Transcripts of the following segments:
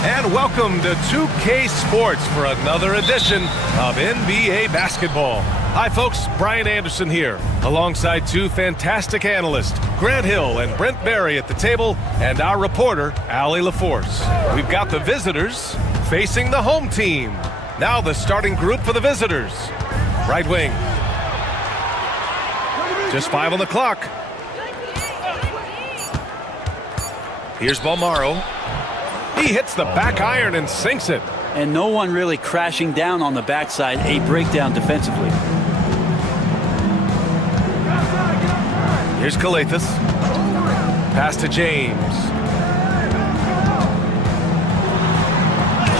And welcome to 2K Sports for another edition of NBA basketball. Hi folks, Brian Anderson here, alongside two fantastic analysts, Grant Hill and Brent Barry at the table, and our reporter, Allie LaForce. We've got the visitors facing the home team. Now the starting group for the visitors. Right wing. Just 5 on the clock. Here's Balmaro. He hits the back iron and sinks it. And no one really crashing down on the backside. A breakdown defensively. Here's Calathis. Pass to James.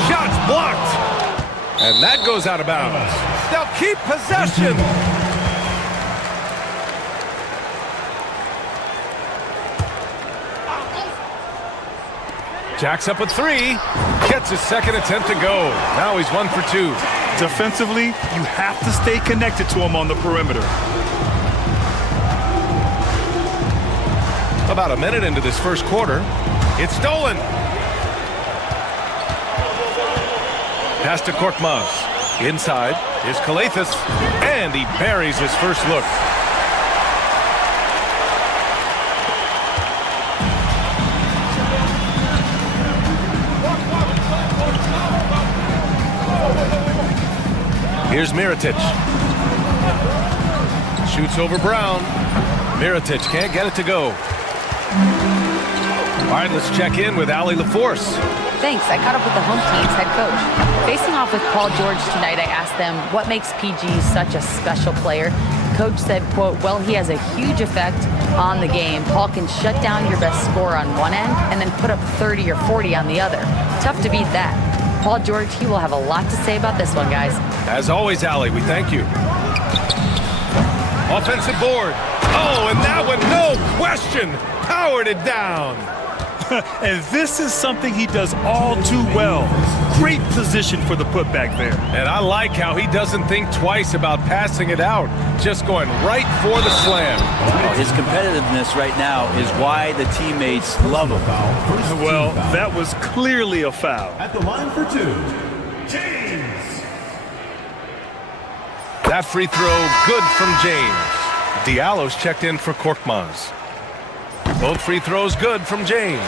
Shots blocked. And that goes out of bounds. They'll keep possession. Jacks up a 3. Gets his second attempt to go. Now he's 1 for 2. Defensively, you have to stay connected to him on the perimeter. About a minute into this first quarter. It's stolen. Pass to Korkmaz. Inside is Calathis. And he buries his first look. Here's Mirotic. Shoots over Brown. Mirotic can't get it to go. All right, let's check in with Allie LaForce. Thanks. I caught up with the home team's head coach. Facing off with Paul George tonight, I asked them what makes PG such a special player. Coach said, quote, well, he has a huge effect on the game. Paul can shut down your best scorer on one end and then put up 30 or 40 on the other. Tough to beat that. Paul George, he will have a lot to say about this one, guys. As always, Allie, we thank you. Offensive board. Oh, and that one, no question, powered it down. And this is something he does all too well. Great position for the putback there. And I like how he doesn't think twice about passing it out, just going right for the slam. Well, his competitiveness right now is why the teammates love him. Well, that was clearly a foul. At the line for 2, James. That free throw, good from James. Diallo's checked in for Korkmaz. Both free throws good from James.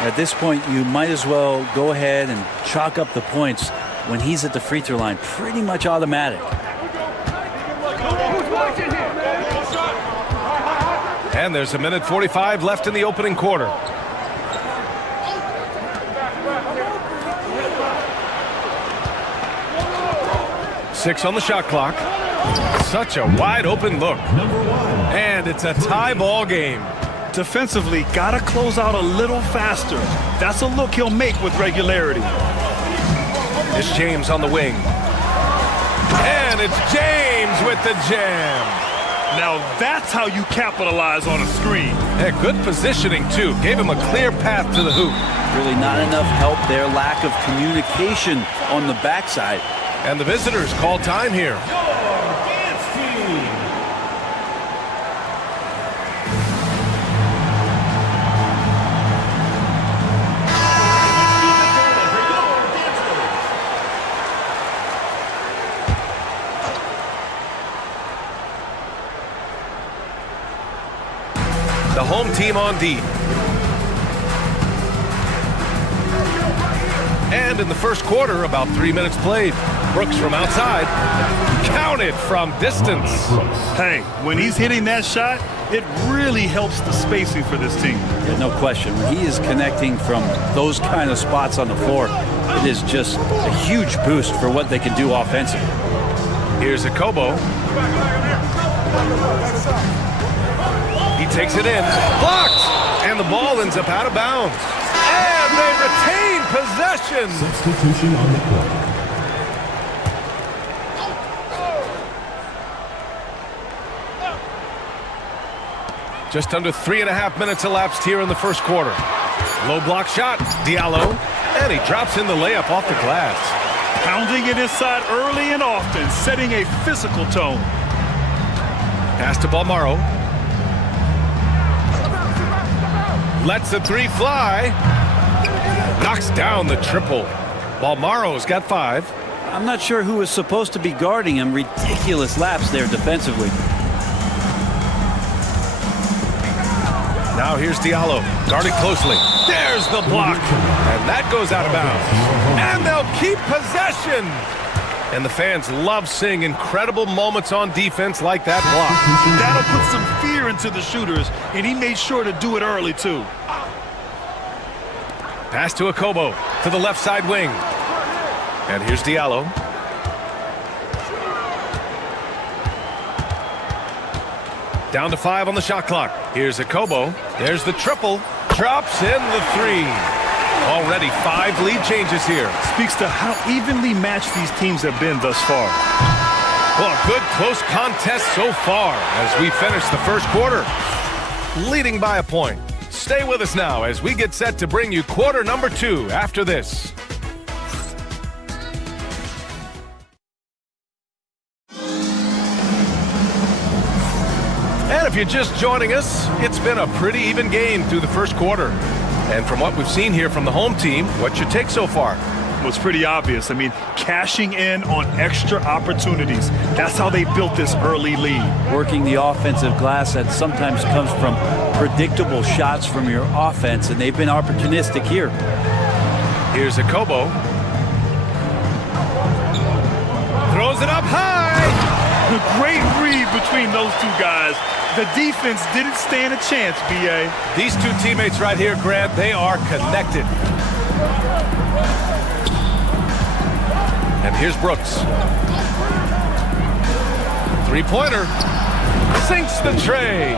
At this point, you might as well go ahead and chalk up the points when he's at the free throw line. Pretty much automatic. And there's 1:45 left in the opening quarter. Six on the shot clock. Such a wide open look. And it's a tie ball game. Defensively, gotta close out a little faster. That's a look he'll make with regularity. It's James on the wing. And it's James with the jam. Now that's how you capitalize on a screen. Yeah, good positioning, too. Gave him a clear path to the hoop. Really not enough help there. Lack of communication on the backside. And the visitors call time here. The home team on D. And in the first quarter, about 3 minutes played. Brooks from outside. Counted from distance. Hey, when he's hitting that shot, it really helps the spacing for this team. Yeah, no question. When he is connecting from those kind of spots on the floor, it is just a huge boost for what they can do offensively. Here's a Kobo. He takes it in. Blocked! And the ball ends up out of bounds. And they retain possession. Substitution on the court. Just under 3.5 minutes elapsed here in the first quarter. Low block shot, Diallo, and he drops in the layup off the glass. Pounding it inside early and often, setting a physical tone. Pass to Balmaro. Lets the three fly. Knocks down the triple. While Morrow's got 5. I'm not sure who was supposed to be guarding him. Ridiculous laps there defensively. Now here's Diallo, guarded closely. There's the block, and that goes out of bounds. And they'll keep possession. And the fans love seeing incredible moments on defense like that block. That'll put some fear into the shooters, and he made sure to do it early, too. Pass to Akobo, to the left side wing. And here's Diallo. Down to 5 on the shot clock. Here's Akobo. There's the triple. Drops in the 3. Already 5 lead changes here. Speaks to how evenly matched these teams have been thus far. Well, a good close contest so far as we finish the first quarter. Leading by a point. Stay with us now as we get set to bring you quarter number 2 after this. And if you're just joining us, it's been a pretty even game through the first quarter. And from what we've seen here from the home team, what's your take so far? Well, it's pretty obvious. I mean, cashing in on extra opportunities. That's how they built this early lead. Working the offensive glass that sometimes comes from predictable shots from your offense, and they've been opportunistic here. Here's Akobo. Throws it up high. Great read between those two guys. The defense didn't stand a chance, B.A. These two teammates right here, Grant, they are connected. And here's Brooks. Three-pointer. Sinks the tray.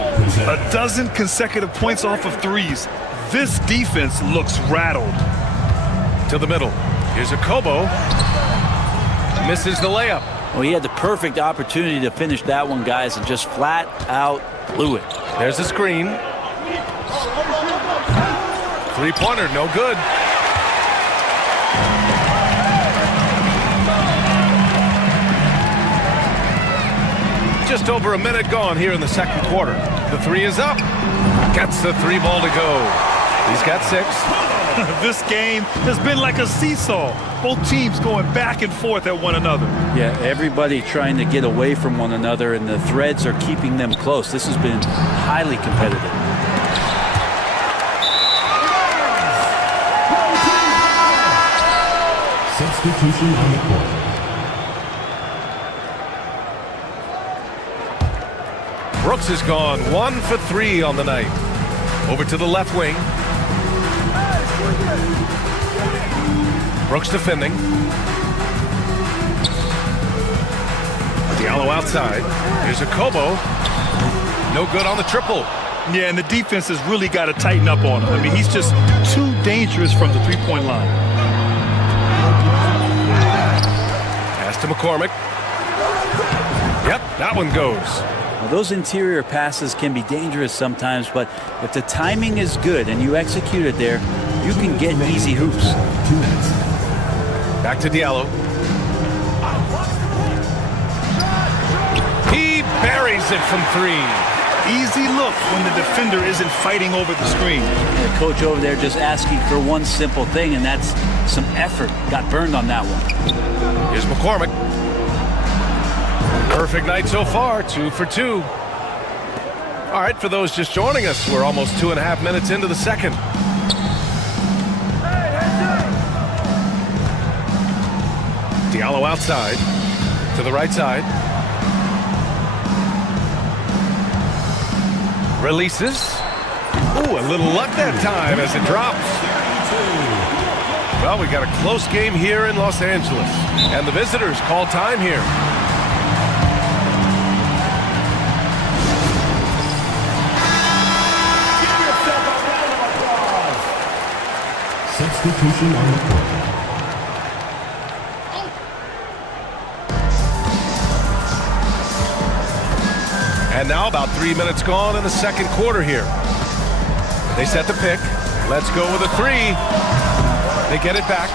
A dozen consecutive points off of threes. This defense looks rattled. To the middle. Here's Akobo. Misses the layup. Well, he had the perfect opportunity to finish that one, guys, and just flat out blew it. There's the screen. Three-pointer, no good. Just over a minute gone here in the second quarter. The 3 is up. Gets the 3 ball to go. He's got 6. This game has been like a seesaw. Both teams going back and forth at one another. Yeah, everybody trying to get away from one another, and the threads are keeping them close. This has been highly competitive. Substitution on the court. Brooks has gone 1 for 3 on the night. Over to the left wing. Brooks defending. Diallo outside. Here's Akobo. No good on the triple. Yeah, and the defense has really got to tighten up on him. I mean, he's just too dangerous from the three-point line. Pass to McCormick. Yep, that one goes. Well, those interior passes can be dangerous sometimes, but if the timing is good and you execute it there, you can get easy hoops. 2 minutes. Back to Diallo. He buries it from 3. Easy look when the defender isn't fighting over the screen. The coach over there just asking for one simple thing, and that's some effort. Got burned on that one. Here's McCormick. Perfect night so far, 2 for 2. All right, for those just joining us, we're almost 2.5 minutes into the second. Diallo outside, to the right side. Releases. Ooh, a little luck that time as it drops. Well, we got a close game here in Los Angeles, and the visitors call time here. Substitution on the court. And now about 3 minutes gone in the second quarter here. They set the pick. Let's go with a 3. They get it back.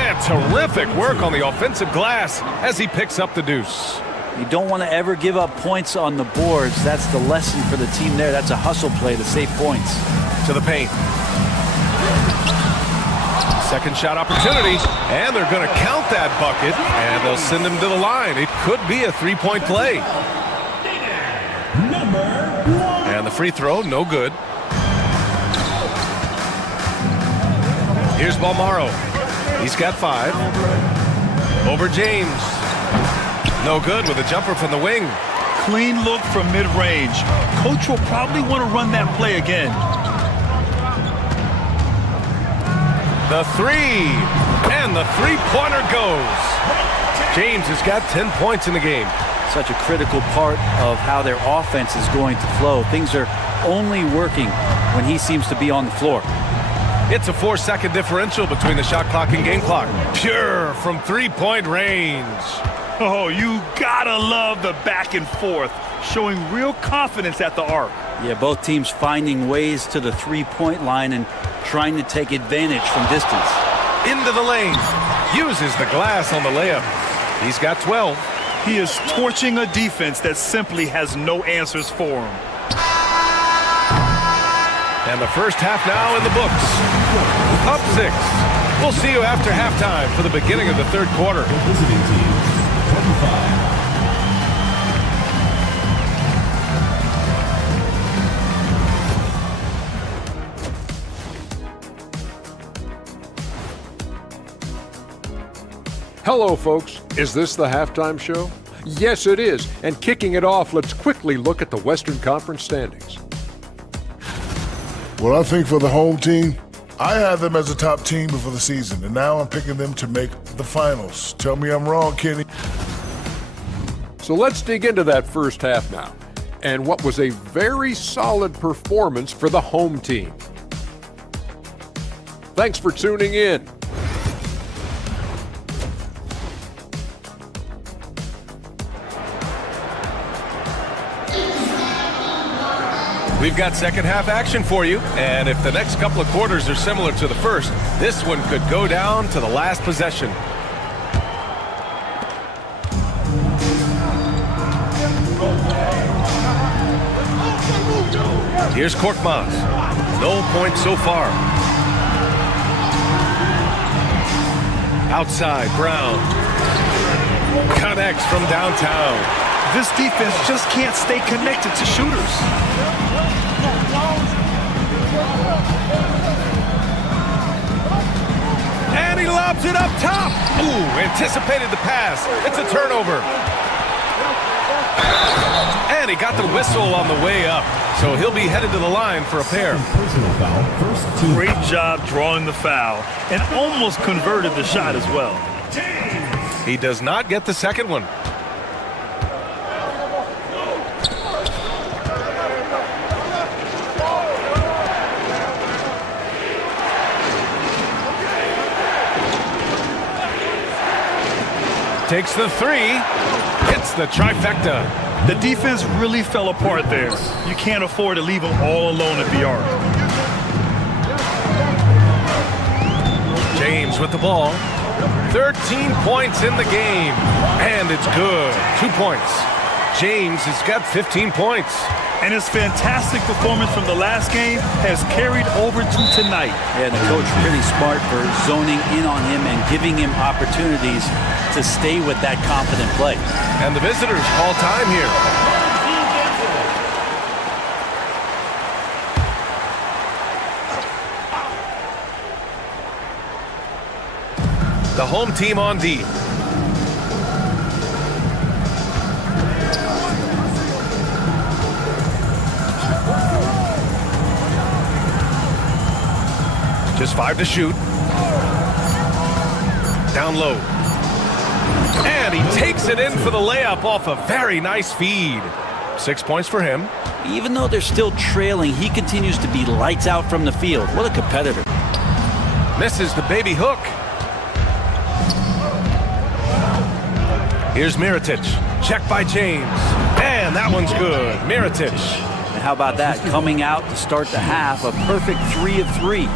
And terrific work on the offensive glass as he picks up the deuce. You don't want to ever give up points on the boards. That's the lesson for the team there. That's a hustle play to save points. To the paint. Second shot opportunity, and they're going to count that bucket, and they'll send him to the line. It could be a three-point play. And the free throw, no good. Here's Balmaro. He's got 5. Over James. No good with a jumper from the wing. Clean look from mid-range. Coach will probably want to run that play again. The 3, and the three-pointer goes. James has got 10 points in the game. Such a critical part of how their offense is going to flow. Things are only working when he seems to be on the floor. It's a 4-second differential between the shot clock and game clock. Pure from three-point range. Oh, you gotta love the back and forth, showing real confidence at the arc. Yeah, both teams finding ways to the three-point line and trying to take advantage from distance. Into the lane. Uses the glass on the layup. He's got 12. He is torching a defense that simply has no answers for him. And the first half now in the books. Up 6. We'll see you after halftime for the beginning of the third quarter. The visiting team, 25. Hello, folks. Is this the halftime show? Yes, it is. And kicking it off, let's quickly look at the Western Conference standings. Well, I think for the home team, I had them as a top team before the season, and now I'm picking them to make the finals. Tell me I'm wrong, Kenny. So let's dig into that first half now, and what was a very solid performance for the home team. Thanks for tuning in. We've got second half action for you, and if the next couple of quarters are similar to the first, this one could go down to the last possession. Here's Korkmaz. No points so far. Outside, Brown. Connects from downtown. This defense just can't stay connected to shooters. And he lobs it up top. Ooh, anticipated the pass. It's a turnover. And he got the whistle on the way up, so he'll be headed to the line for a pair. Personal foul, first team. Great job drawing the foul, and almost converted the shot as well. He does not get the second one. Takes the 3, hits the trifecta. The defense really fell apart there. You can't afford to leave them all alone at the arc. James with the ball. 13 points in the game, and it's good. 2 points. James has got 15 points. And his fantastic performance from the last game has carried over to tonight. Yeah, the coach pretty smart for zoning in on him and giving him opportunities to stay with that confident play. And the visitors call time here. The home team on D. Just 5 to shoot. Down low. And he takes it in for the layup off a very nice feed. 6 points for him. Even though they're still trailing, he continues to be lights out from the field. What a competitor. Misses the baby hook. Here's Mirotic. Check by James. And that one's good. Mirotic. And how about that? Coming out to start the half, a perfect 3 of 3.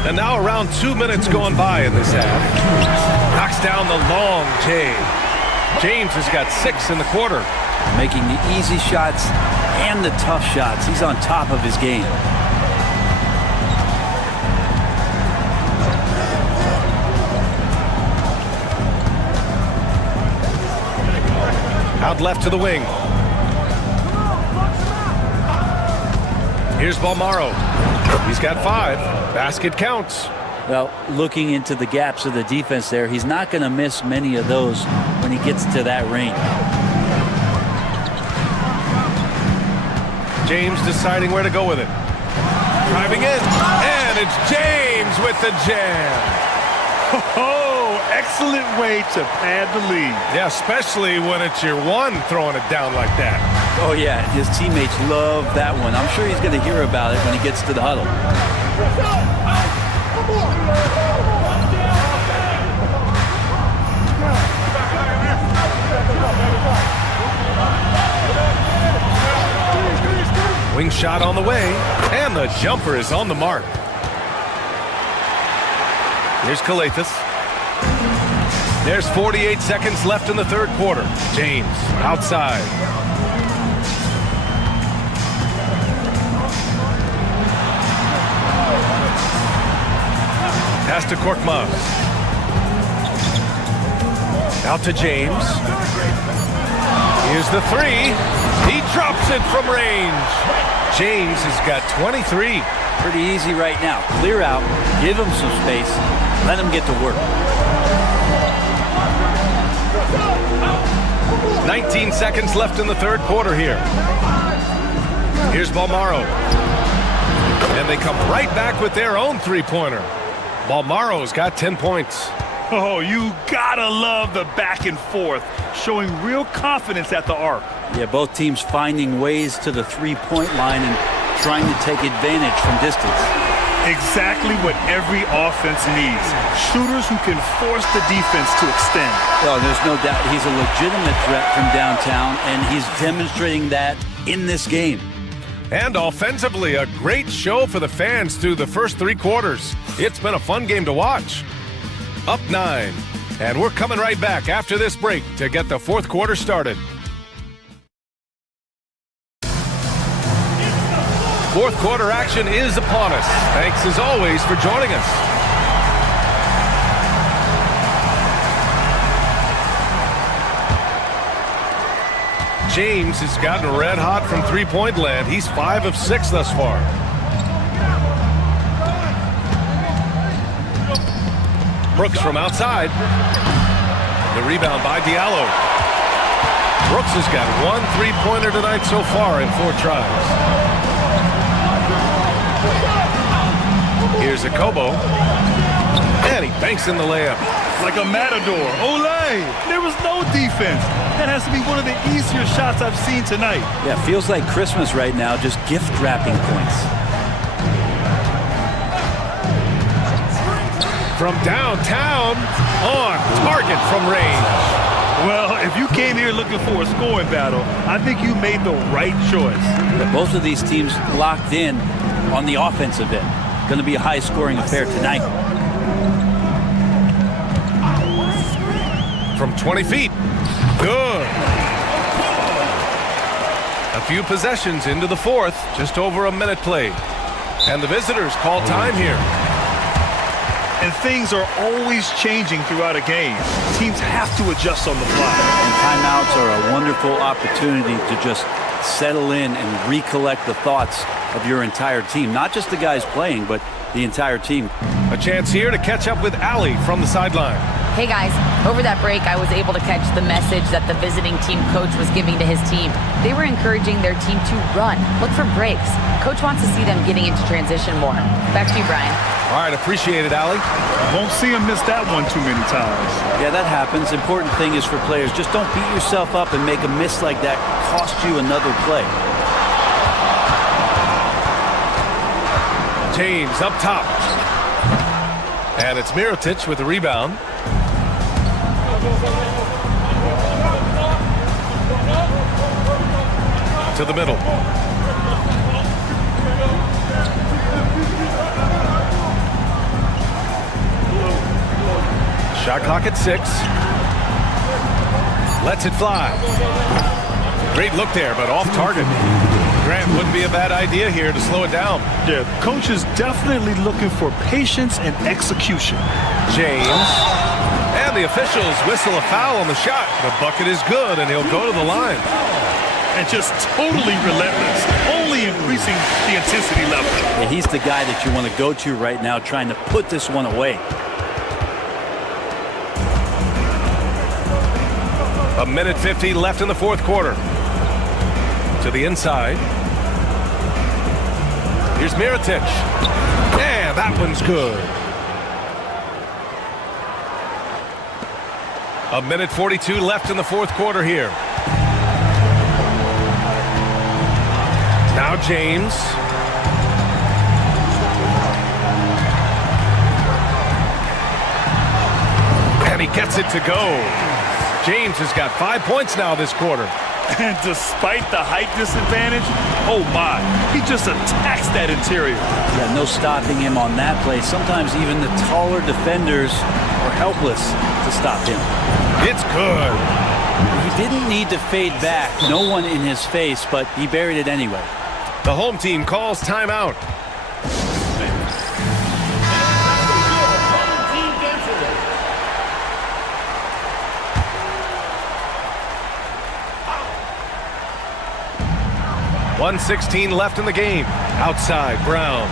And now around 2 minutes going by in this half. Knocks down the long J. James has got 6 in the quarter. Making the easy shots and the tough shots. He's on top of his game. Out left to the wing. Here's Balmaro. He's got 5. Basket counts. Well, looking into the gaps of the defense there, he's not going to miss many of those when he gets to that range. James deciding where to go with it. Driving in, and it's James with the jam. Oh, excellent way to pad the lead. Yeah, especially when it's your one throwing it down like that. Oh, yeah, his teammates love that one. I'm sure he's going to hear about it when he gets to the huddle. Wing shot on the way, and the jumper is on the mark. Here's Calathis. There's 48 seconds left in the third quarter. James outside. Pass to Korkmaz. Out to James. Here's the 3. He drops it from range. James has got 23. Pretty easy right now. Clear out, give him some space, let him get to work. 19 seconds left in the third quarter here. Here's Balmaro. And they come right back with their own three-pointer. Balmaro's got 10 points. Oh, you gotta love the back and forth, showing real confidence at the arc. Yeah, both teams finding ways to the three-point line and trying to take advantage from distance. Exactly what every offense needs. Shooters who can force the defense to extend. Well, there's no doubt he's a legitimate threat from downtown, and he's demonstrating that in this game. And offensively, a great show for the fans through the first 3 quarters. It's been a fun game to watch. Up 9. And we're coming right back after this break to get the fourth quarter started. Fourth quarter action is upon us. Thanks as always for joining us. James has gotten red hot from three-point land. He's 5 of 6 thus far. Brooks from outside. The rebound by Diallo. Brooks has got 1 3-pointer tonight so far in 4 tries. Here's Akobo. And he banks in the layup. Like a matador. Olay! There was no defense. That has to be one of the easier shots I've seen tonight. Yeah, feels like Christmas right now, just gift wrapping points. From downtown, on target from range. Well, if you came here looking for a scoring battle, I think you made the right choice. Yeah, both of these teams locked in on the offensive end. Going to be a high-scoring affair tonight. From 20 feet. Good. A few possessions into the fourth. Just over a minute played. And the visitors call time here. And things are always changing throughout a game. Teams have to adjust on the fly. And timeouts are a wonderful opportunity to just settle in and recollect the thoughts of your entire team. Not just the guys playing, but the entire team. A chance here to catch up with Allie from the sideline. Hey guys, over that break, I was able to catch the message that the visiting team coach was giving to his team. They were encouraging their team to run, look for breaks. Coach wants to see them getting into transition more. Back to you, Brian. All right, appreciate it, Allie. Won't see him miss that one too many times. Yeah, that happens. Important thing is for players, just don't beat yourself up and make a miss like that cost you another play. James up top. And it's Mirotic with the rebound. To the middle. Shot clock at 6. Lets it fly. Great look there, but off target. Grant wouldn't be a bad idea here to slow it down. Yeah, coach is definitely looking for patience and execution. James. And the officials whistle a foul on the shot. The bucket is good, and he'll go to the line. And just totally relentless, only increasing the intensity level. Yeah, he's the guy that you want to go to right now, trying to put this one away. A minute 50 left in the fourth quarter. To the inside. Here's Mirotic. Yeah, that one's good. A minute 42 left in the fourth quarter here. Now James. And he gets it to go. James has got 5 points now this quarter. And despite the height disadvantage, oh my, he just attacks that interior. Yeah, no stopping him on that play. Sometimes even the taller defenders are helpless to stop him. It's good. He didn't need to fade back. No one in his face, but he buried it anyway. The home team calls timeout. .116 left in the game. Outside, Brown.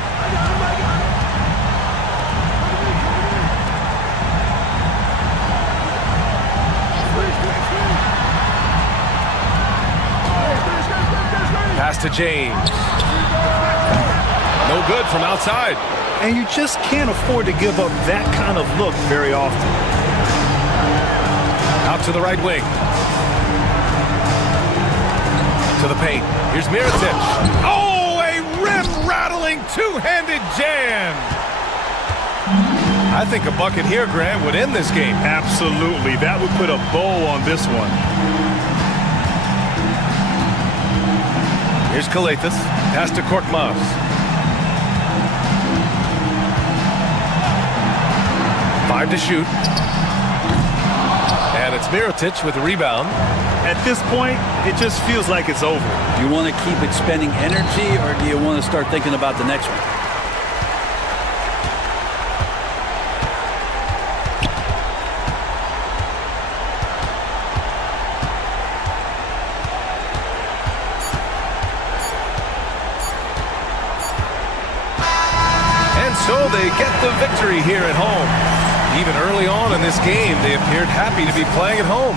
Pass to James. No good from outside. And you just can't afford to give up that kind of look very often. Out to the right wing. To the paint. Here's Mirotic. Oh, a rim-rattling two-handed jam. I think a bucket here, Grant, would end this game. Absolutely. That would put a bow on this one. Here's Kalathis. Pass to Korkmaz. Five to shoot. And it's Mirotic with the rebound. At this point, it just feels like it's over. Do you want to keep expending energy, or do you want to start thinking about the next one? And so they get the victory here at home. Even early on in this game, they appeared happy to be playing at home.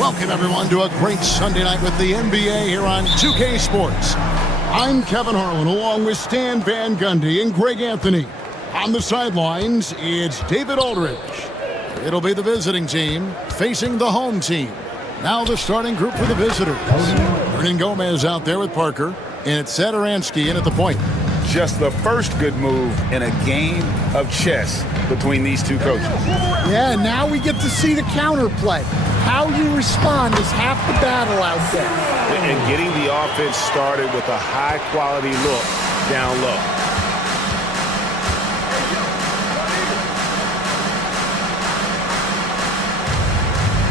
Welcome, everyone, to a great Sunday night with the NBA here on 2K Sports. I'm Kevin Harlan, along with Stan Van Gundy and Greg Anthony. On the sidelines, it's David Aldridge. It'll be the visiting team facing the home team. Now the starting group for the visitors. Hernan Gomez out there with Parker, and it's Satoransky in at the point. Just the first good move in a game of chess between these two coaches. Yeah, now we get to see the counterplay. How you respond is half the battle out there. And getting the offense started with a high-quality look down low.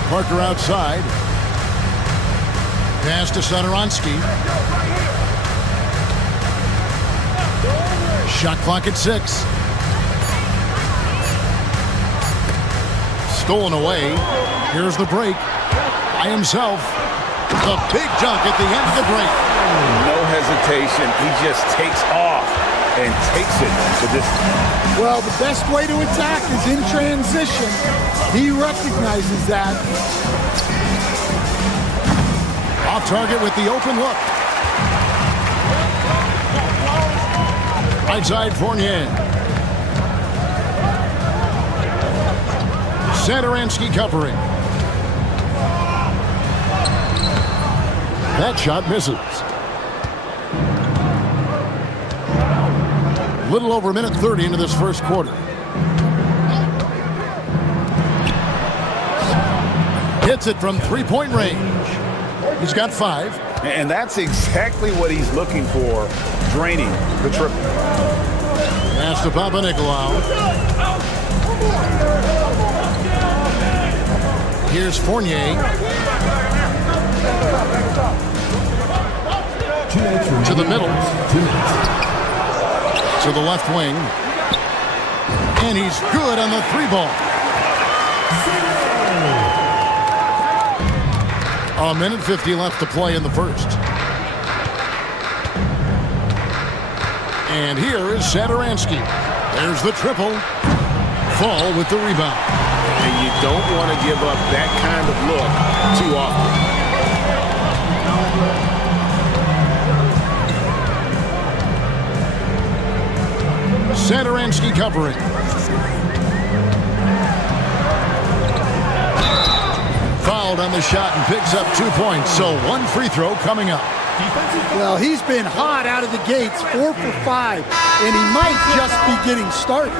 Parker outside. Pass to Satoransky. Shot clock at 6. Stolen away. Here's the break. By himself. The big dunk at the end of the break. No hesitation. He just takes off and takes it to this. Well, the best way to attack is in transition. He recognizes that. Off target with the open look. Right side, Fournier. Satoransky covering. That shot misses. Little over a minute 30 into this first quarter. Hits it from three-point range. He's got 5. And that's exactly what he's looking for, draining the triple. Pass to Papanikolaou. Here's Fournier. To the middle. To the left wing. And he's good on the 3-ball. A minute 50 left to play in the first. And here is Satoransky. There's the triple. Fall with the rebound. And you don't want to give up that kind of look too often. Satoransky covering. Fouled on the shot and picks up 2 points. So 1 free throw coming up. Well, he's been hot out of the gates, 4 for 5, and he might just be getting started.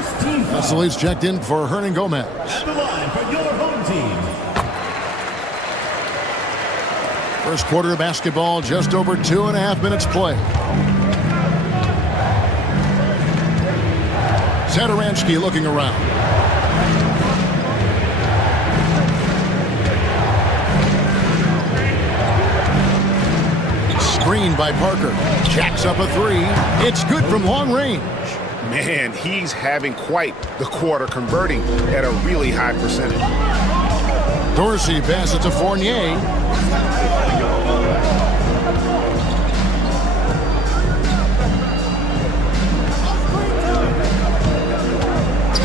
Vassili's checked in for Hernan Gomez. At the line for your home team. First quarter of basketball, just over 2.5 minutes play. Satoransky looking around. Screened by Parker. Jacks up a 3. It's good from long range. Man, he's having quite the quarter, converting at a really high percentage. Dorsey passes to Fournier.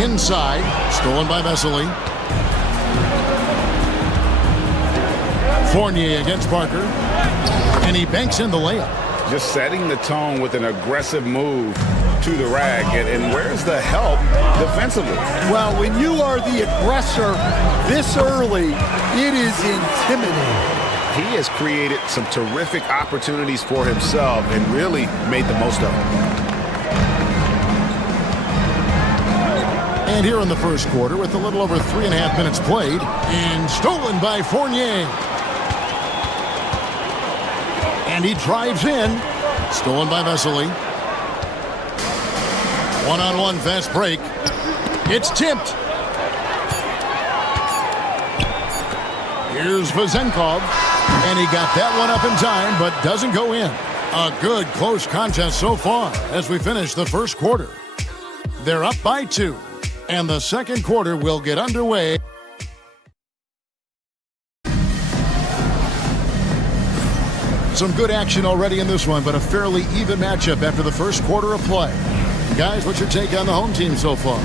Inside, stolen by Vesely. Fournier against Parker. And he banks in the layup. Just setting the tone with an aggressive move to the rack. And where's the help defensively? Well, when you are the aggressor this early, it is intimidating. He has created some terrific opportunities for himself and really made the most of them. And here in the first quarter, with a little over 3.5 minutes played, and stolen by Fournier. And he drives in. Stolen by Vesely. One-on-one fast break. It's tipped. Here's Vezenkov. And he got that one up in time, but doesn't go in. A good close contest so far as we finish the first quarter. They're up by 2. And the second quarter will get underway. Some good action already in this one, but a fairly even matchup after the first quarter of play. Guys, what's your take on the home team so far?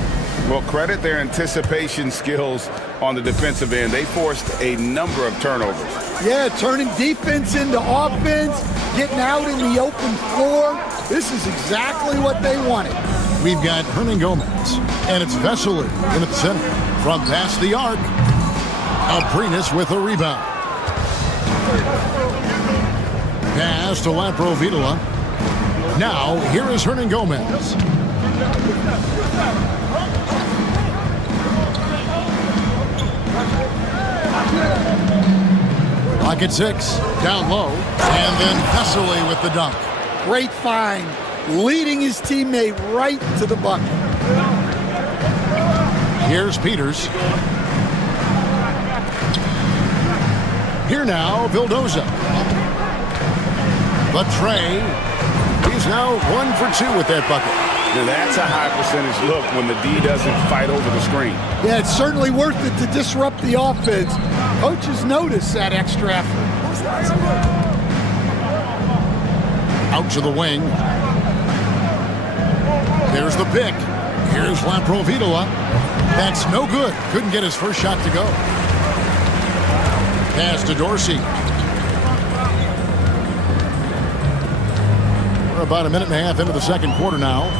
Well, credit their anticipation skills on the defensive end. They forced a number of turnovers. Yeah, turning defense into offense, getting out in the open floor. This is exactly what they wanted. We've got Hernan Gomez, and it's Vesely in the center. From past the arc, Aprinas with a rebound. Pass to Laprovitola. Now, here is Hernan Gomez. Lock at 6, down low, and then Vesely with the dunk. Great find, leading his teammate right to the bucket. Here's Peters. Here now, Vildoza. The tray. He's now 1 for 2 with that bucket. Now that's a high percentage look when the D doesn't fight over the screen. Yeah, it's certainly worth it to disrupt the offense. Coaches notice that extra effort. Out to the wing. There's the pick. Here's Laprovitola. That's no good. Couldn't get his first shot to go. Pass to Dorsey. We're about a minute and a half into the second quarter now.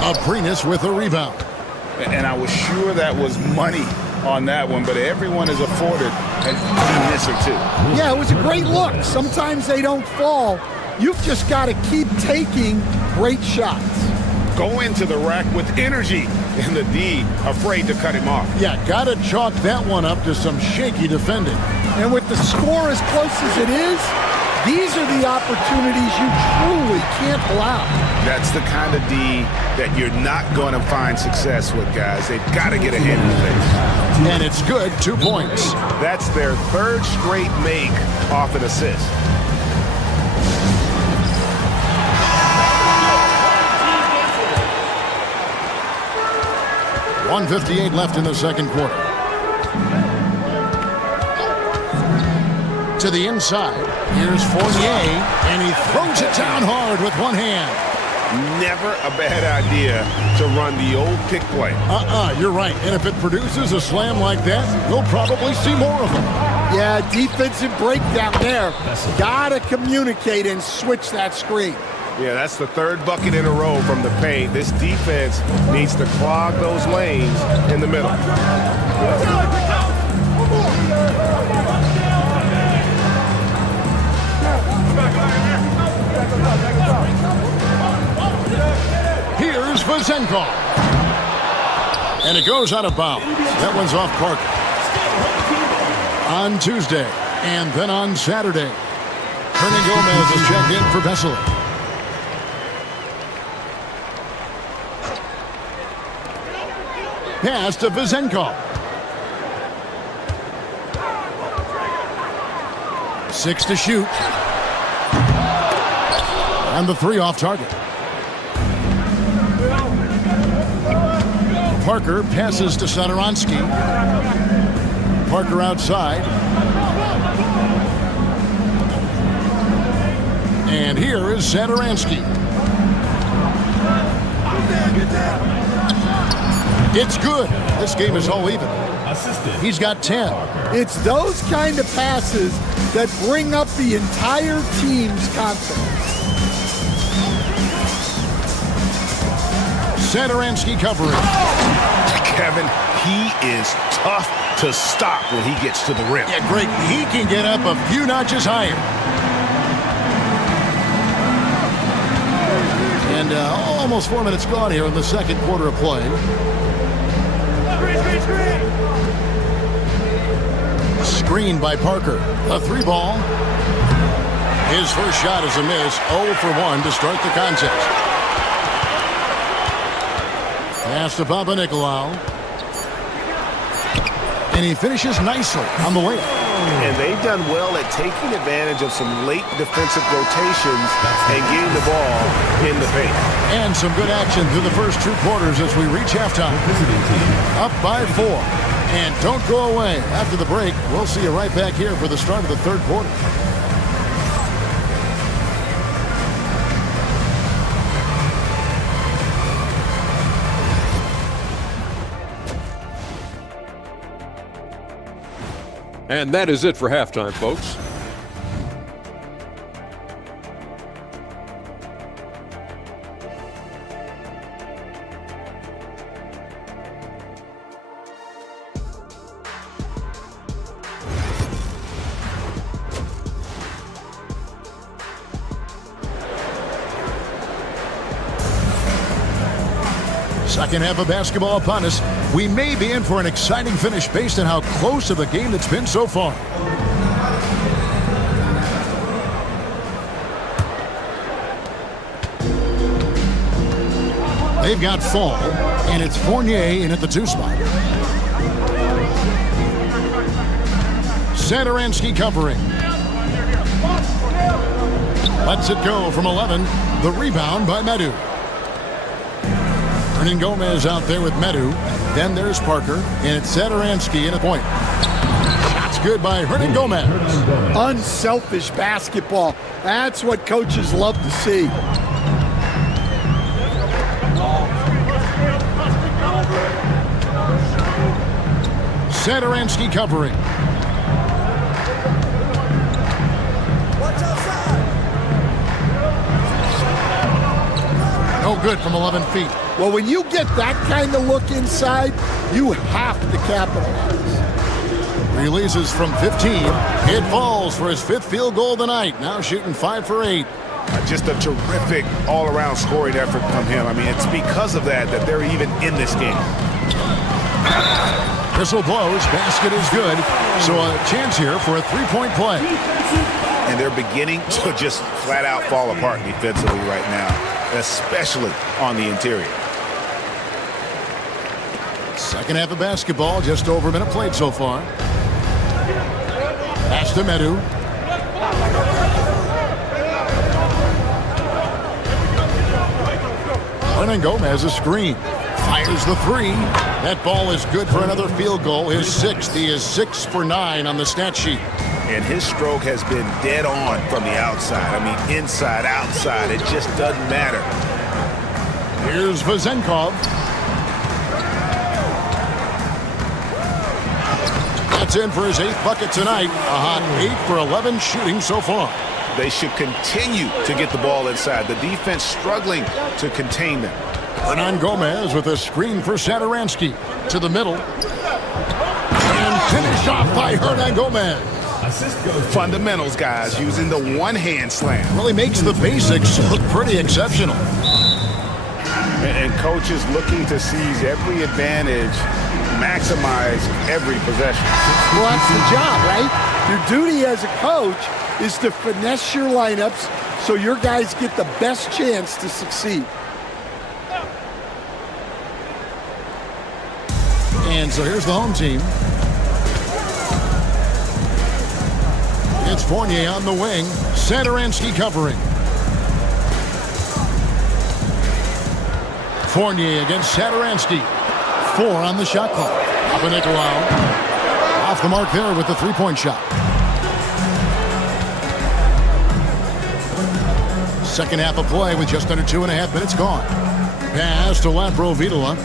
Aprinas with a rebound. And I was sure that was money on that one, but everyone is afforded a miss or two. Yeah, it was a great look. Sometimes they don't fall. You've just got to keep taking great shots. Go into the rack with energy, and the D afraid to cut him off. Yeah, got to chalk that one up to some shaky defending. And with the score as close as it is, these are the opportunities you truly can't allow. That's the kind of D that you're not going to find success with, guys. They've got to get a hand in the face. And it's good, 2 points. That's their third straight make off an assist. .158 left in the second quarter. To the inside. Here's Fournier, and he throws it down hard with one hand. Never a bad idea to run the old pick play. You're right. And if it produces a slam like that, we'll probably see more of them. Yeah, defensive breakdown there. Gotta communicate and switch that screen. Yeah, that's the third bucket in a row from the paint. This defense needs to clog those lanes in the middle. Here's Vazenkov. And it goes out of bounds. That one's off Parker. On Tuesday and then on Saturday, Hernan Gomez is checked in for Vesely. Pass to Vazenkov. 6 to shoot. And the 3 off target. Parker passes to Satoransky. Parker outside. And here is Satoransky. It's good. This game is all even. He's got 10. It's those kind of passes that bring up the entire team's confidence. Satoransky covering. Kevin, he is tough to stop when he gets to the rim. Yeah, great. He can get up a few notches higher. And almost 4 minutes gone here in the second quarter of play. Screen by Parker. A 3-ball. His first shot is a miss. 0 for 1 to start the contest. Pass to Papanikolaou. And he finishes nicely on the way. And they've done well at taking advantage of some late defensive rotations and getting the ball in the paint. And some good action through the first 2 quarters as we reach halftime. Up by 4. And don't go away. After the break, we'll see you right back here for the start of the third quarter. And that is it for halftime, folks. Second half of basketball upon us. We may be in for an exciting finish based on how close of a game it's been so far. They've got Fall, and it's Fournier in at the 2 spot. Satoransky covering. Lets it go from 11. The rebound by Medu. Hernan Gomez out there with Medu. Then there's Parker, and it's Satoransky in a point. Shot's good by Hernan Gomez. Unselfish basketball. That's what coaches love to see. Satoransky covering. No good from 11 feet. Well, when you get that kind of look inside, you have to capitalize. Releases from 15. It falls for his 5th field goal of the night. Now shooting 5 for 8. Just a terrific all-around scoring effort from him. I mean, it's because of that they're even in this game. Whistle blows. Basket is good. So a chance here for a 3-point play. And they're beginning to just flat-out fall apart defensively right now, especially on the interior. Second half of basketball, just over a minute played so far. Pass to Medu. Hernan Gomez a screen. Fires the 3. That ball is good for another field goal. His 6th. He is 6 for 9 on the stat sheet. And his stroke has been dead on from the outside. I mean, inside, outside, it just doesn't matter. Here's Vezenkov. That's in for his 8th bucket tonight. A hot 8 for 11 shooting so far. They should continue to get the ball inside. The defense struggling to contain them. Hernan Gomez with a screen for Satoransky. To the middle. And finish off by Hernan Gomez. Fundamentals, guys, using the one-hand slam. Really makes the basics look pretty exceptional. And coaches looking to seize every advantage, maximize every possession. Well, that's the job, right? Your duty as a coach is to finesse your lineups so your guys get the best chance to succeed. And so here's the home team. It's Fournier on the wing. Satoransky covering. Fournier against Satoransky. 4 on the shot clock. Papanikolaou off the mark there with the 3-point shot. Second half of play with just under 2.5 minutes gone. Pass to Laprovitola.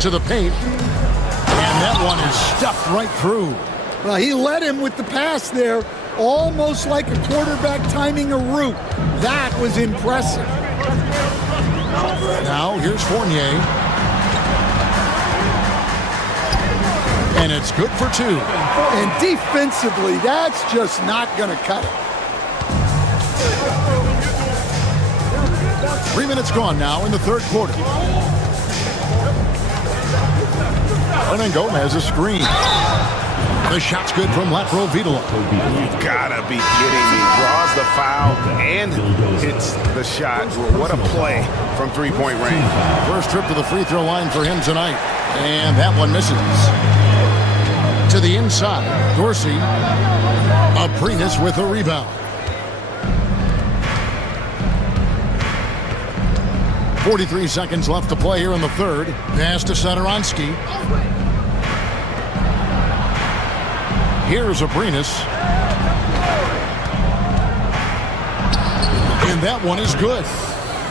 To the paint. And that one is stuffed right through. Well, he led him with the pass there, almost like a quarterback timing a route. That was impressive. Now, here's Fournier. And it's good for 2. And defensively, that's just not going to cut it. 3 minutes gone now in the third quarter. Hernan Gomez a screen. The shot's good from Laprovitola. You've got to be kidding me. Draws the foul and hits the shot. What a play from 3-point range. First trip to the free throw line for him tonight. And that one misses. To the inside. Dorsey. Aprinas with a rebound. 43 seconds left to play here in the third. Pass to Satoransky. Here's Aprinas. And that one is good.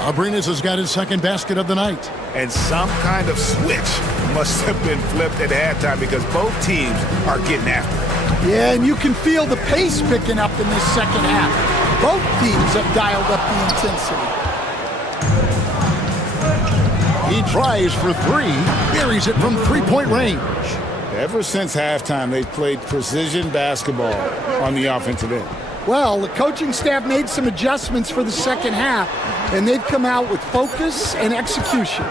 Aprinas has got his second basket of the night. And some kind of switch must have been flipped at halftime because both teams are getting after it. Yeah, and you can feel the pace picking up in this second half. Both teams have dialed up the intensity. He tries for 3, buries it from 3-point range. Ever since halftime, they've played precision basketball on the offensive end. Well, the coaching staff made some adjustments for the second half, and they've come out with focus and execution.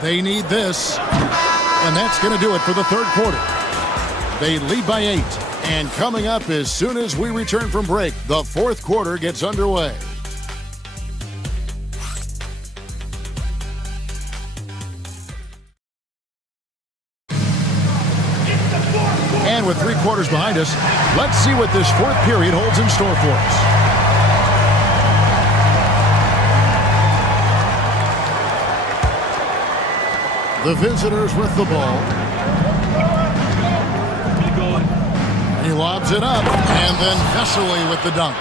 They need this, and that's going to do it for the third quarter. They lead by 8, and coming up as soon as we return from break, the fourth quarter gets underway. And with 3 quarters behind us, let's see what this fourth period holds in store for us. The visitors with the ball. lobs it up, and then Vesely with the dunk.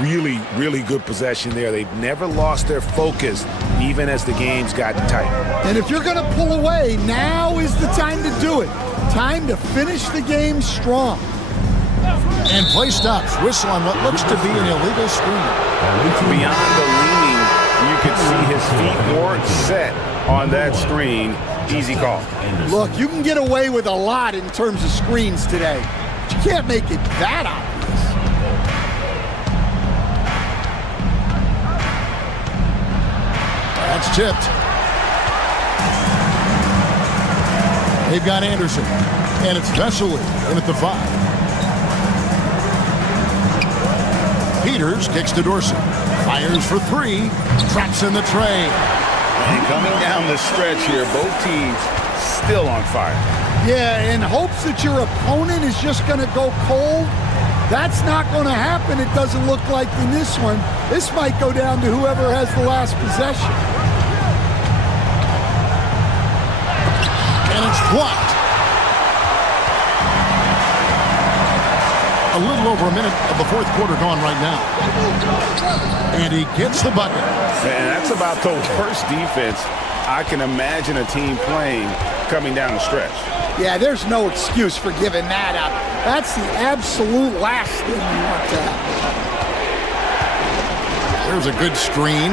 Really, really good possession there. They've never lost their focus, even as the game's gotten tight. And if you're going to pull away, now is the time to do it. Time to finish the game strong. And play stops. Whistle on what looks to be an illegal screen. Beyond the leaning, you could see his feet weren't set on that screen. Easy call. Look, you can get away with a lot in terms of screens today, but you can't make it that obvious. That's tipped. They've got Anderson, and it's Vesely in at the 5. Peters kicks to Dorsey. Fires for 3. Traps in the tray. And coming down the stretch here, both teams still on fire. Yeah, in hopes that your opponent is just going to go cold. That's not going to happen, it doesn't look like in this one. This might go down to whoever has the last possession. And it's blocked. A little over a minute of the fourth quarter gone right now. And he gets the bucket. And that's about the worst defense I can imagine a team playing coming down the stretch. Yeah, there's no excuse for giving that up. That's the absolute last thing you want to have. There's a good screen.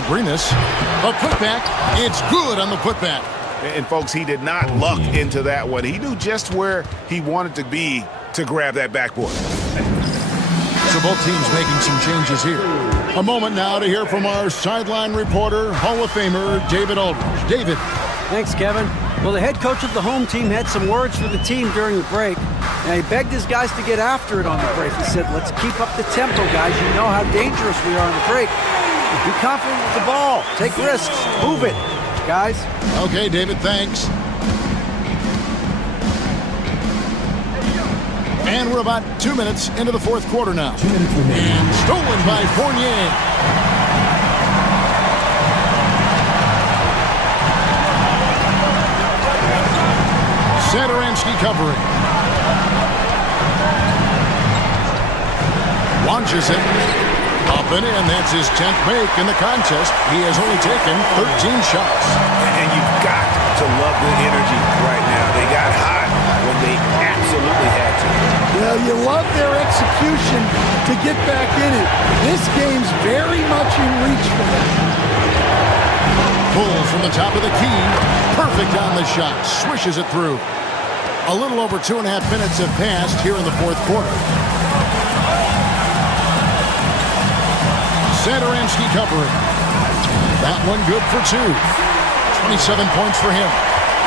Abrinas, a putback. It's good on the putback. And folks, he did not luck into that one. He knew just where he wanted to be to grab that backboard. So both teams making some changes here. A moment now to hear from our sideline reporter, Hall of Famer David Aldridge. David. Thanks, Kevin. Well, the head coach of the home team had some words for the team during the break, and he begged his guys to get after it on the break. He said, let's keep up the tempo, guys. You know how dangerous we are on the break. Be confident with the ball. Take risks. Move it, guys. Okay, David, thanks. And we're about 2 minutes into the fourth quarter now. And stolen by Fournier. Satoransky covering. Launches it. Up and in. That's his 10th make in the contest. He has only taken 13 shots. And you've got to love the energy right now. They got hot when they absolutely had to. Well, you love their execution to get back in it. This game's very much in reach for them. Pull from the top of the key. Perfect on the shot. Swishes it through. A little over 2.5 minutes have passed here in the fourth quarter. Satoransky covering. That one good for 2. 27 points for him.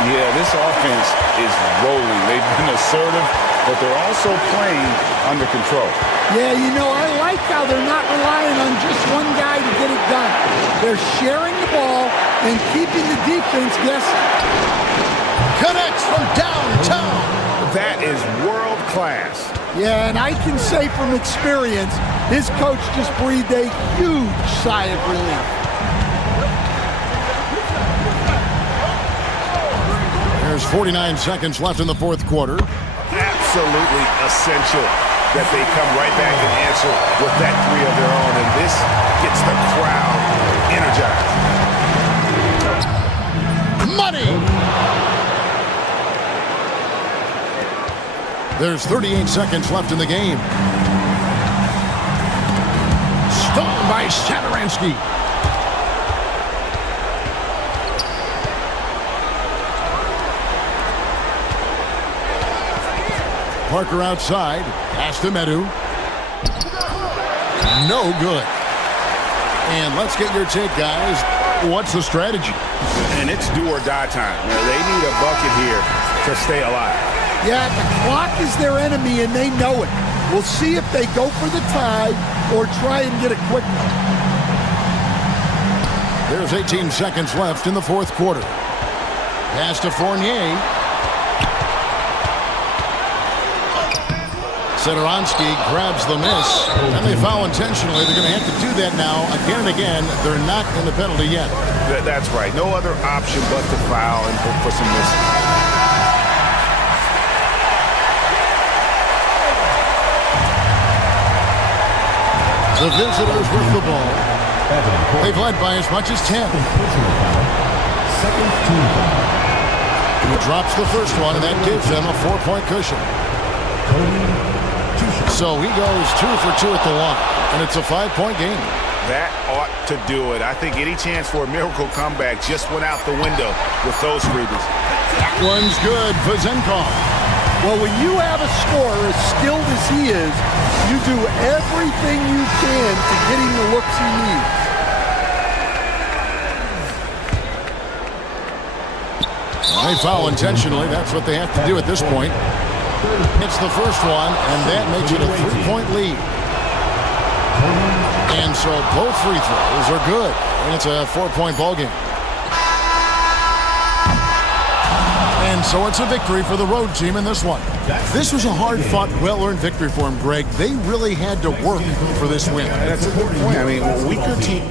Yeah, this offense is rolling. They've been assertive, but they're also playing under control. Yeah, you know, I like how they're not relying on just one guy to get it done. They're sharing the ball and keeping the defense guessing. Connects from downtown. That is world class. Yeah, and I can say from experience, his coach just breathed a huge sigh of relief. There's 49 seconds left in the fourth quarter. Absolutely essential that they come right back and answer with that 3 of their own, and this gets the crowd energized. Money! There's 38 seconds left in the game. Stolen by Satoransky. Parker outside. Pass to Medu. No good. And let's get your take, guys. What's the strategy? And it's do or die time. They need a bucket here to stay alive. Yeah, the clock is their enemy, and they know it. We'll see if they go for the tie or try and get a quick one. There's 18 seconds left in the fourth quarter. Pass to Fournier. Satoransky grabs the miss, and they foul intentionally. They're going to have to do that now again and again. They're not in the penalty yet. That's right. No other option but to foul and hope for some misses. The visitors with the ball. They've led by as much as 10. He drops the first one, and that gives them a 4-point cushion. So he goes 2 for 2 at the line, and it's a 5-point game. That ought to do it. I think any chance for a miracle comeback just went out the window with those freebies. That one's good for Zenkov. Well, when you have a scorer as skilled as he is, you do everything you can to get him the looks he needs. They foul intentionally. That's what they have to do at this point. It's the first one, and that makes it a 3-point lead. And so both free throws are good, and it's a 4-point ball game. And so it's a victory for the road team in this one. This was a hard-fought, well-earned victory for them, Greg. They really had to work for this win. That's a good point. I mean, a weaker team.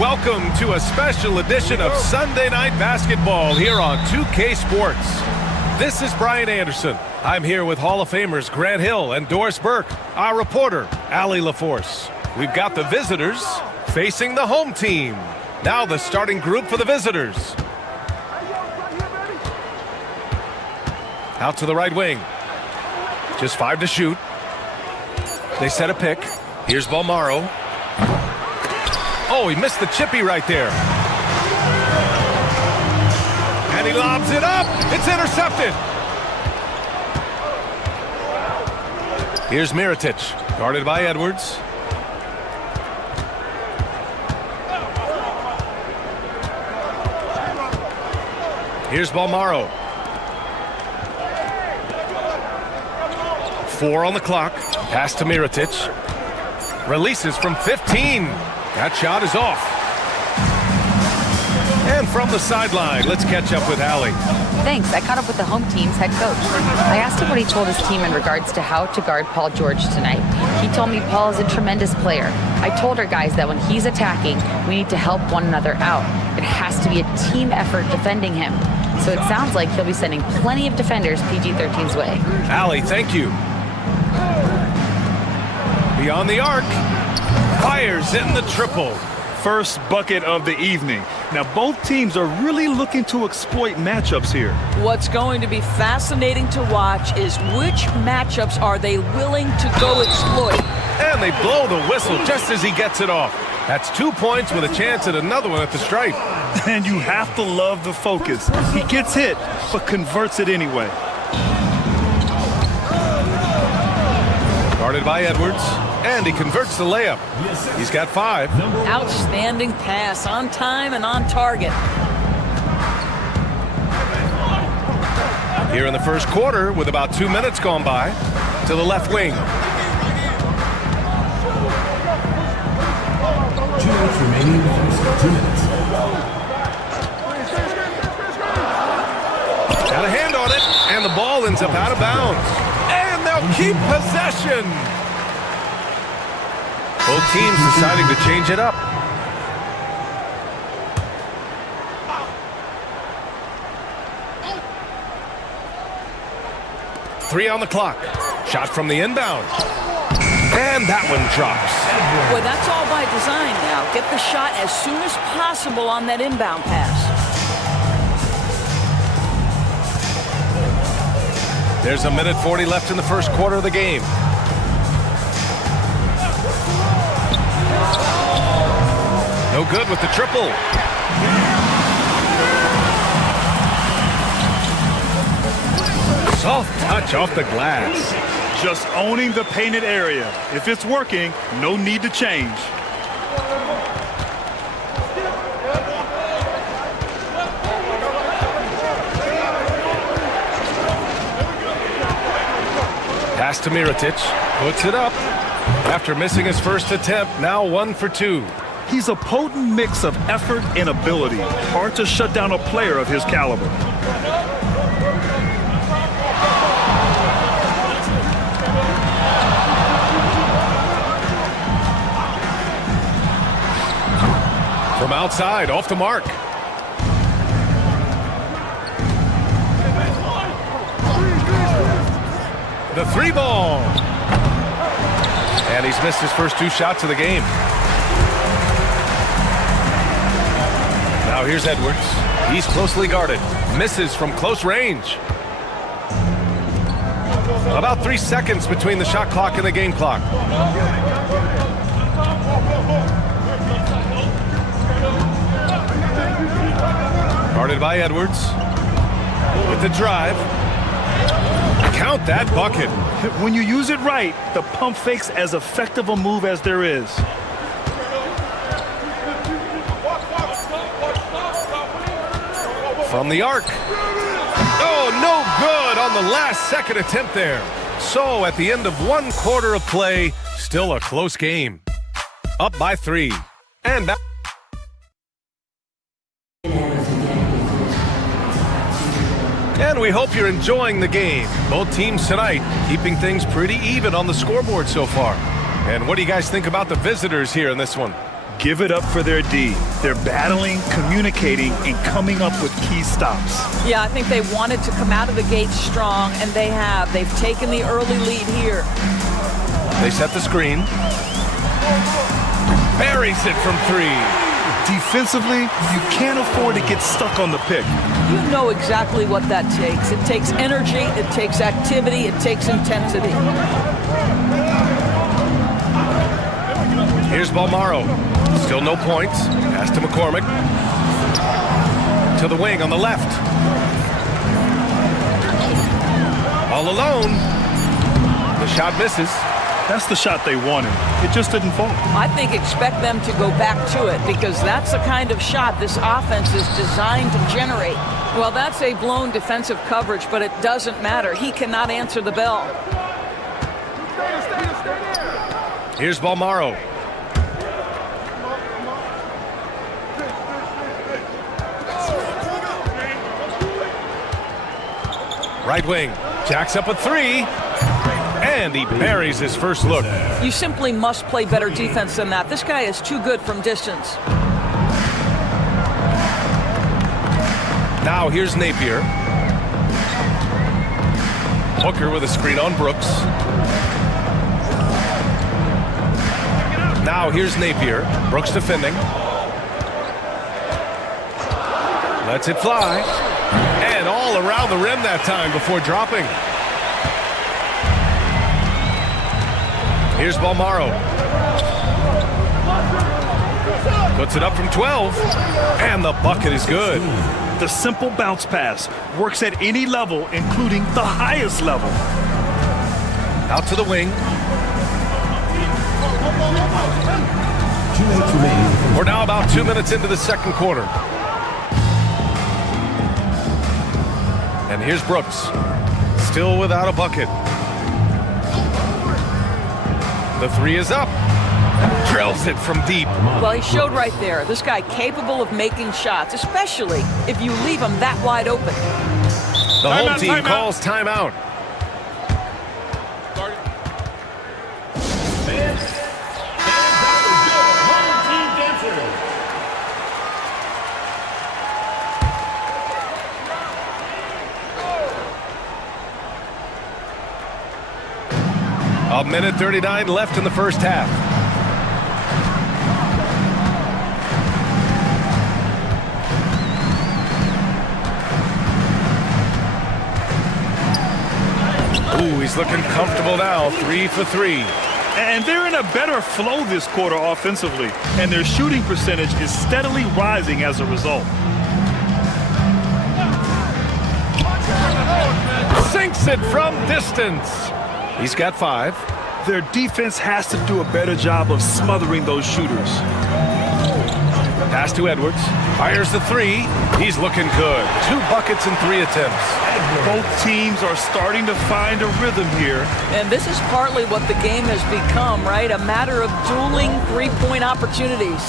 Welcome to a special edition of Sunday Night Basketball here on 2K Sports. This is Brian Anderson. I'm here with Hall of Famers Grant Hill and Doris Burke, our reporter, Allie LaForce. We've got the visitors facing the home team. Now the starting group for the visitors. Out to the right wing. Just 5 to shoot. They set a pick. Here's Balmaro. Oh, he missed the chippy right there. And he lobs it up. It's intercepted. Here's Mirotic, guarded by Edwards. Here's Balmaro. 4 on the clock. Pass to Mirotic. Releases from 15. That shot is off. And from the sideline, let's catch up with Allie. Thanks. I caught up with the home team's head coach. I asked him what he told his team in regards to how to guard Paul George tonight. He told me Paul is a tremendous player. I told our guys that when he's attacking, we need to help one another out. It has to be a team effort defending him. So it sounds like he'll be sending plenty of defenders PG-13's way. Allie, thank you. Beyond the arc. Fires in the triple. First bucket of the evening. Now, both teams are really looking to exploit matchups here. What's going to be fascinating to watch is which matchups are they willing to go exploit. And they blow the whistle just as he gets it off. That's 2 points with a chance at another one at the stripe. And you have to love the focus. He gets hit, but converts it anyway. Guarded by Edwards. And he converts the layup. He's got 5. Outstanding pass, on time and on target. Here in the first quarter, with about 2 minutes gone by, to the left wing. 2 minutes remaining in the first 2 minutes. Got a hand on it, and the ball ends up out of bounds. And they'll keep possession. Both teams deciding to change it up. Three on the clock. Shot from the inbound. And that one drops. Boy, that's all by design now. Get the shot as soon as possible on that inbound pass. There's a minute 40 left in the first quarter of the game. No good with the triple. Soft touch off the glass. Just owning the painted area. If it's working, no need to change. Pass to Mirotic. Puts it up. After missing his first attempt, now 1 for 2. He's a potent mix of effort and ability. Hard to shut down a player of his caliber. From outside, off the mark. The 3 ball. And he's missed his first 2 shots of the game. Now here's Edwards. He's closely guarded. Misses from close range. About 3 seconds between the shot clock and the game clock. Guarded by Edwards. With the drive. Count that bucket. When you use it right, the pump fake's as effective a move as there is. From the arc. Oh, no good on the last second attempt there. So at the end of 1 quarter of play, still a close game. Up by 3. And back. And we hope you're enjoying the game. Both teams tonight keeping things pretty even on the scoreboard so far. And what do you guys think about the visitors here in this one? Give it up for their D. They're battling, communicating, and coming up with key stops. Yeah, I think they wanted to come out of the gate strong, and they have. They've taken the early lead here. They set the screen. Buries it from 3. Defensively, you can't afford to get stuck on the pick. You know exactly what that takes. It takes energy, it takes activity, it takes intensity. Here's Balmaro. Still no points. Pass to McCormick. To the wing on the left. All alone. The shot misses. That's the shot they wanted. It just didn't fall. I think expect them to go back to it because that's the kind of shot this offense is designed to generate. Well, that's a blown defensive coverage, but it doesn't matter. He cannot answer the bell. Here's Balmaro. Right wing. Jacks up a 3. And he buries his first look. You simply must play better defense than that. This guy is too good from distance. Now here's Napier. Hooker with a screen on Brooks. Now here's Napier. Brooks defending. Lets it fly. And all around the rim that time before dropping. Here's Balmaro. Puts it up from 12. And the bucket is good. The simple bounce pass works at any level, including the highest level. Out to the wing. 2 minutes remaining. We're now about 2 minutes into the second quarter. And here's Brooks. Still without a bucket. The 3 is up. Drills it from deep. Well, he showed right there. This guy capable of making shots, especially if you leave him that wide open. The home team calls timeout. A minute 39 left in the first half. Ooh, he's looking comfortable now. 3 for 3. And they're in a better flow this quarter offensively, and their shooting percentage is steadily rising as a result. sinks it from distance. He's got 5. Their defense has to do a better job of smothering those shooters. Pass to Edwards. Fires the 3. He's looking good. 2 buckets in 3 attempts. Both teams are starting to find a rhythm here. And this is partly what the game has become, right? A matter of dueling three-point opportunities.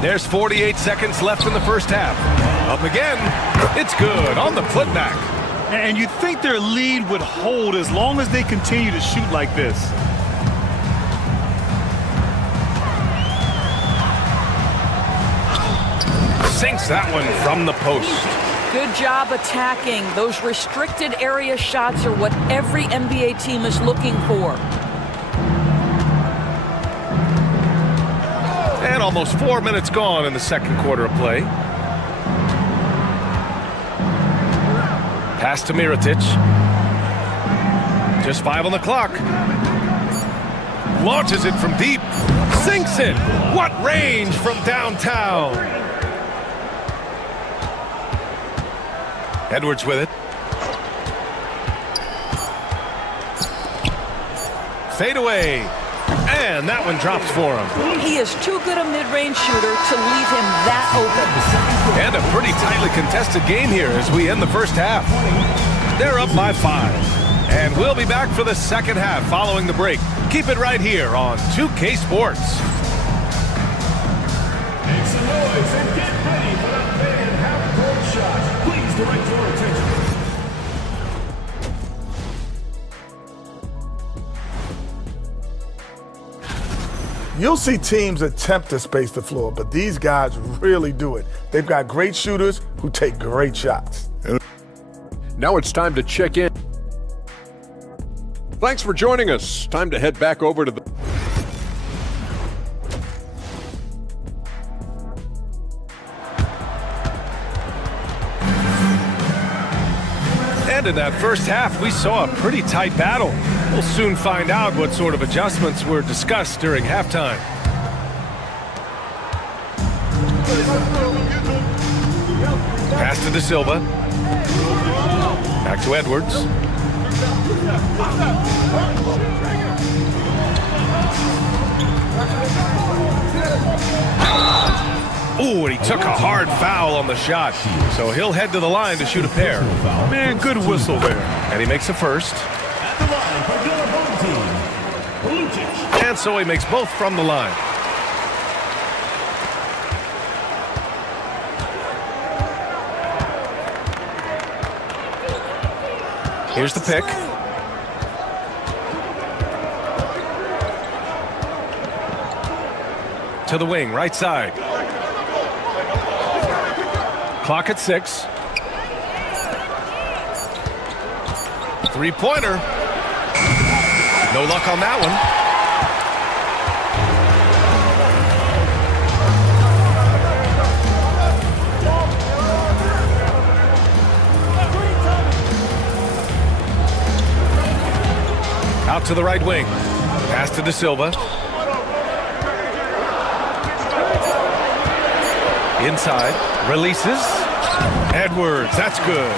There's 48 seconds left in the first half. Up again. It's good on the putback. And you'd think their lead would hold as long as they continue to shoot like this. Sinks that one from the post. Good job attacking. Those restricted area shots are what every NBA team is looking for. And almost 4 minutes gone in the second quarter of play. Pass to Mirotic. Just 5 on the clock. Launches it from deep. Sinks it. What range from downtown. Edwards with it. Fade away. And that one drops for him. He is too good a mid-range shooter to leave him that open. And a pretty tightly contested game here as we end the first half. They're up by 5. And we'll be back for the second half following the break. Keep it right here on 2K Sports. Make some noise and get ready for the fan half-court shot. Please direct your attention. You'll see teams attempt to space the floor, but these guys really do it. They've got great shooters who take great shots. Now it's time to check in. Thanks for joining us. Time to head back over to the... And in that first half, we saw a pretty tight battle. We'll soon find out what sort of adjustments were discussed during halftime. Pass to De Silva. Back to Edwards. Ooh, and he took a hard foul on the shot. So he'll head to the line to shoot a pair. Man, good whistle there. And he makes a first. And so he makes both from the line. Here's the pick. To the wing, right side. Clock at 6. Three-pointer. No luck on that one. Out to the right wing. Pass to De Silva. Inside. Releases. Edwards. That's good.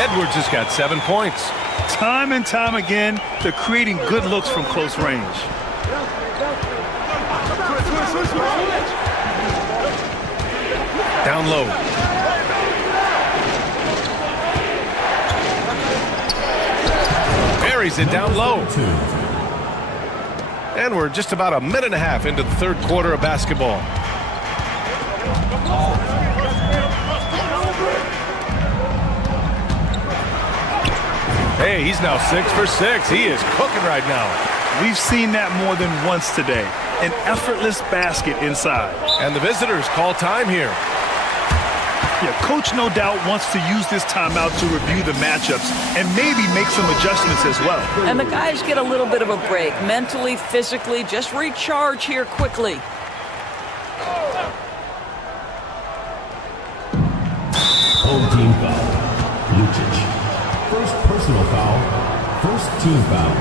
Edwards has got 7 points. Time and time again, they're creating good looks from close range. Down low. Buries it down low. And we're just about a minute and a half into the third quarter of basketball. Hey, he's now 6 for 6. He is cooking right now. We've seen that more than once today. An effortless basket inside. And the visitors call time here. Yeah, coach no doubt wants to use this timeout to review the matchups and maybe make some adjustments as well. And the guys get a little bit of a break, mentally, physically, just recharge here quickly. Home team foul. Lucic. First personal foul. First team foul.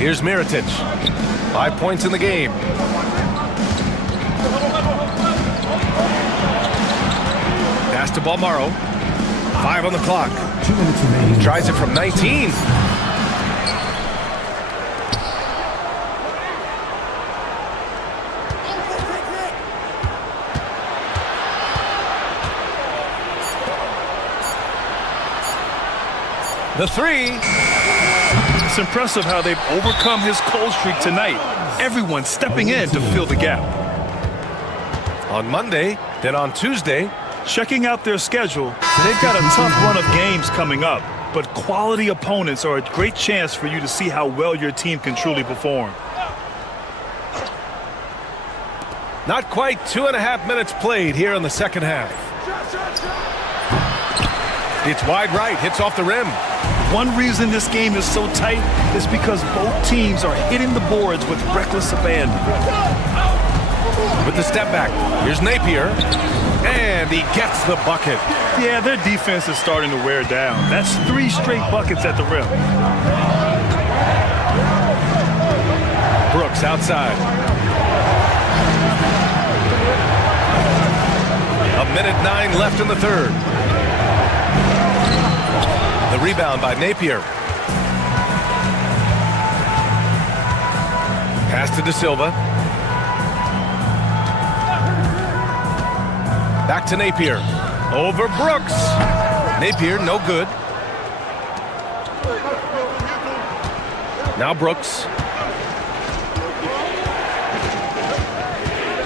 Here's Mirotic. 5 points in the game. Pass to Balmaro. 5 on the clock. 2 minutes remaining. Tries it from 19. The 3. It's impressive how they've overcome his cold streak tonight. Everyone stepping in to fill the gap. On Monday, then on Tuesday. Checking out their schedule, they've got a tough run of games coming up, but quality opponents are a great chance for you to see how well your team can truly perform. Not quite 2.5 minutes played here in the second half. It's wide right, hits off the rim. One reason this game is so tight is because both teams are hitting the boards with reckless abandon. With the step back, here's Napier, and he gets the bucket. Yeah, their defense is starting to wear down. That's 3 straight buckets at the rim. Brooks outside. 1:09 left in the third. The rebound by Napier. Pass to De Silva. Back to Napier. Over Brooks. Napier, no good. Now Brooks.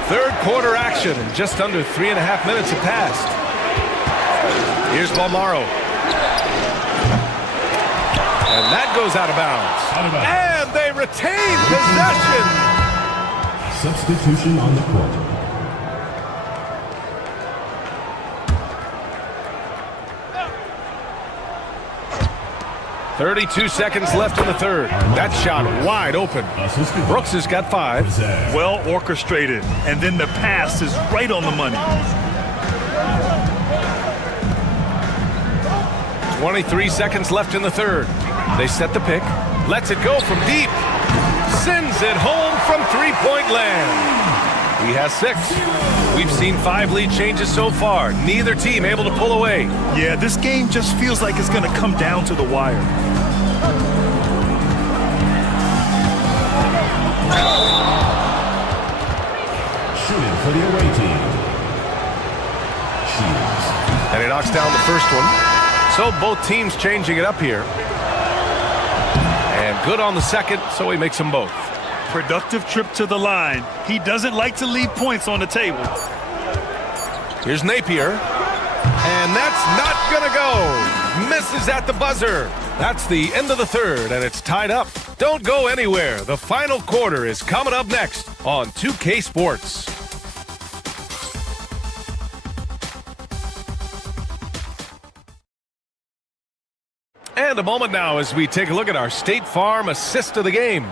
Third quarter action, and just under 3.5 minutes have passed. Here's Balmaro. And that goes out of bounds. And they retain possession. Substitution on the court. 32 seconds left in the third. That shot wide open. Brooks has got 5. Well orchestrated, and then the pass is right on the money. 23 seconds left in the third. They set the pick. Lets it go from deep. Sends it home from three-point land. He has 6. We've seen 5 lead changes so far. Neither team able to pull away. Yeah, this game just feels like it's going to come down to the wire. Shooting for the away team. Shields. And he knocks down the first one. So both teams changing it up here. And good on the second, so he makes them both. Productive trip to the line. He doesn't like to leave points on the table. Here's Napier. And that's not going to go. Misses at the buzzer. That's the end of the third, and it's tied up. Don't go anywhere. The final quarter is coming up next on 2K Sports. And a moment now as we take a look at our State Farm assist of the game.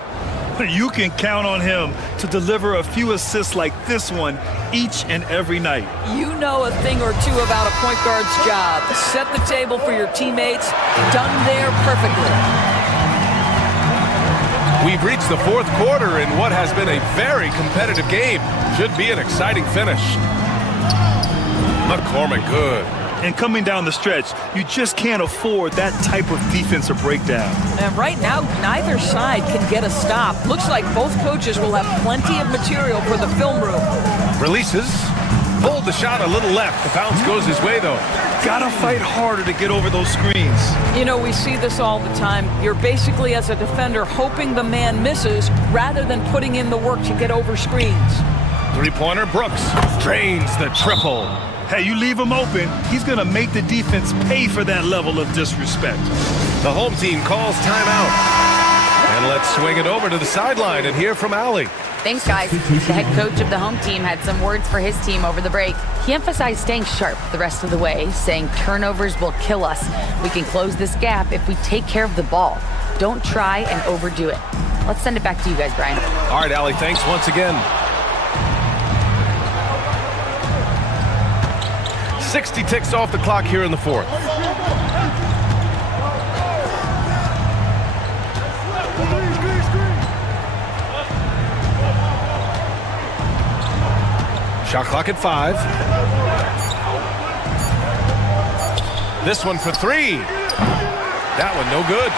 You can count on him to deliver a few assists like this one each and every night. You know a thing or two about a point guard's job. Set the table for your teammates. Done there perfectly. We've reached the fourth quarter in what has been a very competitive game. Should be an exciting finish. McCormick good. And coming down the stretch, you just can't afford that type of defensive breakdown. And right now, neither side can get a stop. Looks like both coaches will have plenty of material for the film room. Releases. Pulled the shot a little left. The bounce goes his way, though. Gotta fight harder to get over those screens. You know, we see this all the time. You're basically, as a defender, hoping the man misses rather than putting in the work to get over screens. Three-pointer, Brooks drains the triple. Hey, you leave him open, he's going to make the defense pay for that level of disrespect. The home team calls timeout. And let's swing it over to the sideline and hear from Allie. Thanks, guys. The head coach of the home team had some words for his team over the break. He emphasized staying sharp the rest of the way, saying turnovers will kill us. We can close this gap if we take care of the ball. Don't try and overdo it. Let's send it back to you guys, Brian. All right, Allie, thanks once again. 60 ticks off the clock here in the fourth. Shot clock at 5. This one for 3. That one no good.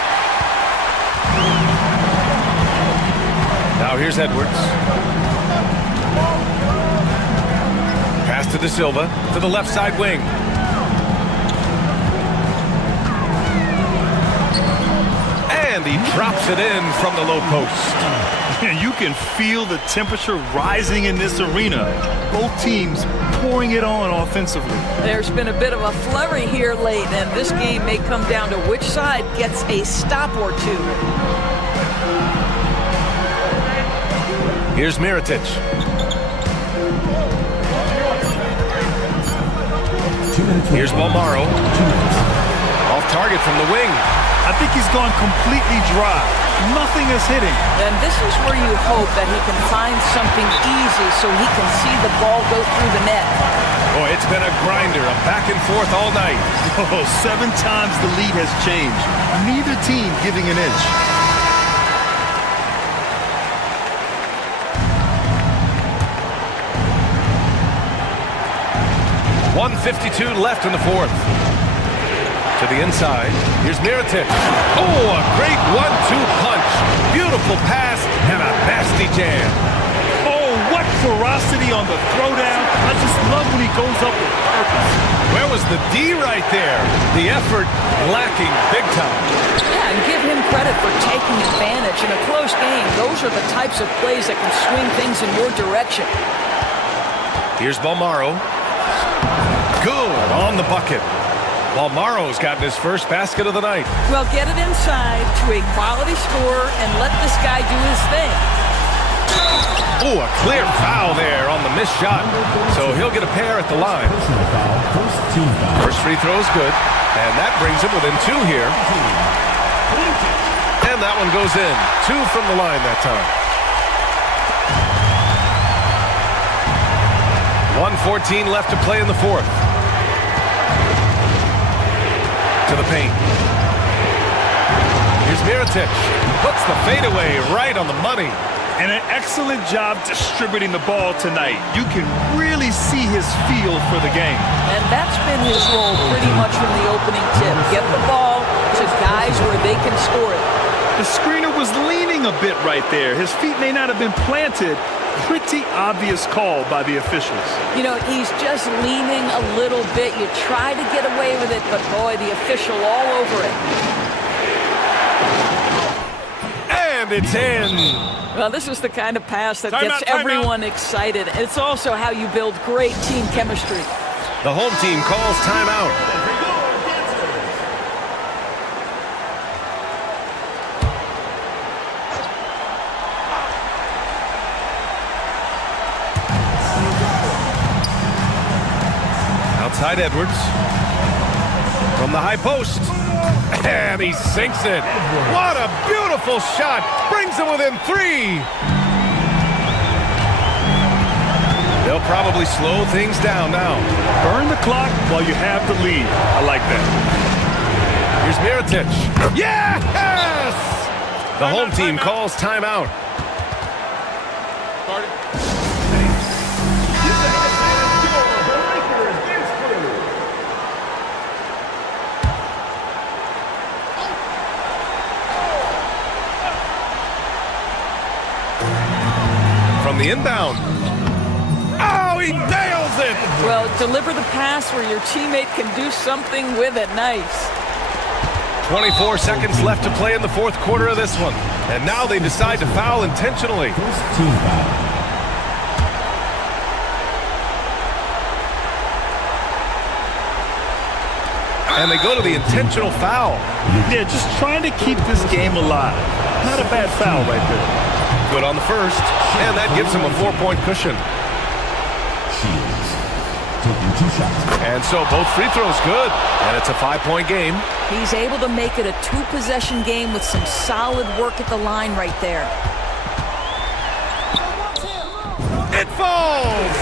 Now here's Edwards. Pass to De Silva to the left side wing. And he drops it in from the low post. And you can feel the temperature rising in this arena. Both teams pouring it on offensively. There's been a bit of a flurry here late, and this game may come down to which side gets a stop or two. Here's Mirotic. Here's Balmaro. Off target from the wing. I think he's gone completely dry. Nothing is hitting. And this is where you hope that he can find something easy so he can see the ball go through the net. Boy, it's been a grinder, a back and forth all night. Oh, 7 times the lead has changed. Neither team giving an inch. .152 left in the fourth. To the inside, here's Mirotic. Oh, a great 1-2 punch. Beautiful pass and a nasty jam. Oh, what ferocity on the throwdown. I just love when he goes up with purpose. Where was the D right there? The effort lacking big time. Yeah, and give him credit for taking advantage. In a close game, those are the types of plays that can swing things in your direction. Here's Balmaro. Good on the bucket. Balmaro's gotten his first basket of the night. Well, get it inside to a quality scorer and let this guy do his thing. Oh, a clear foul there on the missed shot. So he'll get a pair at the line. First free throw is good. And that brings him within 2 here. And that one goes in. 2 from the line that time. 1:14 left to play in the fourth. To the paint. Here's Mirotic. Puts the fadeaway right on the money. And an excellent job distributing the ball tonight. You can really see his feel for the game. And that's been his role pretty much from the opening tip. Get the ball to guys where they can score it. The screener was leaning a bit right there. His feet may not have been planted. Pretty obvious call by the officials. You know, he's just leaning a little bit. You try to get away with it, but boy, the official all over it. And it's in. Well, this is the kind of pass that gets everyone excited. It's also how you build great team chemistry. The home team calls timeout. Outside Edwards. From the high post. And he sinks it. What a beautiful shot. Brings him within 3. They'll probably slow things down now. Burn the clock while you have the lead. I like that. Here's Mirotic. Yes! The home team calls timeout. From the inbound. Oh, he nails it! Well, deliver the pass where your teammate can do something with it. Nice. 24 seconds left to play in the fourth quarter of this one. And now they decide to foul intentionally. First team foul. And they go to the intentional foul. Yeah, just trying to keep this game alive. Not a bad foul right there. Good on the first, and that gives him a 4-point cushion. Shields taking 2 shots. And so both free throws good, and it's a 5-point game. He's able to make it a 2-possession game with some solid work at the line right there. It falls!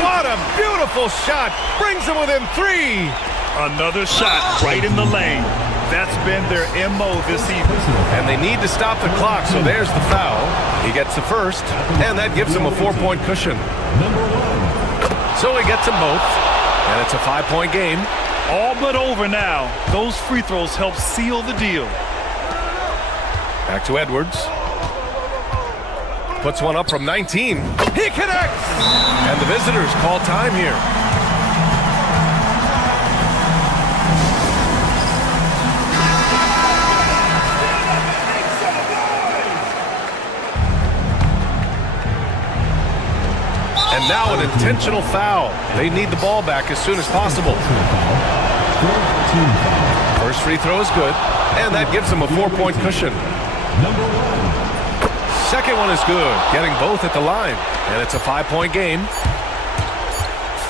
What a beautiful shot! Brings him within 3. Another shot right in the lane. That's been their MO this evening. And they need to stop the clock, so there's the foul. He gets the first, and that gives him a 4-point cushion. Number 1. So he gets them both, and it's a 5-point game. All but over now. Those free throws help seal the deal. Back to Edwards. Puts one up from 19. He connects! And the visitors call time here. And now an intentional foul. They need the ball back as soon as possible. First free throw is good, and that gives them a 4-point cushion. Second one is good, getting both at the line. And it's a 5-point game.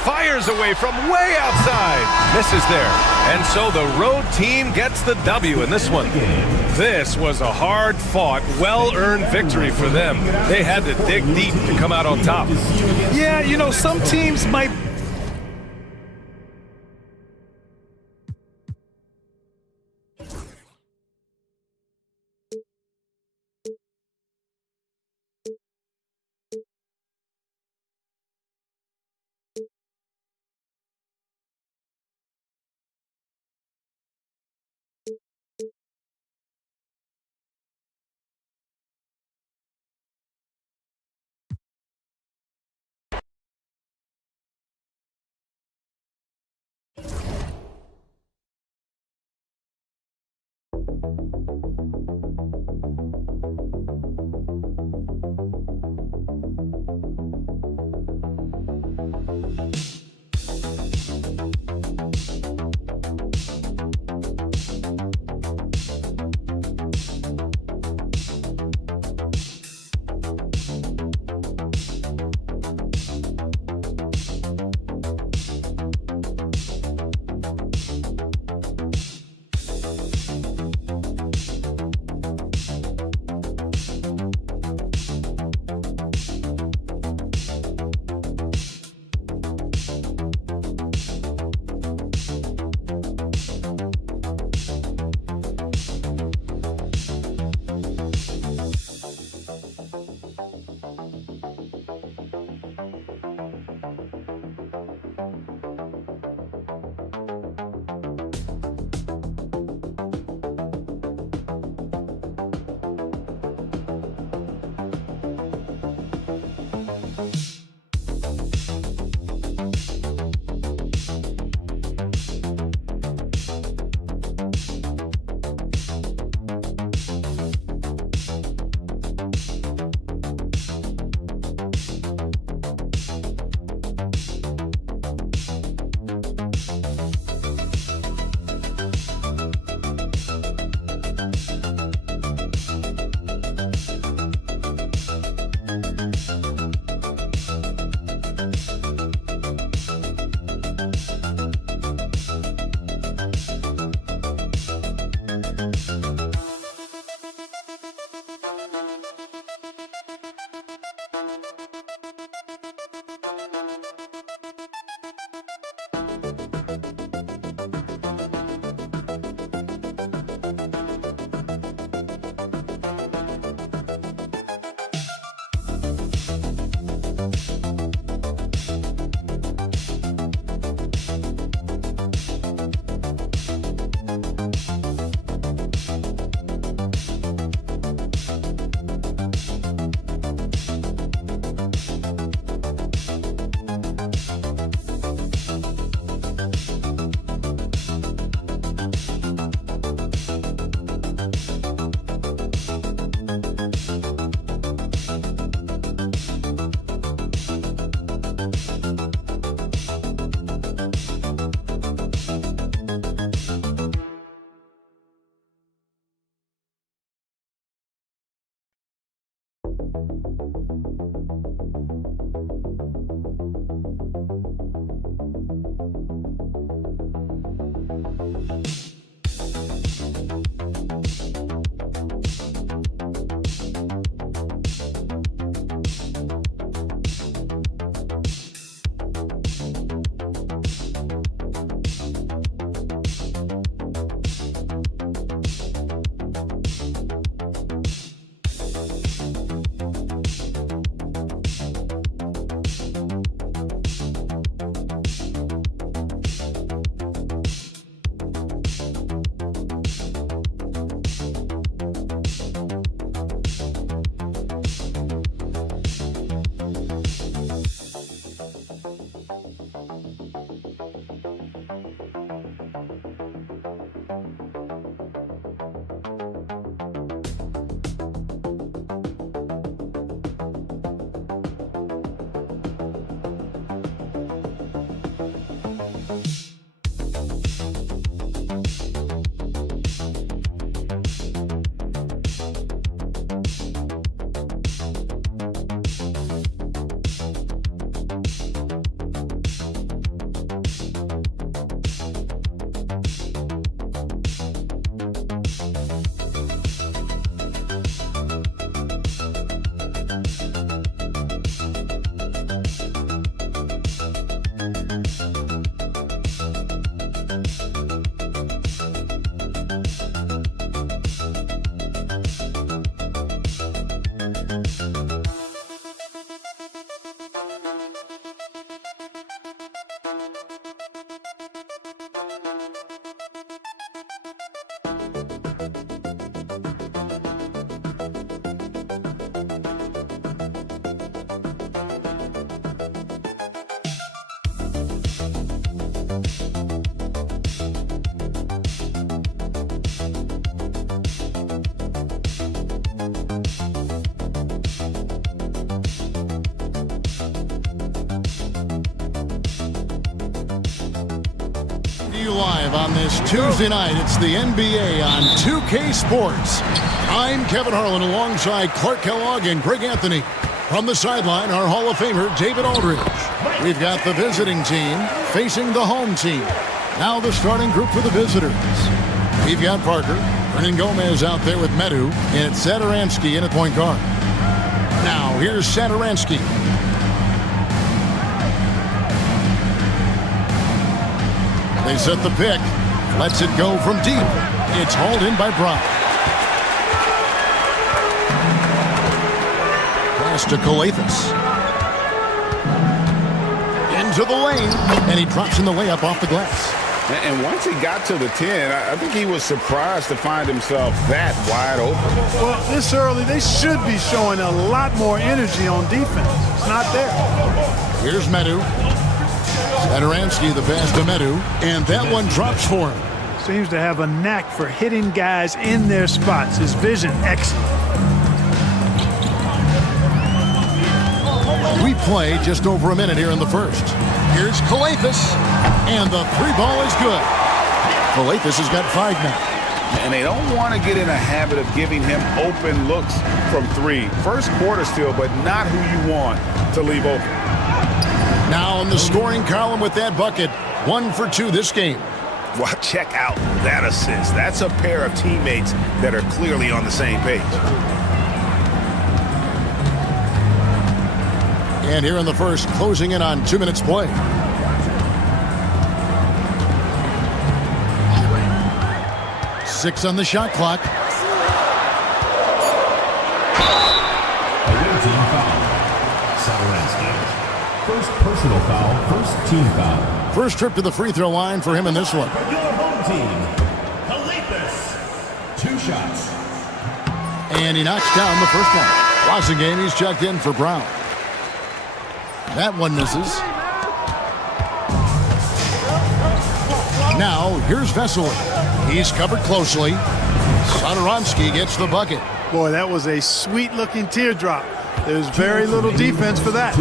Fires away from way outside. Misses there. And so the road team gets the W in this one. This was a hard-fought, well-earned victory for them. They had to dig deep to come out on top. Yeah, you know, some teams might... you live on this Tuesday night. It's the NBA on 2K Sports. I'm Kevin Harlan alongside Clark Kellogg and Greg Anthony. From the sideline, our Hall of Famer, David Aldridge. We've got the visiting team facing the home team. Now the starting group for the visitors. We've got Parker, Hernan Gomez out there with Medu, and it's Satoransky in at point guard. Now, here's Satoransky. They set the pick. Lets it go from deep. It's hauled in by Brown. Pass to Calathes. Into the lane. And he drops in the layup off the glass. And once he got to the 10, I think he was surprised to find himself that wide open. Well, this early, they should be showing a lot more energy on defense. It's not there. Here's Medu. Satoransky, the pass to Medu, and that one drops for him. Seems to have a knack for hitting guys in their spots. His vision, excellent. We play just over a minute here in the first. Here's Calathes, and the three ball is good. Calathes has got 5 now. And they don't want to get in a habit of giving him open looks from 3. First quarter still, but not who you want to leave open. Now in the scoring column with that bucket. 1 for 2 this game. Well, check out that assist. That's a pair of teammates that are clearly on the same page. And here in the first, closing in on 2 minutes play. Six on the shot clock. First personal foul, first team foul. First trip to the free throw line for him in this one. For your home team, Efes. 2 shots. And he knocks down the first one. Watching game, he's checked in for Brown. That one misses. Now, here's Vesely. He's covered closely. Satoransky gets the bucket. Boy, that was a sweet-looking teardrop. There's very little defense for that.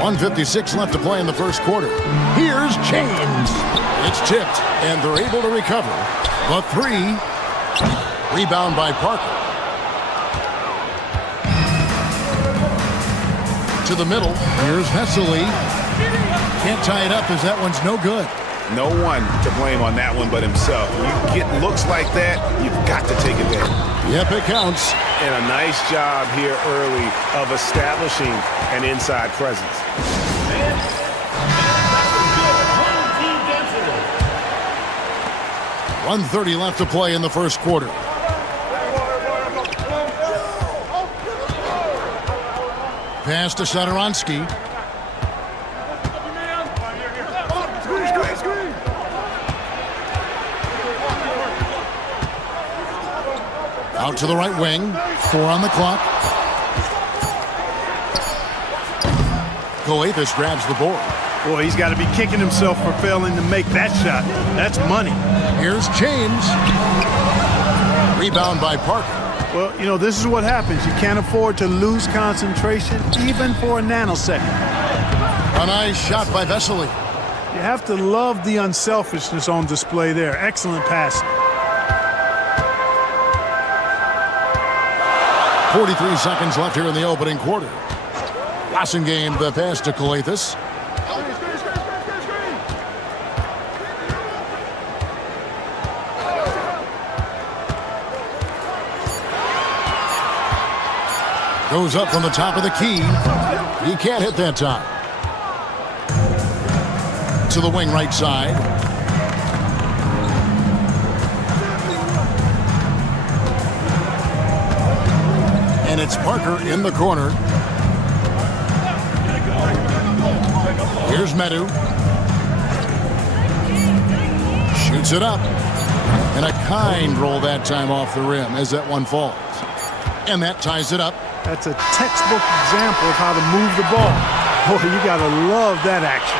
1:56 left to play in the first quarter. Here's James. It's tipped, and they're able to recover. The 3. Rebound by Parker. To the middle. Here's Vesely. Can't tie it up as that one's no good. No one to blame on that one but himself. When you get looks like that, you've got to take advantage. Yep, it counts. And a nice job here early of establishing an inside presence. 1:30 left to play in the first quarter. Pass to Satoransky. Out to the right wing. 4 on the clock. Calathes grabs the board. Boy, he's got to be kicking himself for failing to make that shot. That's money. Here's James. Rebound by Parker. Well, you know, this is what happens. You can't afford to lose concentration, even for a nanosecond. A nice shot by Vesely. You have to love the unselfishness on display there. Excellent pass. 43 seconds left here in the opening quarter. Passing game, the pass to Calathes. Goes up from the top of the key. He can't hit that time. To the wing right side. And it's Parker in the corner. Here's Medu. Shoots it up. And a kind roll that time off the rim as that one falls. And that ties it up. That's a textbook example of how to move the ball. Boy, you got to love that action.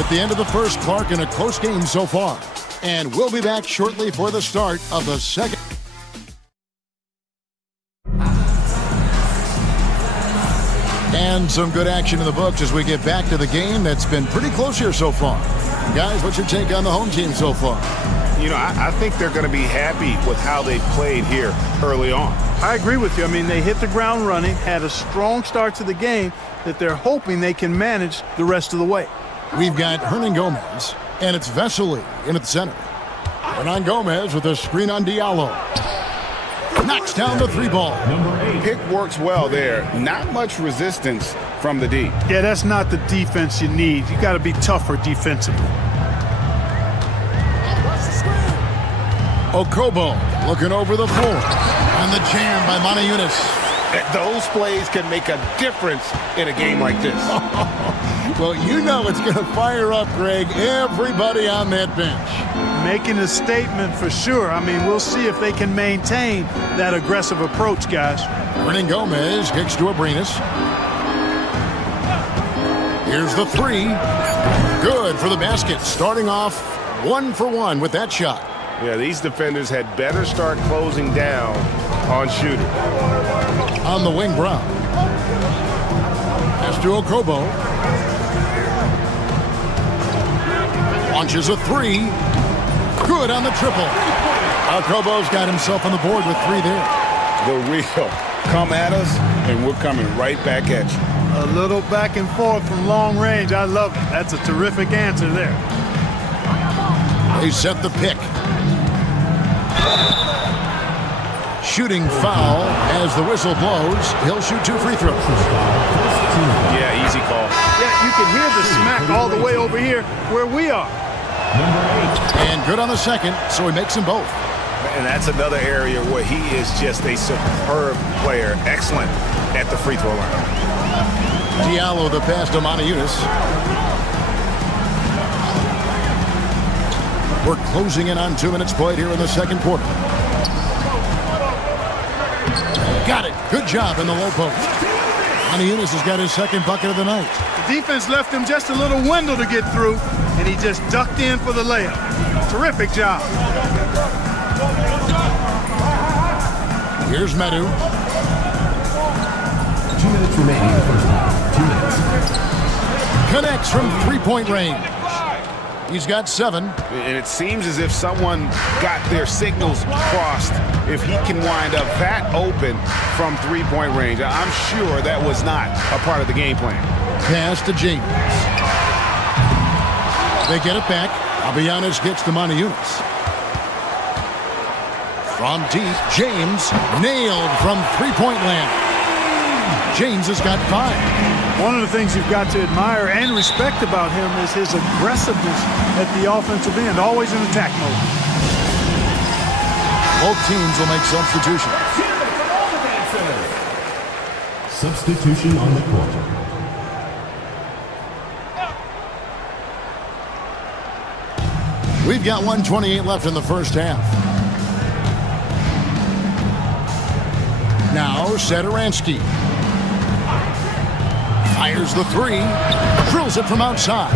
At the end of the first, Clark, in a close game so far. And we'll be back shortly for the start of the second. And some good action in the books as we get back to the game that's been pretty close here so far. Guys, what's your take on the home team so far? You know, I think they're going to be happy with how they played here early on. I agree with you. I mean, they hit the ground running, had a strong start to the game that they're hoping they can manage the rest of the way. We've got Hernan Gomez, and it's Vesely in at the center. Hernan Gomez with a screen on Diallo. Knocks down the 3 ball. Pick works well there. Not much resistance from the D. Yeah, that's not the defense you need. You got to be tougher defensively. Okobo looking over the floor. And the jam by Manajunas. Those plays can make a difference in a game like this. Well, you know it's going to fire up, Greg, everybody on that bench. Making a statement for sure. I mean, we'll see if they can maintain that aggressive approach, guys. Hernan Gomez kicks to Abrinas. Here's the 3. Good for the basket. Starting off 1 for 1 with that shot. Yeah, these defenders had better start closing down on shooters. On the wing, Brown. Pass to Okobo. Launches a 3. Good on the triple. Okobo's got himself on the board with 3 there. The real come at us, and we're coming right back at you. A little back and forth from long range. I love it. That's a terrific answer there. They set the pick. Shooting foul as the whistle blows. He'll shoot 2 free throws. Yeah, easy call. Yeah, you can hear the smack all the way over here where we are. And good on the second, so he makes them both. And that's another area where he is just a superb player. Excellent at the free throw line. Diallo the pass to Manajunas. We're closing in on 2 minutes played here in the second quarter. Got it. Good job in the low post. Manajunas has got his second bucket of the night. The defense left him just a little window to get through, and he just ducked in for the layup. Terrific job. Here's Medu. 2 minutes remaining in the first half. 2 minutes. Connects from 3-point range. He's got 7. And it seems as if someone got their signals crossed if he can wind up that open from 3-point range. I'm sure that was not a part of the game plan. Pass to James. They get it back. Abiyanis gets to Manajunas. From deep, James nailed from 3-point land. James has got 5. One of the things you've got to admire and respect about him is his aggressiveness at the offensive end, always in attack mode. Both teams will make substitutions. Substitution on the court. We've got 1:28 left in the first half. Now, Satoransky. Fires the 3. Drills it from outside.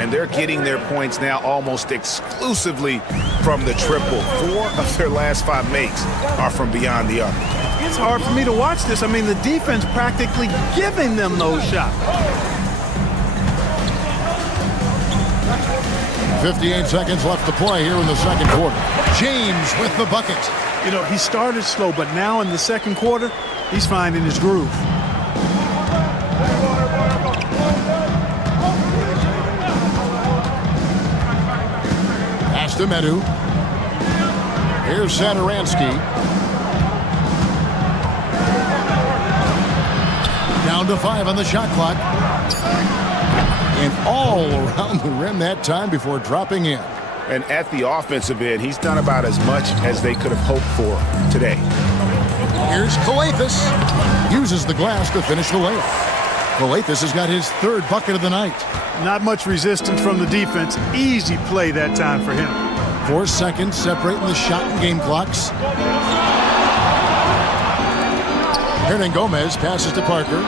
And they're getting their points now almost exclusively from the triple. 4 of their last 5 makes are from beyond the arc. It's hard for me to watch this. I mean, the defense practically giving them those shots. 58 seconds left to play here in the second quarter. James with the bucket. You know, he started slow, but now in the second quarter, he's finding his groove. Pass to Medu. Here's Satoransky. Down to 5 on the shot clock. And all around the rim that time before dropping in. And at the offensive end, he's done about as much as they could have hoped for today. Here's Calathes. Uses the glass to finish the layup. Calathes has got his 3rd bucket of the night. Not much resistance from the defense. Easy play that time for him. 4 seconds separating the shot and game clocks. Hernan Gomez passes to Parker.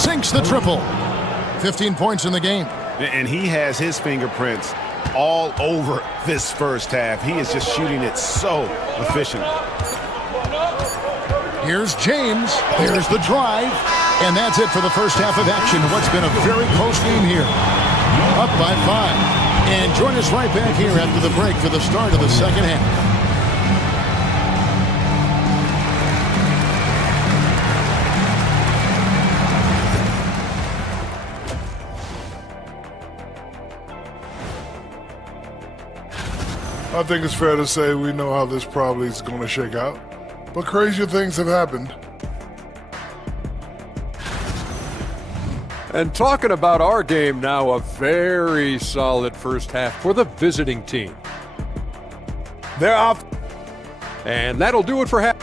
Sinks the triple. 15 points in the game. And he has his fingerprints all over this first half. He is just shooting it so efficient. Here's James. Here's the drive. And that's it for the first half of action. What's been a very close game here. Up by 5. And join us right back here after the break for the start of the second half. I think it's fair to say we know how this probably is going to shake out, but crazier things have happened. And talking about our game now, a very solid first half for the visiting team. They're off. And that'll do it for half.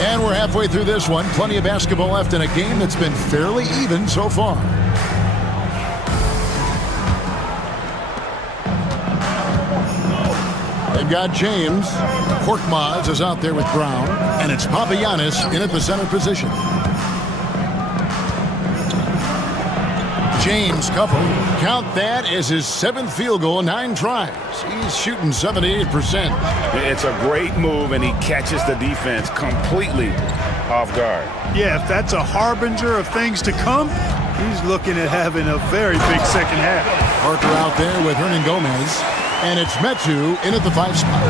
And we're halfway through this one. Plenty of basketball left in a game that's been fairly even so far. They've got James. Korkmaz is out there with Brown. And it's Papagiannis in at the center position. James couple. Count that as his 7th field goal in 9 tries. He's shooting 78%. It's a great move, and he catches the defense completely off guard. Yeah, if that's a harbinger of things to come, he's looking at having a very big second half. Parker out there with Hernan Gomez. And it's Metu in at the 5 spot.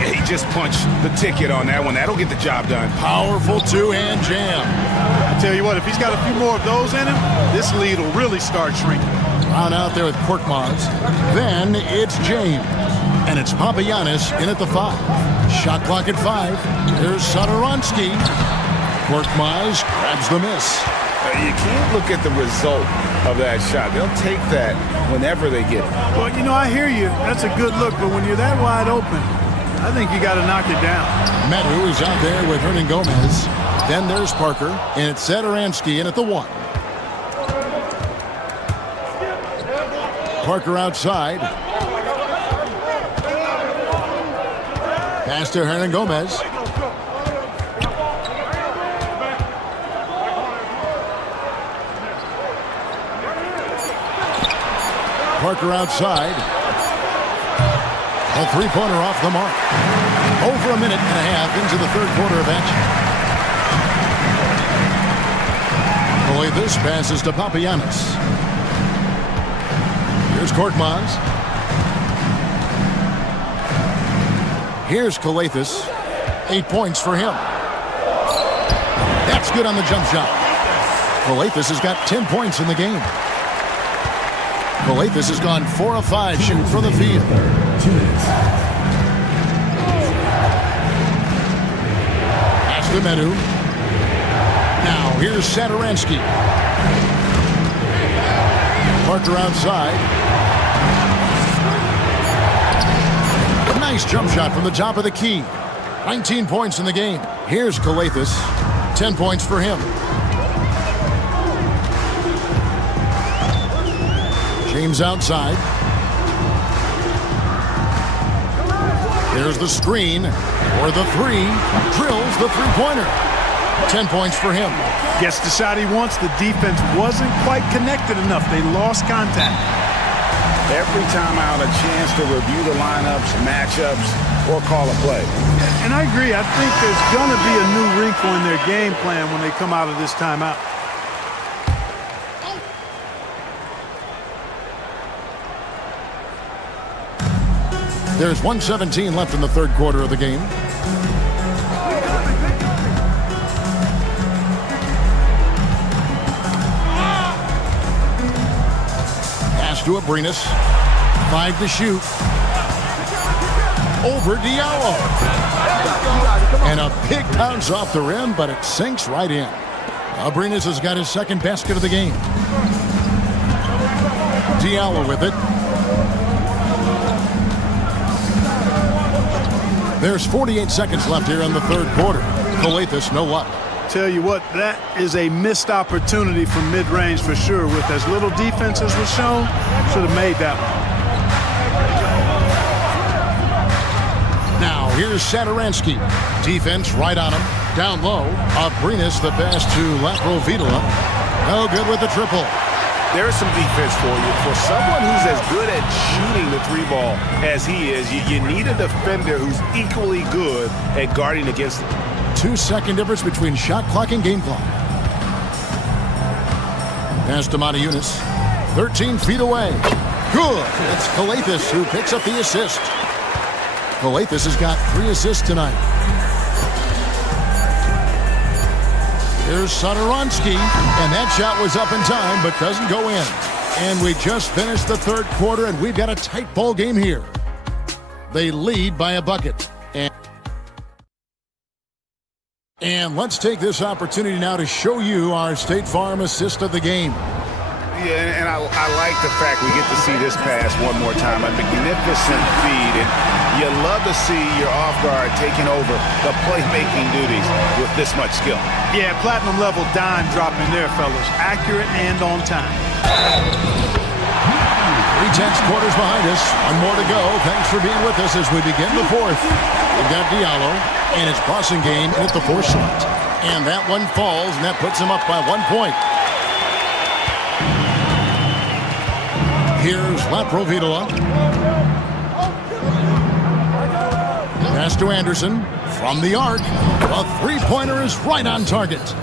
Yeah, he just punched the ticket on that one. That'll get the job done. Powerful 2-hand jam. I tell you what, if he's got a few more of those in him, this lead will really start shrinking. Brown out there with Korkmaz. Then it's James. And it's Papagiannis in at the 5. Shot clock at 5. Here's Satoransky. Korkmaz grabs the miss. You can't look at the result of that shot. They'll take that whenever they get it. Well, you know, I hear you. That's a good look, but when you're that wide open, I think you got to knock it down. Metu is out there with Hernan Gomez. Then there's Parker, and it's Satoransky in at the 1. Parker outside. Pass to Hernan Gomez. Parker outside. A 3-pointer off the mark. Over a minute and a half into the third quarter of action. This passes to Papagiannis. Here's Korkmaz. Here's Calathes. 8 points for him. That's good on the jump shot. Calathes has got 10 points in the game. Calathes has gone 4 of 5 shooting from the field. Pass to Metu. Now here's Satoransky. Parker outside. A nice jump shot from the top of the key. 19 points in the game. Here's Calathes. 10 points for him. James outside. There's the screen or the 3. Drills the 3-pointer. 10 points for him. Gets the shot he wants. The defense wasn't quite connected enough. They lost contact. Every time out, a chance to review the lineups, matchups, or call a play. And I agree. I think there's going to be a new wrinkle in their game plan when they come out of this timeout. There's 1:17 left in the third quarter of the game. Pass to Abrinas. 5 to shoot. Over Diallo. And a big bounce off the rim, but it sinks right in. Abrinas has got his second basket of the game. Diallo with it. There's 48 seconds left here in the third quarter. Calathes, no luck. Tell you what, that is a missed opportunity from mid-range for sure. With as little defense as was shown, should have made that one. Now, here's Satoransky. Defense right on him. Down low, Abrinas the pass to Laprovitola. No good with the triple. There's some defense for you. For someone who's as good at shooting the three ball as he is, you need a defender who's equally good at guarding against it. 2-second difference between shot clock and game clock. Pass to Matajunas. 13 feet away. Good. It's Kalathis who picks up the assist. Kalathis has got 3 assists tonight. Here's Satoransky, and that shot was up in time but doesn't go in. And we just finished the third quarter, and we've got a tight ball game here. They lead by a bucket. And let's take this opportunity now to show you our State Farm assist of the game. Yeah, and I like the fact we get to see this pass one more time. A magnificent feed, and you love to see your off guard taking over the playmaking duties with this much skill. Yeah, platinum level dime dropping there, fellas. Accurate and on time. 3/10 quarters behind us. One more to go. Thanks for being with us as we begin the fourth. We've got Diallo, and it's crossing game at the 4 slot. And that one falls, and that puts him up by 1 point. Here's Laprovitola. Pass to Anderson from the arc. A three-pointer is right on target.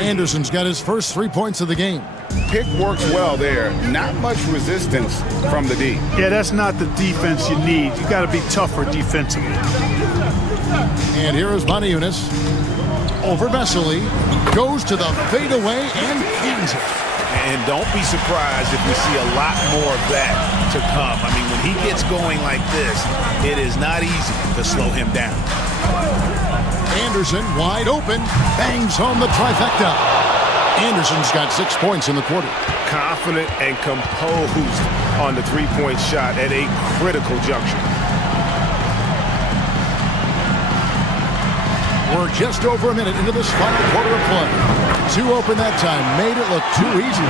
Anderson's got his first 3 points of the game. Pick works well there. Not much resistance from the D. Yeah, that's not the defense you need. You got to be tougher defensively. And here is Matajunas. Over Vesely. Goes to the fadeaway and cleans it. And don't be surprised if we see a lot more of that to come. I mean, when he gets going like this, it is not easy to slow him down. Anderson wide open. Bangs home the trifecta. Anderson's got 6 points in the quarter. Confident and composed on the three-point shot at a critical juncture. We're just over a minute into this final quarter of play. 2 open that time. Made it look too easy.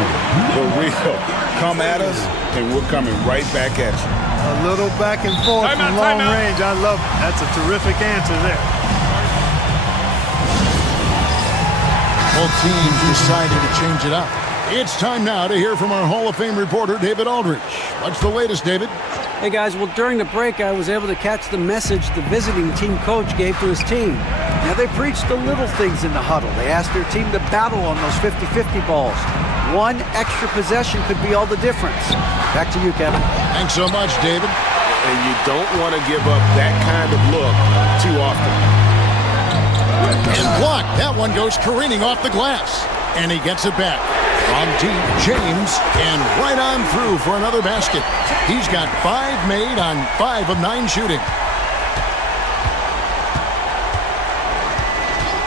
The real come at us, and we're coming right back at you. A little back and forth from long range. I love it. That's a terrific answer there. Both teams decided to change it up. It's time now to hear from our Hall of Fame reporter, David Aldridge. What's the latest, David? Hey, guys. Well, during the break, I was able to catch the message the visiting team coach gave to his team. Now, they preached the little things in the huddle. They asked their team to battle on those 50-50 balls. 1 extra possession could be all the difference. Back to you, Kevin. Thanks so much, David. And you don't want to give up that kind of look too often. And blocked. That one goes careening off the glass. And he gets it back. From deep, James, and right on through for another basket. He's got 5 made on 5 of 9 shooting.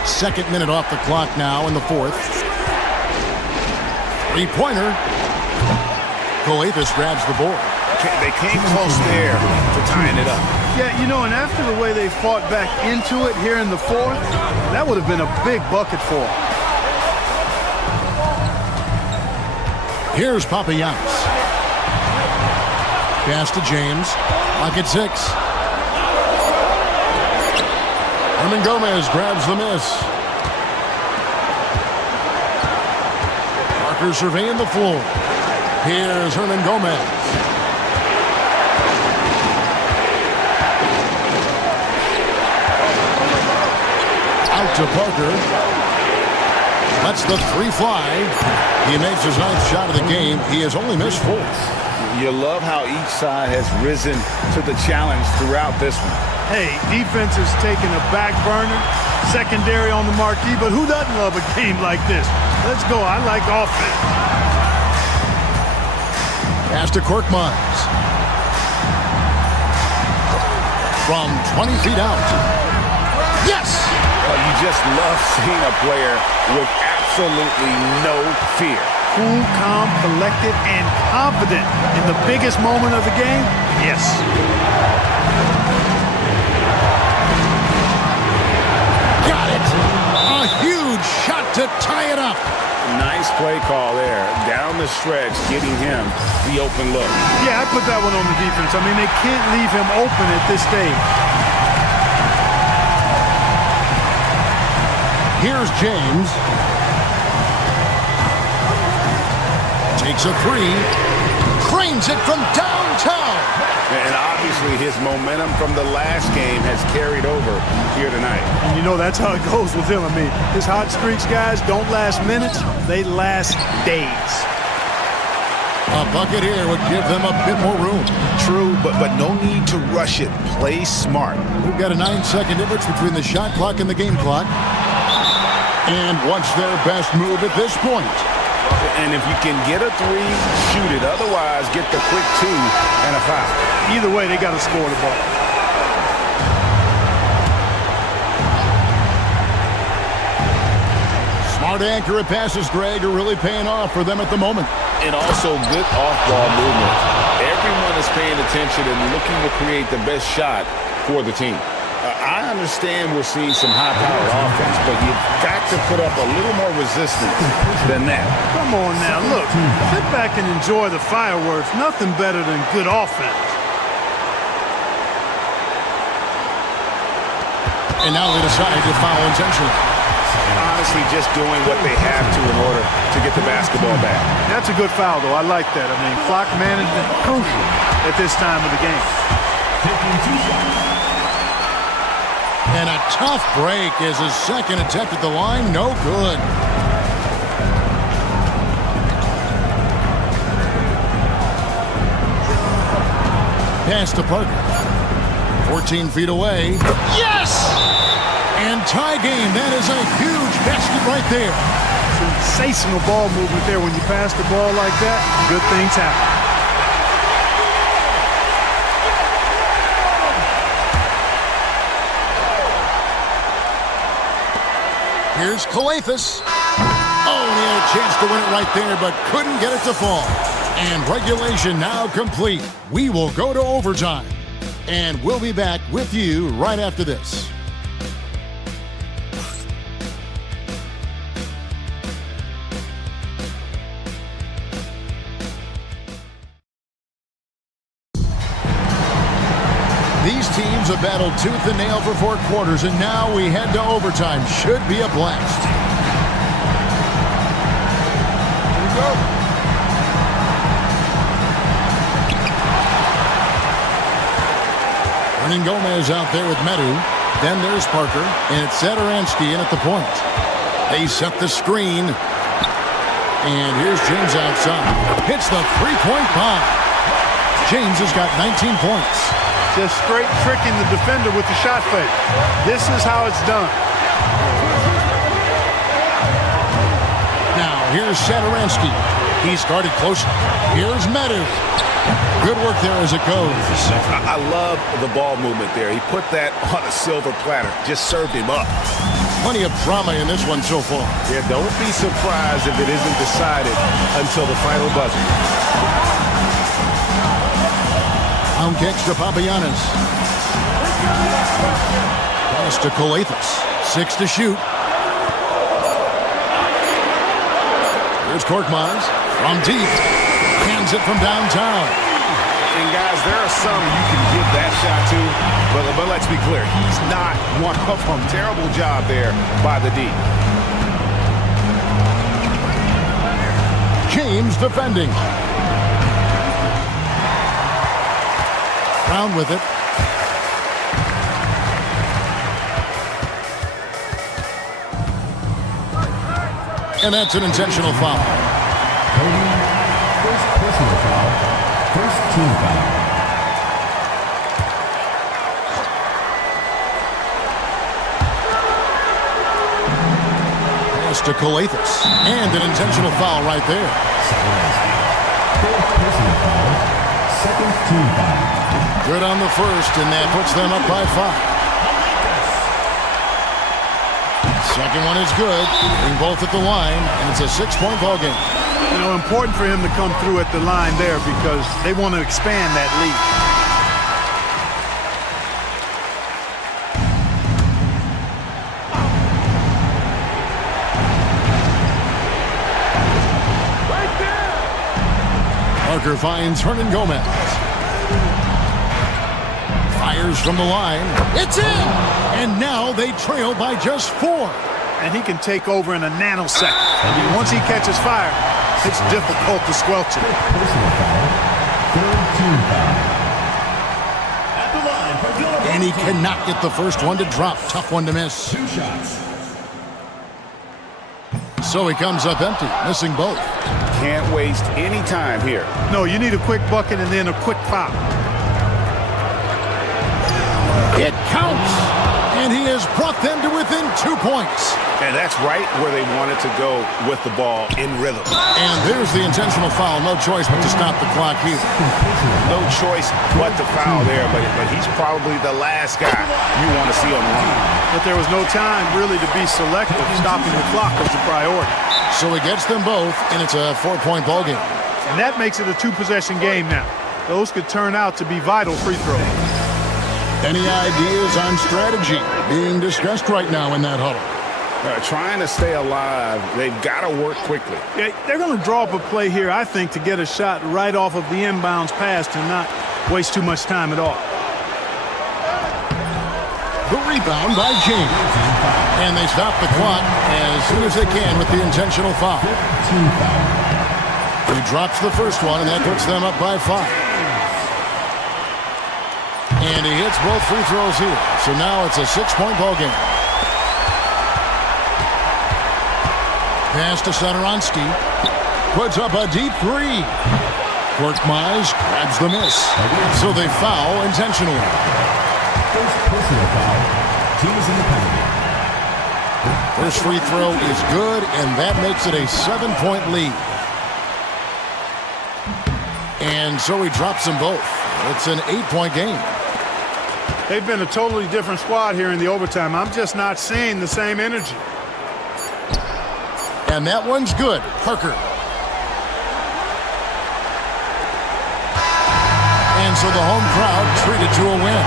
Second minute off the clock now in the fourth. 3-pointer. Kalathis grabs the board. They came close there to tying it up. Yeah, you know, and after the way they fought back into it here in the fourth, that would have been a big bucket for them. Here's Papagiannis. Pass to James. Lock at 6. Hernan Gomez grabs the miss. Parker surveying the floor. Here's Hernan Gomez. Out to Parker. Lets the 3 fly. He makes his 9th shot of the game. He has only missed 4. You love how each side has risen to the challenge throughout this one. Hey, defense is taking a back burner, secondary on the marquee, but who doesn't love a game like this? Let's go. I like offense. Pass to Korkmaz. From 20 feet out. Yes! You just love seeing a player with absolutely no fear. Cool, calm, collected, and confident in the biggest moment of the game? Yes. Got it! A huge shot to tie it up. Nice play call there. Down the stretch, getting him the open look. Yeah, I put that one on the defense. I mean, they can't leave him open at this stage. Here's James. Takes a three. Cranes it from downtown. And obviously his momentum from the last game has carried over here tonight. And you know that's how it goes with him. I mean, his hot streaks, guys, don't last minutes. They last days. A bucket here would give them a bit more room. True, but no need to rush it. Play smart. We've got a 9-second difference between the shot clock and the game clock. And what's their best move at this point? And if you can get a three, shoot it. Otherwise, get the quick two and a foul. Either way, they got to score the ball. Smart, accurate passes, Greg, are really paying off for them at the moment. And also good off-ball movement. Everyone is paying attention and looking to create the best shot for the team. I understand we're seeing some high-powered offense, but you've got to put up a little more resistance than that. Come on now, look. Sit back and enjoy the fireworks. Nothing better than good offense. And now they decide to foul intentionally. Honestly, just doing what they have to in order to get the basketball back. That's a good foul, though. I like that. I mean, clock management crucial at this time of the game. And a tough break as his second attempt at the line. No good. Pass to Parker. 14 feet away. Yes! And tie game. That is a huge basket right there. Sensational ball movement there. When you pass the ball like that, good things happen. Here's Efes. Oh, he had a chance to win it right there, but couldn't get it to fall. And regulation now complete. We will go to overtime. And we'll be back with you right after this. These teams have battled tooth and nail for 4 quarters, and now we head to overtime. Should be a blast. Here we go. Hernan Gomez out there with Medu. Then there's Parker, and it's Satoransky in at the point. They set the screen. And here's James outside. Hits the three-point bomb. James has got 19 points. Just straight tricking the defender with the shot fake. This is how it's done. Now, here's Satoransky. He's guarded closely. Here's Medu. Good work there as it goes. I love the ball movement there. He put that on a silver platter. Just served him up. Plenty of drama in this one so far. Yeah, don't be surprised if it isn't decided until the final buzzer. On kicks to Papagiannis. Pass to Efes. 6 to shoot. Here's Korkmaz from deep. Hands it from downtown. And guys, there are some you can give that shot to, but let's be clear, he's not one of them. Terrible job there by the D. James defending. Brown with it. And that's an intentional foul. First personal foul. First team foul. Pass to Efes. And an intentional foul right there. Fourth personal foul. Second team foul. Good on the first, and that puts them up by 5. Second one is good. Bring both at the line, and it's a 6-point ball game. You know, important for him to come through at the line there because they want to expand that lead. Right there. Parker finds Hernan Gomez. Fires from the line. It's in! And now they trail by just 4. and he can take over in a nanosecond. I mean, once he catches fire, it's difficult to squelch it. Personal foul. Third team foul. At the line for Philadelphia. And he cannot get the first one to drop. Tough one to miss. 2 shots. So he comes up empty, missing both. Can't waste any time here. No, you need a quick bucket and then a quick foul. It counts. And he has brought them to within 2 points. And that's right where they wanted to go with the ball in rhythm. And there's the intentional foul. No choice but to stop the clock here. No choice but to foul there, but he's probably the last guy you want to see on the line. But there was no time really to be selective. Stopping the clock was a priority. So he gets them both, and it's a 4-point ball game. And that makes it a 2-possession game now. Those could turn out to be vital free throws. Any ideas on strategy being discussed right now in that huddle? Trying to stay alive, they've got to work quickly. Yeah, they're going to draw up a play here, I think, to get a shot right off of the inbounds pass to not waste too much time at all. The rebound by James. And they stop the clock as soon as they can with the intentional foul. He drops the first one, and that puts them up by 5. And he hits both free throws here. So now it's a 6-point ball game. Pass to Satoransky. Puts up a deep 3. Korkmaz grabs the miss. So they foul intentionally. First personal foul. Team is in the penalty. First free throw is good, and that makes it a 7-point lead. And so he drops them both. It's an 8-point game. They've been a totally different squad here in the overtime. I'm just not seeing the same energy. And that one's good. Parker. And so the home crowd treated to a win.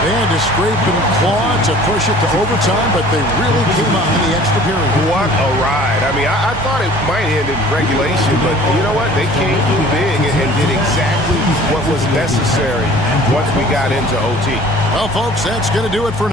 They had to scrape and claw to push it to overtime, but they really came out in the extra period. What a ride. I mean, I thought it might end in regulation, but you know what? They came through big and did exactly what was necessary once we got into OT. Well, folks, that's going to do it for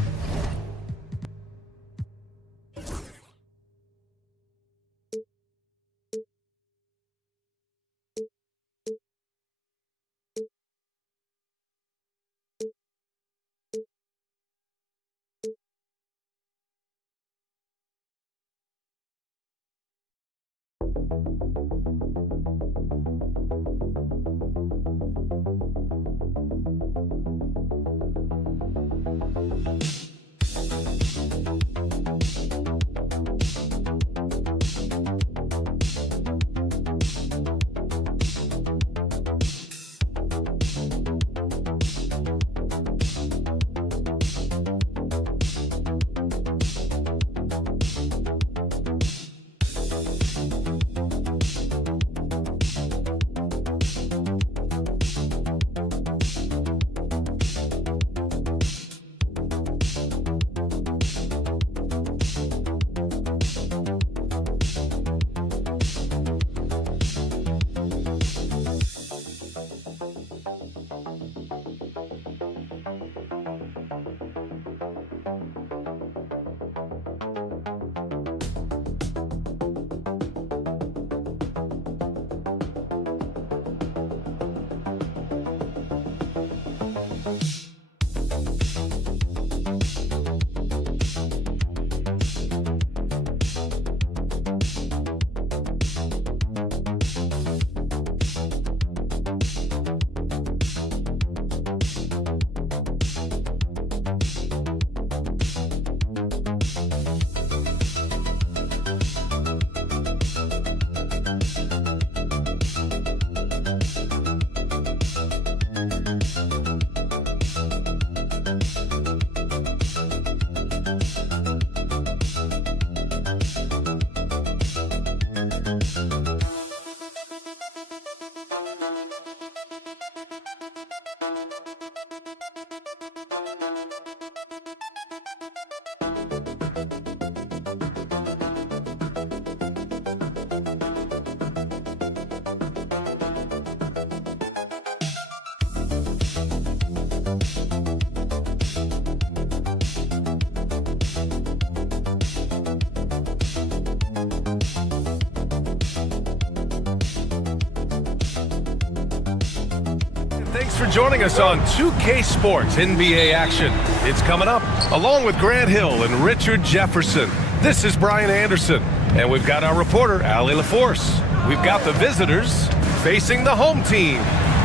Thanks for joining us on 2K Sports NBA action. It's coming up along with Grant Hill and Richard Jefferson. This is Brian Anderson, and we've got our reporter, Allie LaForce. We've got the visitors facing the home team.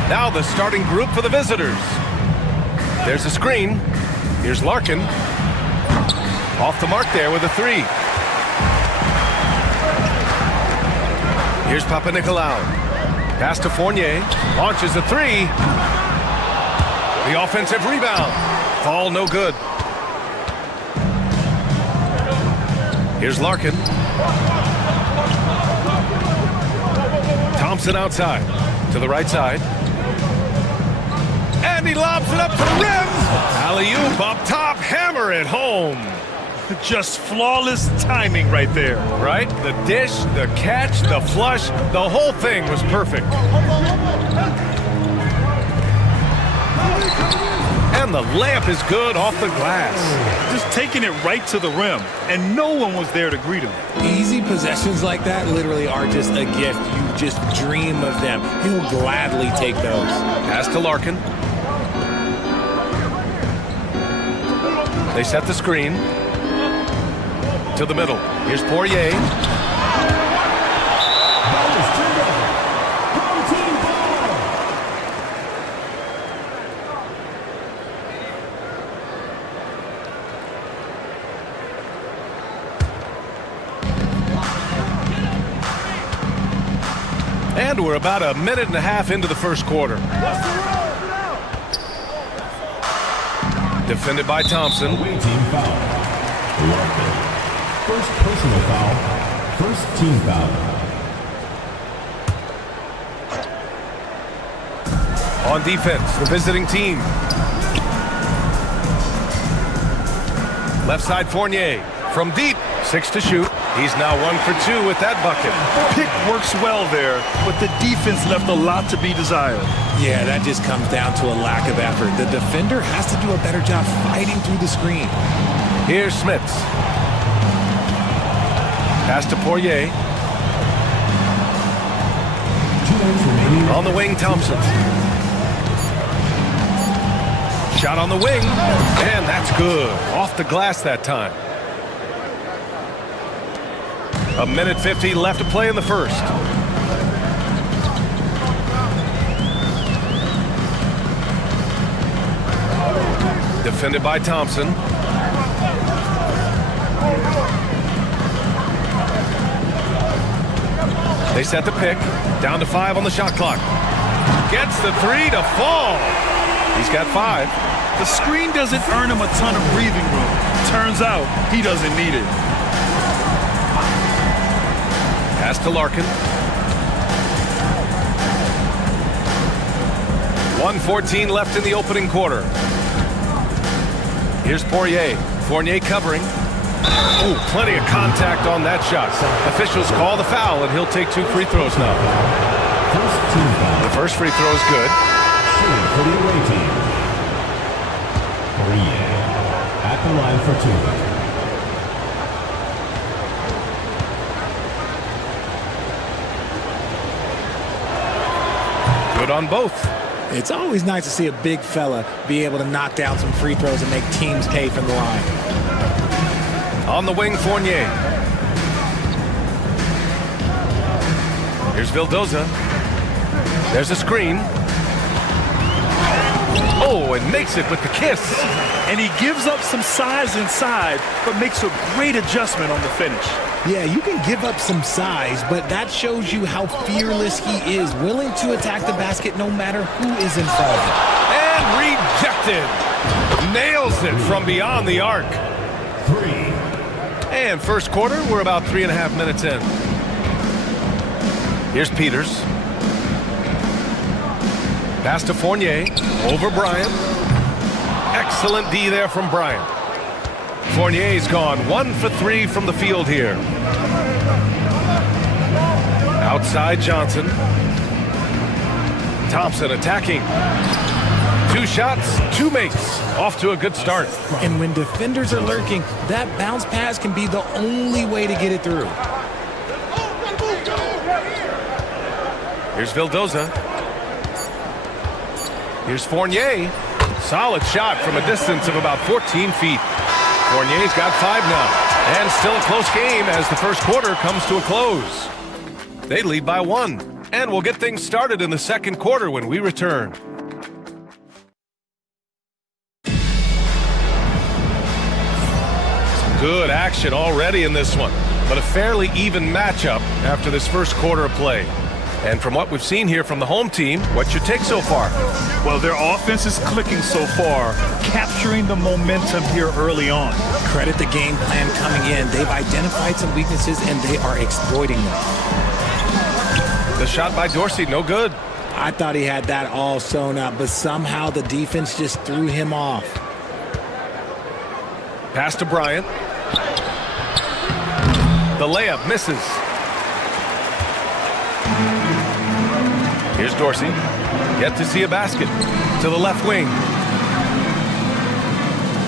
Now the starting group for the visitors. There's a screen. Here's Larkin. Off the mark there with a three. Here's Papanikolaou. Pass to Fournier. Launches a three. The offensive rebound. Fall no good. Here's Larkin. Thompson outside. To the right side. And he lobs it up to the rim. Alley-oop up top. Hammer it home. Just flawless timing right there. Right? The dish, the catch, the flush, the whole thing was perfect. And the layup is good off the glass. Just taking it right to the rim, and no one was there to greet him. Easy possessions like that literally are just a gift. You just dream of them. He'll gladly take those. Pass to Larkin. They set the screen. To the middle. Here's Poirier. And we're about a minute and a half into the first quarter. Defended by Thompson. Away team foul. First personal foul. First team foul. On defense, the visiting team. Left side Fournier. From deep, 6 to shoot. He's now 1 for 2 with that bucket. Pick works well there, but the defense left a lot to be desired. Yeah, that just comes down to a lack of effort. The defender has to do a better job fighting through the screen. Here's Smits. Pass to Poirier. 2 minutes remaining. On the wing, Thompson. Shot on the wing, and that's good. Off the glass that time. A minute 50 left to play in the first. Defended by Thompson. They set the pick. Down to 5 on the shot clock. Gets the 3 to fall. He's got 5. The screen doesn't earn him a ton of breathing room. Turns out he doesn't need it. Pass to Larkin. 1:14 left in the opening quarter. Here's Poirier. Fournier covering. Ooh, plenty of contact on that shot. Officials call the foul, and he'll take 2 free throws now. First team foul. The first free throw is good. Shooting for the away team. Poirier at the line for 2. Good on both. It's always nice to see a big fella be able to knock down some free throws and make teams pay from the line. On the wing, Fournier. Here's Vildoza. There's a screen. Oh, and makes it with the kiss. And he gives up some size inside, but makes a great adjustment on the finish. Yeah, you can give up some size, but that shows you how fearless he is, willing to attack the basket no matter who is in front of him. And rejected. Nails it from beyond the arc. 3. And first quarter, we're about 3.5 minutes in. Here's Peters. Pass to Fournier. Over Bryant. Excellent D there from Bryant. Fournier's gone 1 for 3 from the field here. Outside Johnson. Thompson attacking. 2 shots, 2 makes. Off to a good start. And when defenders are lurking, that bounce pass can be the only way to get it through. Here's Vildoza. Here's Fournier. Solid shot from a distance of about 14 feet. Fournier's got 5 now. And still a close game as the first quarter comes to a close. They lead by 1. And we'll get things started in the second quarter when we return. Some good action already in this one, but a fairly even matchup after this first quarter of play. And from what we've seen here from the home team, what's your take so far? Well, their offense is clicking so far, capturing the momentum here early on. Credit the game plan coming in. They've identified some weaknesses, and they are exploiting them. The shot by Dorsey, no good. I thought he had that all sewn up, but somehow the defense just threw him off. Pass to Bryant. The layup misses. Here's Dorsey. Yet to see a basket. To the left wing.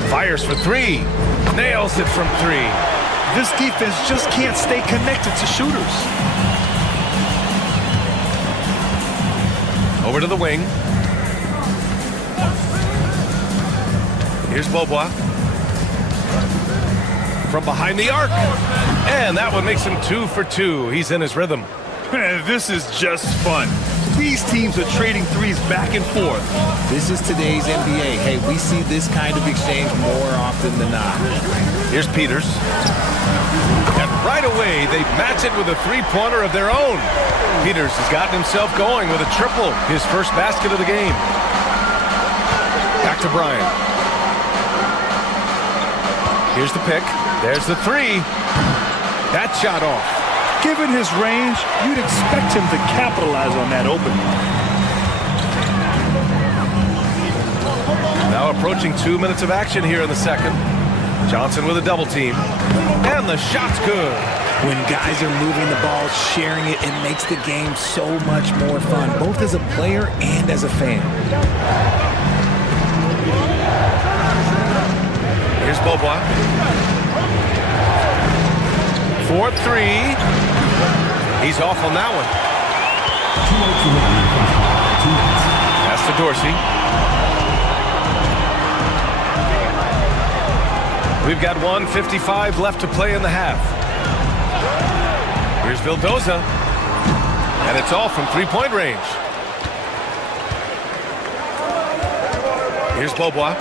Fires for 3. Nails it from 3. This defense just can't stay connected to shooters. Over to the wing. Here's Beaubois. From behind the arc. And that one makes him 2 for 2. He's in his rhythm. Man, this is just fun. These teams are trading threes back and forth. This is today's NBA. Hey, we see this kind of exchange more often than not. Here's Peters. And right away, they match it with a three-pointer of their own. Peters has gotten himself going with a triple, his first basket of the game. Back to Bryant. Here's the pick. There's the 3. That shot off. Given his range, you'd expect him to capitalize on that opening. Now approaching 2 minutes of action here in the second. Johnson with a double team. And the shot's good. When guys are moving the ball, sharing it, it makes the game so much more fun, both as a player and as a fan. Here's Beaubois. 4-3. He's off on that one. Pass to Dorsey. We've got 1:55 left to play in the half. Here's Vildoza. And it's all from three-point range. Here's Beaubois.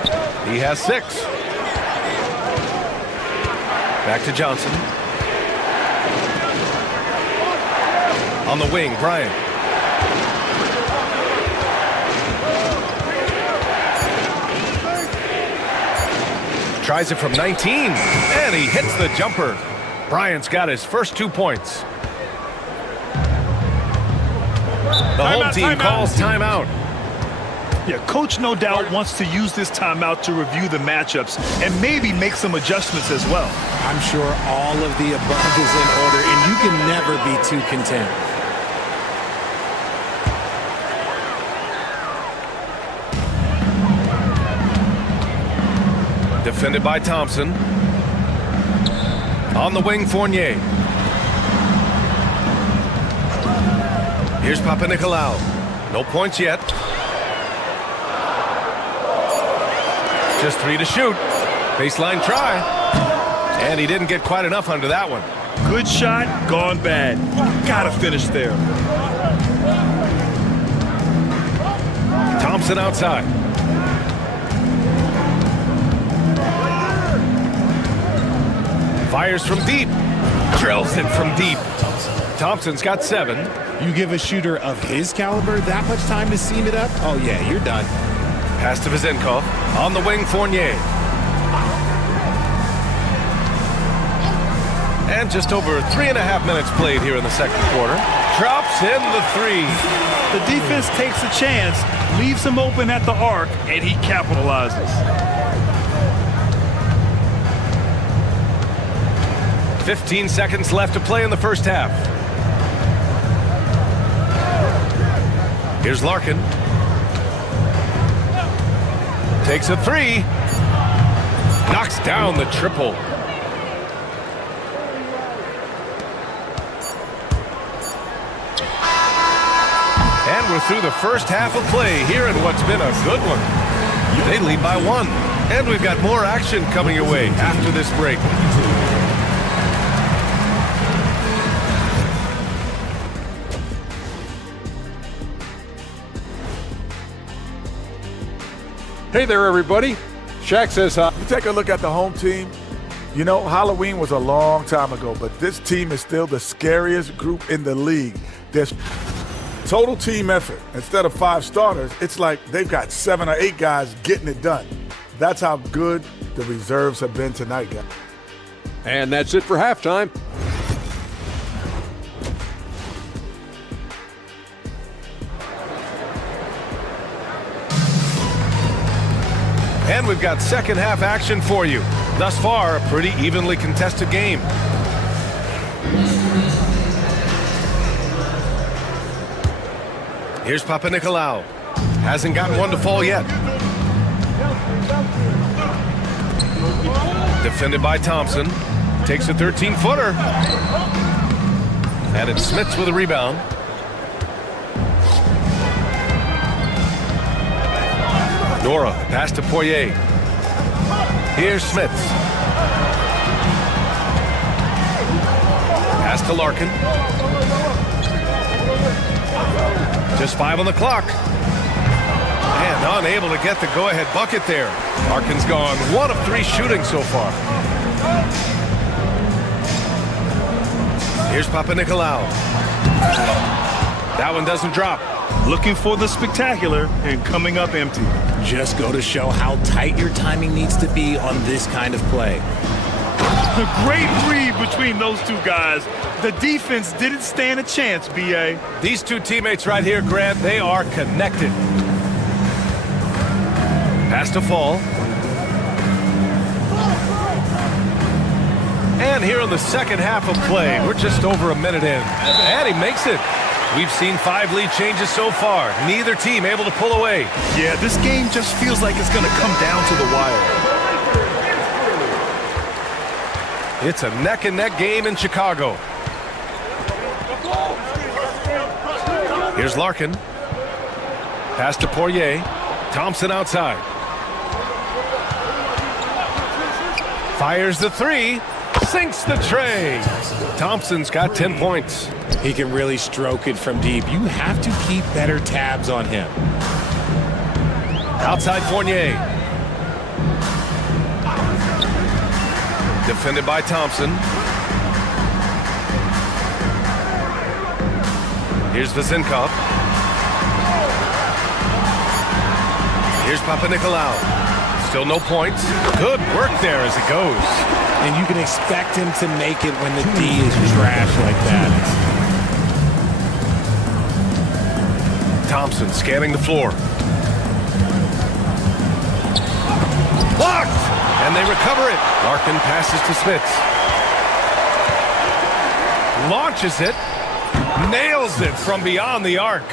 He has 6. Back to Johnson. On the wing, Bryant. Tries it from 19, and he hits the jumper. Bryant's got his first 2 points. The home team calls timeout. Yeah, coach no doubt wants to use this timeout to review the matchups and maybe make some adjustments as well. I'm sure all of the above is in order, and you can never be too content. Defended by Thompson. On the wing, Fournier. Here's Papanikolaou. No points yet. Just 3 to shoot. Baseline try. And he didn't get quite enough under that one. Good shot, gone bad. Gotta finish there. Thompson outside. Fires from deep. Drills it from deep. Thompson's got 7. You give a shooter of his caliber that much time to seam it up? Oh, yeah, you're done. Pass to Vizenkov. On the wing, Fournier. And just over 3.5 minutes played here in the second quarter. Drops in the 3. The defense takes a chance, leaves him open at the arc, and he capitalizes. 15 seconds left to play in the first half. Here's Larkin. Takes a 3. Knocks down the triple. And we're through the first half of play here in what's been a good one. They lead by 1. And we've got more action coming your way after this break. Hey there, everybody. Shaq says hi. You take a look at the home team. You know, Halloween was a long time ago, but this team is still the scariest group in the league. There's total team effort. Instead of 5 starters, it's like they've got 7 or 8 guys getting it done. That's how good the reserves have been tonight, guys. And that's it for halftime. And we've got second half action for you. Thus far, a pretty evenly contested game. Here's Papanikolaou. Hasn't gotten one to fall yet. Defended by Thompson. Takes a 13-footer. And it's Smits with a rebound. Nora, pass to Poirier. Here's Smits. Pass to Larkin. Just 5 on the clock. And unable to get the go-ahead bucket there. Larkin's gone 1 of 3 shooting so far. Here's Papanikolaou. That one doesn't drop. Looking for the spectacular and coming up empty. Just go to show how tight your timing needs to be on this kind of play. A great read between those two guys. The defense didn't stand a chance, B.A. These two teammates right here, Grant, they are connected. Pass to Fall. And here in the second half of play, we're just over a minute in. And he makes it. We've seen 5 lead changes so far. Neither team able to pull away. Yeah, this game just feels like it's going to come down to the wire. It's a neck-and-neck game in Chicago. Here's Larkin. Pass to Poirier. Thompson outside. Fires the 3. Sinks the tray. Thompson's got 10 points. He can really stroke it from deep. You have to keep better tabs on him. Outside Fournier. Defended by Thompson. Here's Vazenkov. Here's Papanikolaou. Still no points. Good work there as it goes. And you can expect him to make it when the D is trash like that. Thompson scanning the floor. Blocked! And they recover it. Larkin passes to Smits. Launches it. Nails it from beyond the arc.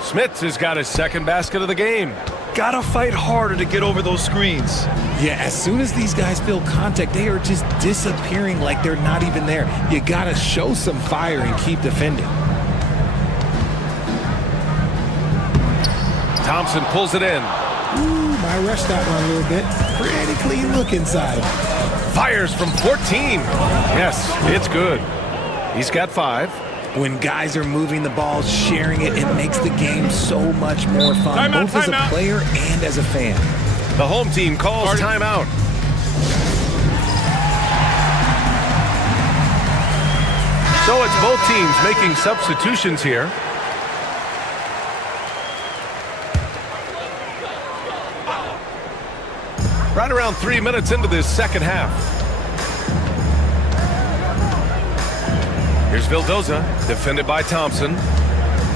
Smits has got his second basket of the game. Gotta fight harder to get over those screens. Yeah, as soon as these guys feel contact, they are just disappearing like they're not even there. You gotta show some fire and keep defending. Thompson pulls it in. Ooh, might rush that one a little bit. Pretty clean look inside. Fires from 14. Yes, it's good. He's got 5. When guys are moving the ball, sharing it, it makes the game so much more fun, both as a player and as a fan. The home team calls timeout. So it's both teams making substitutions here. Right around 3 minutes into this second half. Here's Vildoza, defended by Thompson,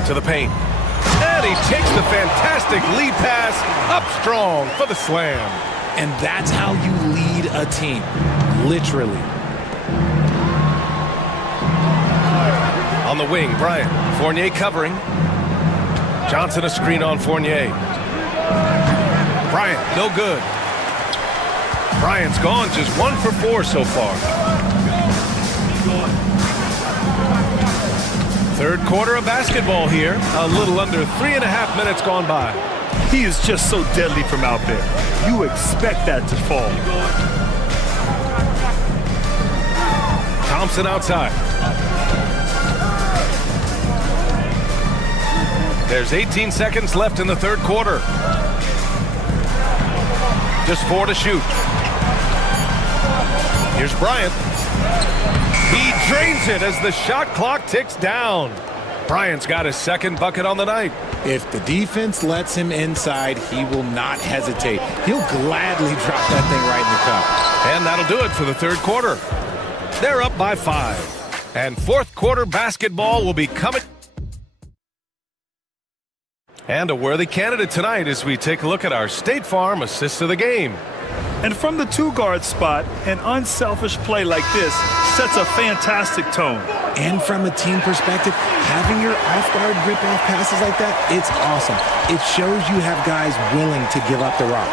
to the paint. And he takes the fantastic lead pass up strong for the slam. And that's how you lead a team, literally. On the wing, Bryant. Fournier covering. Johnson a screen on Fournier. Bryant, no good. Bryant's gone just 1 for 4 so far. Third quarter of basketball here. A little under 3.5 minutes gone by. He is just so deadly from out there. You expect that to fall. Thompson outside. There's 18 seconds left in the third quarter. Just 4 to shoot. Here's Bryant. He drains it as the shot clock ticks down. Bryant's got his second bucket on the night. If the defense lets him inside, he will not hesitate. He'll gladly drop that thing right in the cup. And that'll do it for the third quarter. They're up by 5. And fourth quarter basketball will be coming. And a worthy candidate tonight as we take a look at our State Farm assists of the game. And from the two-guard spot, an unselfish play like this sets a fantastic tone. And from a team perspective, having your off-guard rip-off passes like that, it's awesome. It shows you have guys willing to give up the rock.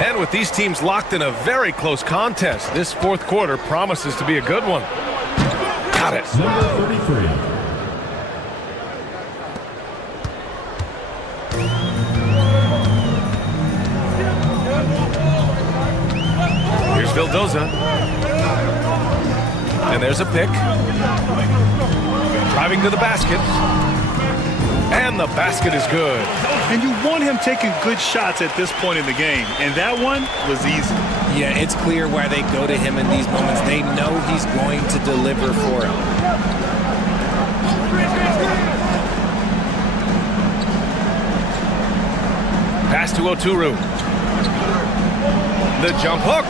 And with these teams locked in a very close contest, this fourth quarter promises to be a good one. Got it. Number 33. Here's Vildoza. And there's a pick. Driving to the basket. And the basket is good. And you want him taking good shots at this point in the game. And that one was easy. Yeah, it's clear why they go to him in these moments. They know he's going to deliver for them. Pass to Oturu. The jump hook.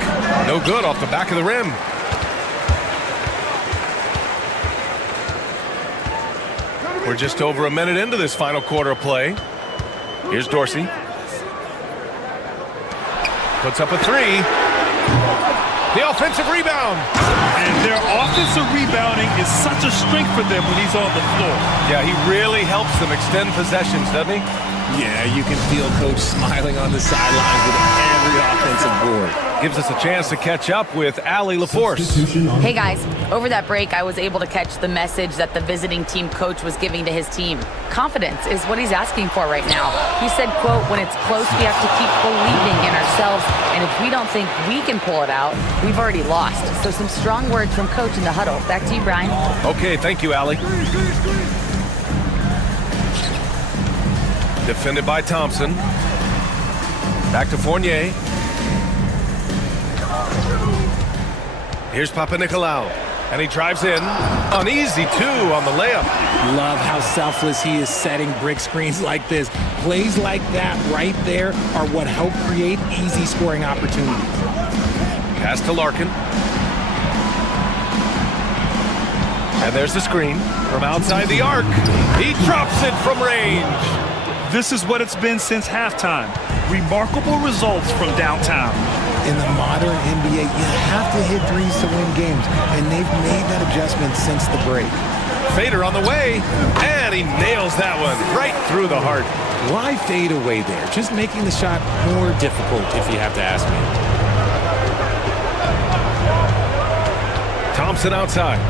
No good off the back of the rim. We're just over a minute into this final quarter of play. Here's Dorsey. Puts up a 3. The offensive rebound. And their offensive rebounding is such a strength for them when he's on the floor. Yeah, he really helps them extend possessions, doesn't he? Yeah, you can feel Coach smiling on the sidelines with every offensive board. Gives us a chance to catch up with Allie LaForce. Hey guys, over that break I was able to catch the message that the visiting team coach was giving to his team. Confidence is what he's asking for right now. He said, quote, when it's close we have to keep believing in ourselves, and if we don't think we can pull it out, we've already lost. So some strong words from coach in the huddle. Back to you, Brian. Okay, thank you, Allie. Defended by Thompson. Back to Fournier. Here's Papanikolaou. And he drives in. An easy 2 on the layup. Love how selfless he is setting brick screens like this. Plays like that right there are what help create easy scoring opportunities. Pass to Larkin. And there's the screen from outside the arc. He drops it from range. This is what it's been since halftime. Remarkable results from downtown. In the modern NBA, you have to hit threes to win games, and they've made that adjustment since the break. Fader on the way, and he nails that one right through the heart. Why fade away there? Just making the shot more difficult, if you have to ask me. Thompson outside.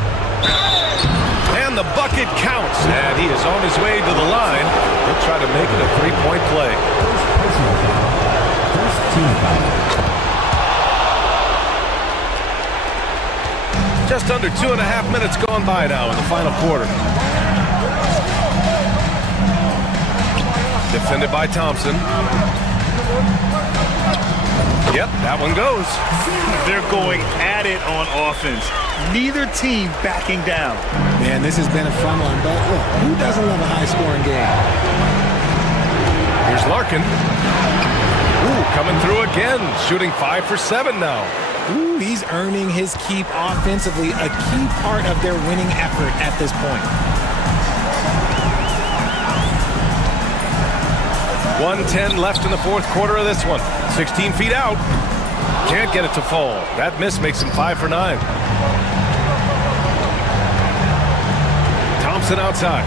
And the bucket counts, and he is on his way to the line. He'll try to make it a 3-point play. First team foul. Just under 2.5 minutes gone by now in the final quarter. Defended by Thompson. Yep, that one goes. They're going at it on offense. Neither team backing down. Man, this has been a fun one, but look, who doesn't love a high-scoring game? Here's Larkin. Ooh, coming through again, shooting 5 for 7 now. Ooh, he's earning his keep offensively, a key part of their winning effort at this point. 1:10 left in the fourth quarter of this one. 16 feet out. Can't get it to fall. That miss makes him 5 for 9. Thompson outside.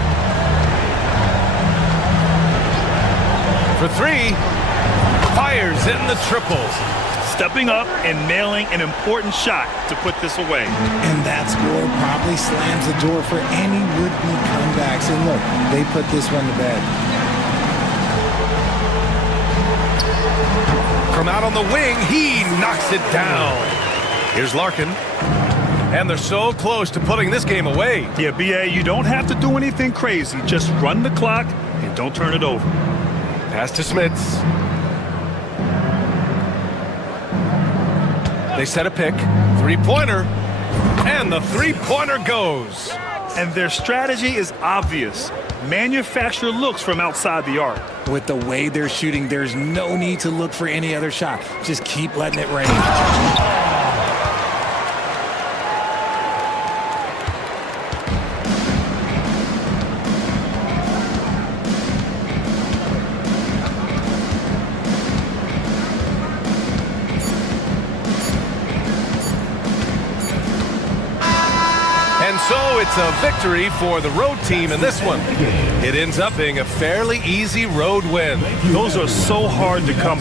For 3. Fires in the triple. stepping up and nailing an important shot to put this away. And that score probably slams the door for any would-be comebacks. And look, they put this one to bed. From out on the wing, he knocks it down. Here's Larkin. And they're so close to putting this game away. Yeah, BA, you don't have to do anything crazy. Just run the clock and don't turn it over. Pass to Smits. They set a pick. Three-pointer. And the three-pointer goes. And their strategy is obvious. Manufacture looks from outside the arc. With the way they're shooting, there's no need to look for any other shot. Just keep letting it rain. So it's a victory for the road team in this one. It ends up being a fairly easy road win. Those are so hard to come.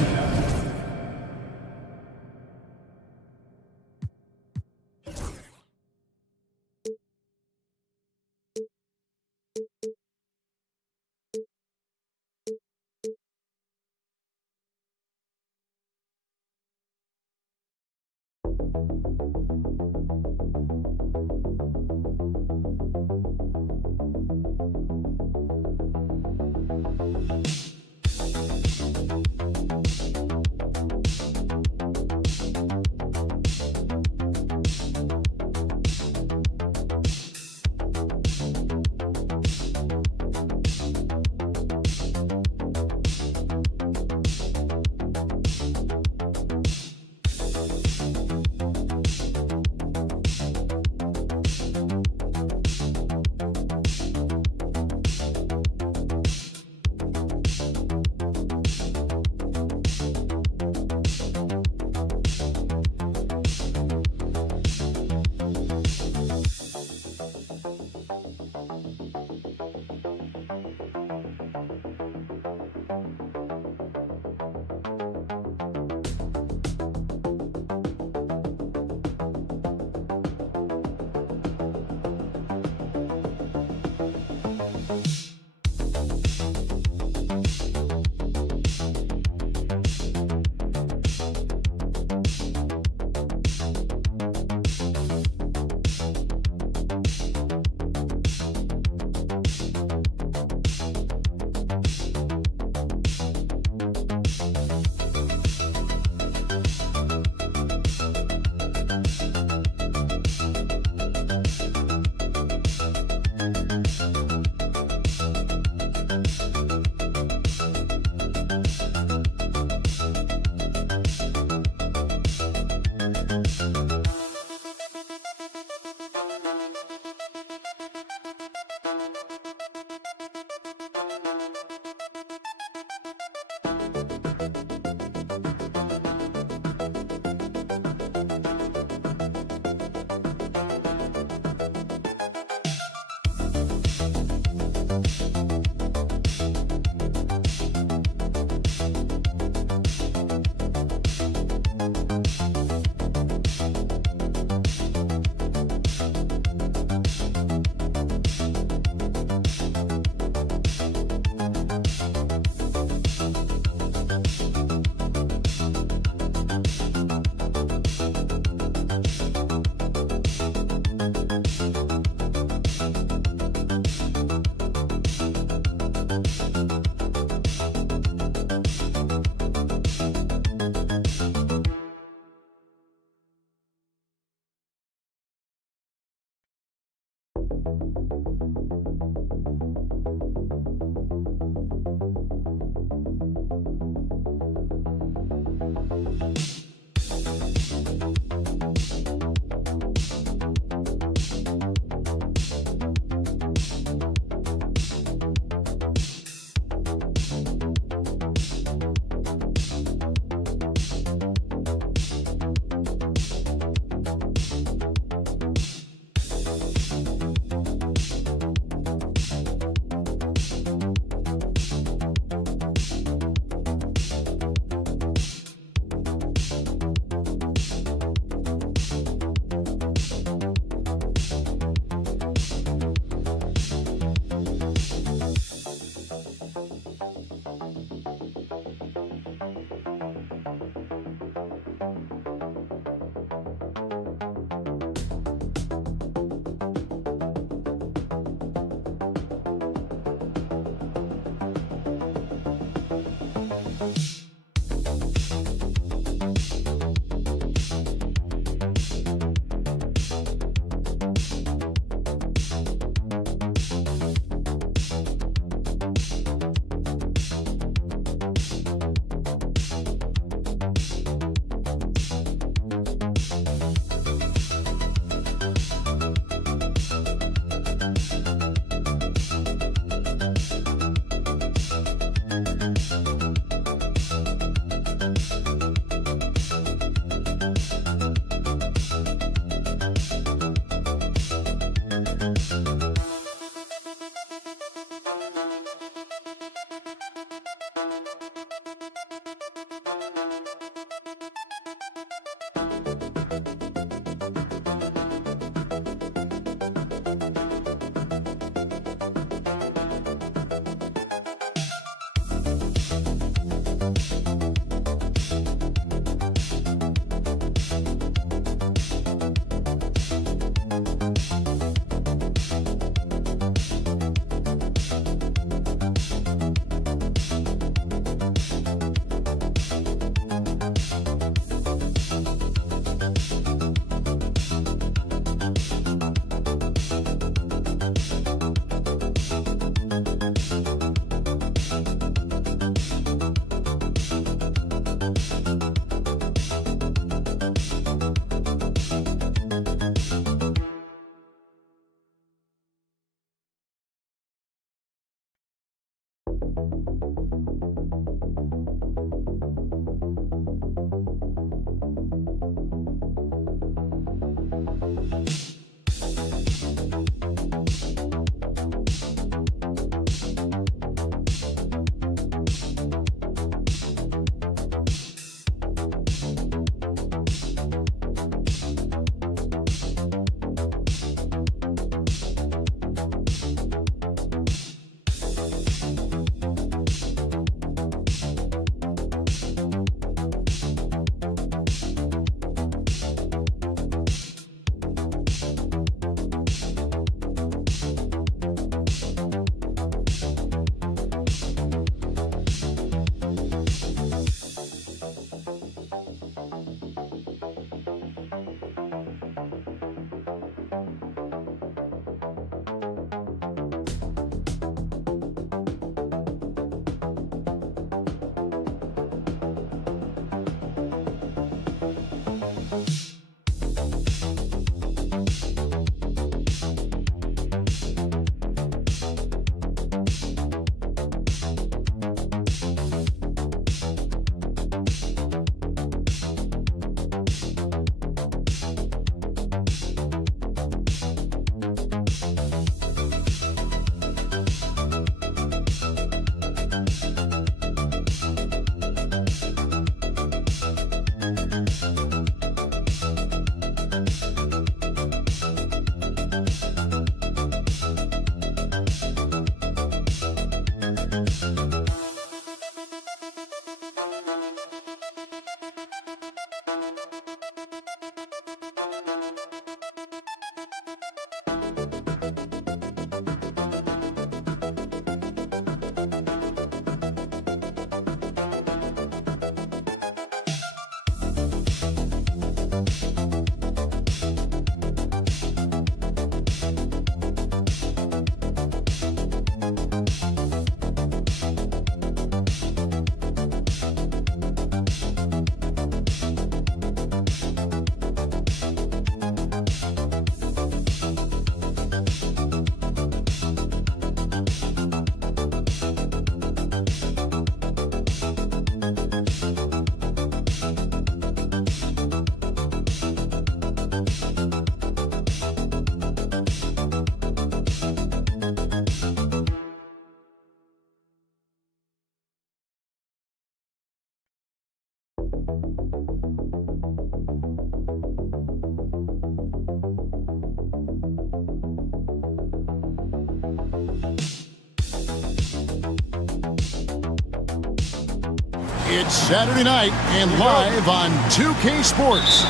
It's Saturday night and live on 2K Sports.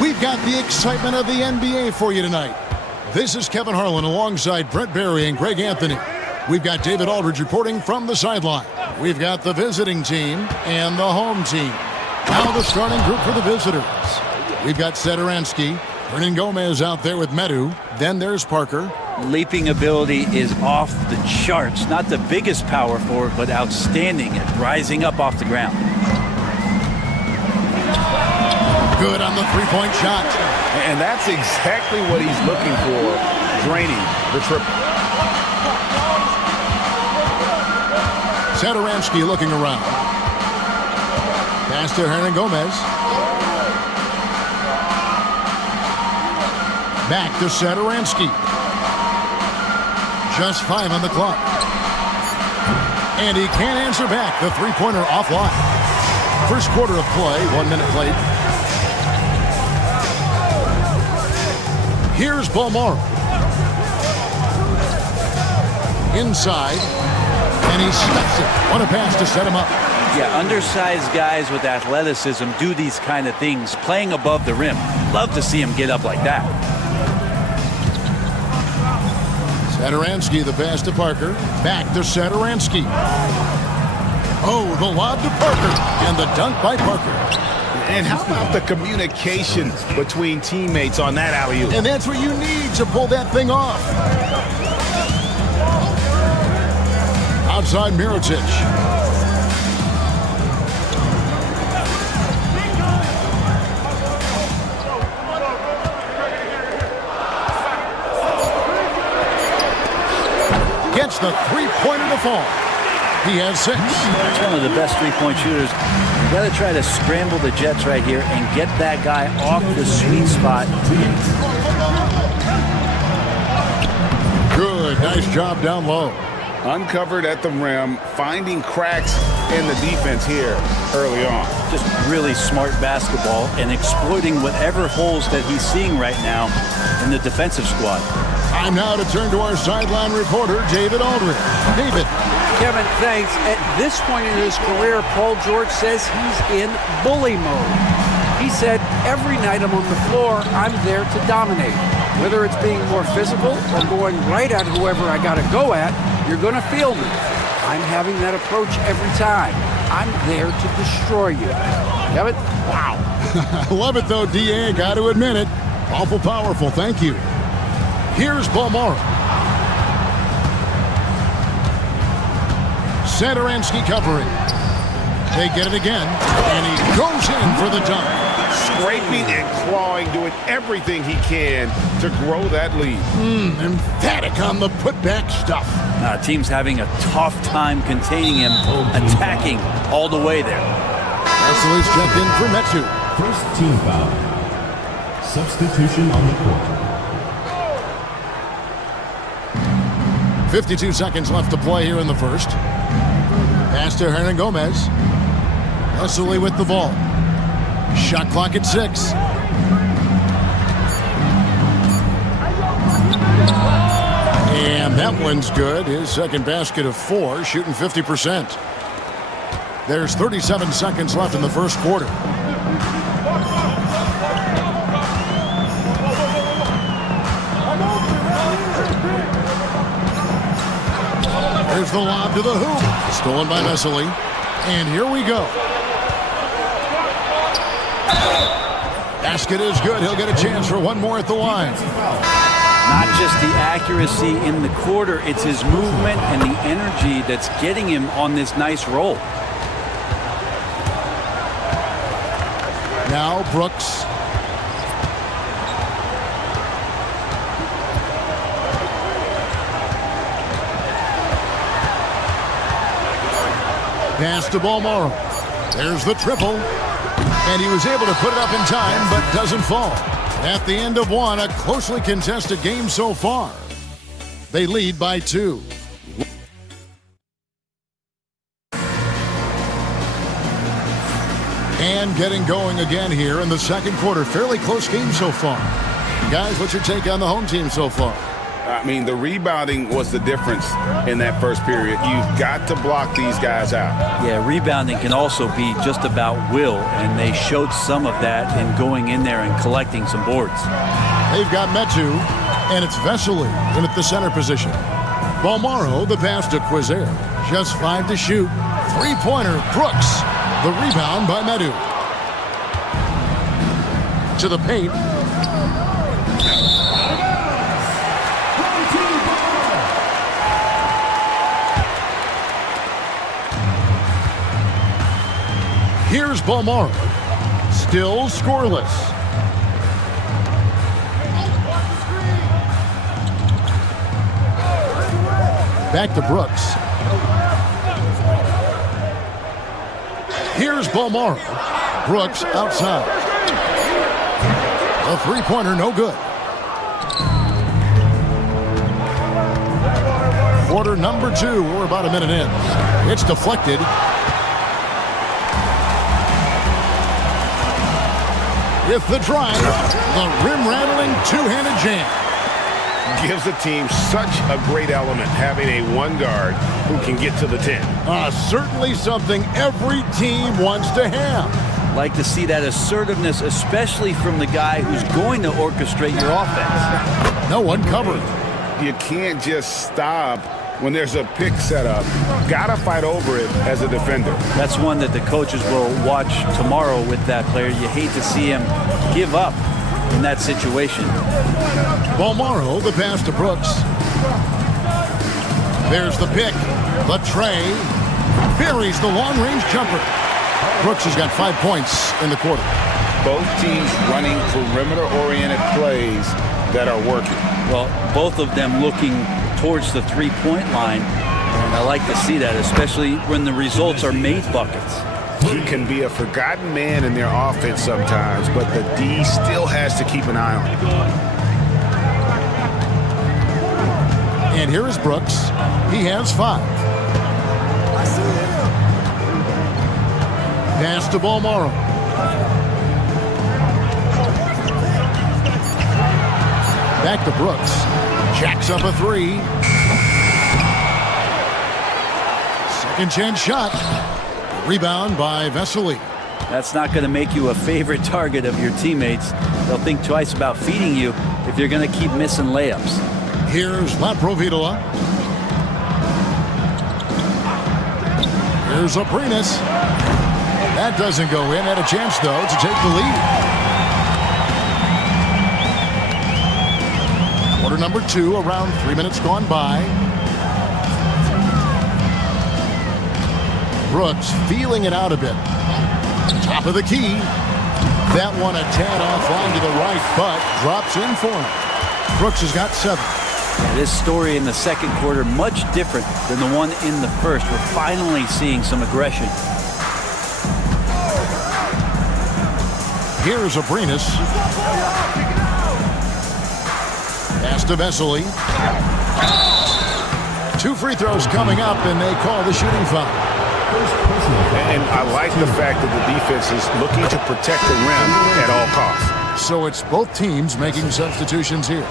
We've got the excitement of the NBA for you tonight. This is Kevin Harlan alongside Brent Barry and Greg Anthony. We've got David Aldridge reporting from the sideline. We've got the visiting team and the home team. Now the starting group for the visitors. We've got Satoransky, Hernan Gomez out there with Medu. Then there's Parker. Leaping ability is off the charts. Not the biggest power forward, but outstanding at rising up off the ground. Good on the three-point shot. And that's exactly what he's looking for, draining the triple. Satoransky looking around. Pass to Hernan Gomez. Back to Satoransky. Just 5 on the clock. And he can't answer back. The three-pointer offline. First quarter of play, 1 minute played. Here's Balmaro. Inside. And he stuffs it. What a pass to set him up. Yeah, undersized guys with athleticism do these kind of things, playing above the rim. Love to see him get up like that. Satoransky, the pass to Parker. Back to Satoransky. Oh, the lob to Parker. And the dunk by Parker. And how about the communication between teammates on that alley-oop? And that's what you need to pull that thing off. Outside Mirotic. Gets the three-pointer to fall. He has 6. That's one of the best three-point shooters. You got to try to scramble the Jets right here and get that guy off the sweet spot. Good, nice job down low. Uncovered at the rim, finding cracks in the defense here early on. Just really smart basketball and exploiting whatever holes that he's seeing right now in the defensive squad. Time now to turn to our sideline reporter, David Aldridge. David. Kevin, thanks. At this point in his career, Paul George says he's in bully mode. He said, every night I'm on the floor, I'm there to dominate. Whether it's being more physical or going right at whoever I got to go at, you're going to feel me. I'm having that approach every time. I'm there to destroy you. Kevin? Wow. I love it, though, D.A. Got to admit it. Awful powerful. Thank you. Here's Balmaro. Satoransky covering. They get it again, and he goes in for the dunk. Scraping and clawing, doing everything he can to grow that lead. Emphatic on the putback stuff. Team's having a tough time containing him, attacking all the way there. Wesley's checked in for Metsu. First team foul. Substitution on the court. 52 seconds left to play here in the first. Pass to Hernan Gomez. Wesley with the ball. Shot clock at 6. And that one's good. His second basket of 4, shooting 50%. There's 37 seconds left in the first quarter. There's the lob to the hoop. Stolen by Vesely. And here we go. Basket is good. He'll get a chance for one more at the line. Not just the accuracy in the quarter, it's his movement and the energy that's getting him on this nice roll. Now Brooks. Pass to Balmaro. There's the triple. And he was able to put it up in time, but doesn't fall. At the end of one, a closely contested game so far. They lead by 2. And getting going again here in the second quarter. Fairly close game so far. Guys, what's your take on the home team so far? I mean, the rebounding was the difference in that first period. You've got to block these guys out. Yeah, rebounding can also be just about will, and they showed some of that in going in there and collecting some boards. They've got Metu, and it's Vesely in at the center position. Balmaro, the pass to Quizer. Just 5 to shoot, Three-pointer, Brooks. The rebound by Medu. To the paint. Here's Balmaro. Still scoreless. Back to Brooks. Here's Balmaro. Brooks outside. A three-pointer, no good. Quarter number 2. We're about a minute in. It's deflected. With the drive, the rim-rattling two-handed jam. Gives the team such a great element having a one guard who can get to the 10. Certainly something every team wants to have. Like to see that assertiveness, especially from the guy who's going to orchestrate your offense. No one covered. You can't just stop when there's a pick set up. Gotta fight over it as a defender. That's one that the coaches will watch tomorrow with that player. You hate to see him give up in that situation. Balmaro, the pass to Brooks. There's the pick. The tray. Buries the long-range jumper. Brooks has got 5 points in the quarter. Both teams running perimeter-oriented plays that are working. Well, both of them looking towards the three-point line, and I like to see that, especially when the results are made buckets. He can be a forgotten man in their offense sometimes, but the D still has to keep an eye on him. And here is Brooks. He has 5. Pass to Balmaro. Back to Brooks. Jacks up a 3. Second chance shot. Rebound by Vesely. That's not going to make you a favorite target of your teammates. They'll think twice about feeding you if you're going to keep missing layups. Here's Laprovitola. Here's Aprinas. That doesn't go in. Had a chance, though, to take the lead. Quarter number 2, around 3 minutes gone by. Brooks feeling it out a bit. Top of the key. That one a tad off line to the right, but drops in for him. Brooks has got 7. This story in the second quarter much different than the one in the first. We're finally seeing some aggression. Here's Aprinas. Pass to Vesely. 2 free throws coming up, and they call the shooting foul. And I like the fact that the defense is looking to protect the rim at all costs. So it's both teams making substitutions here.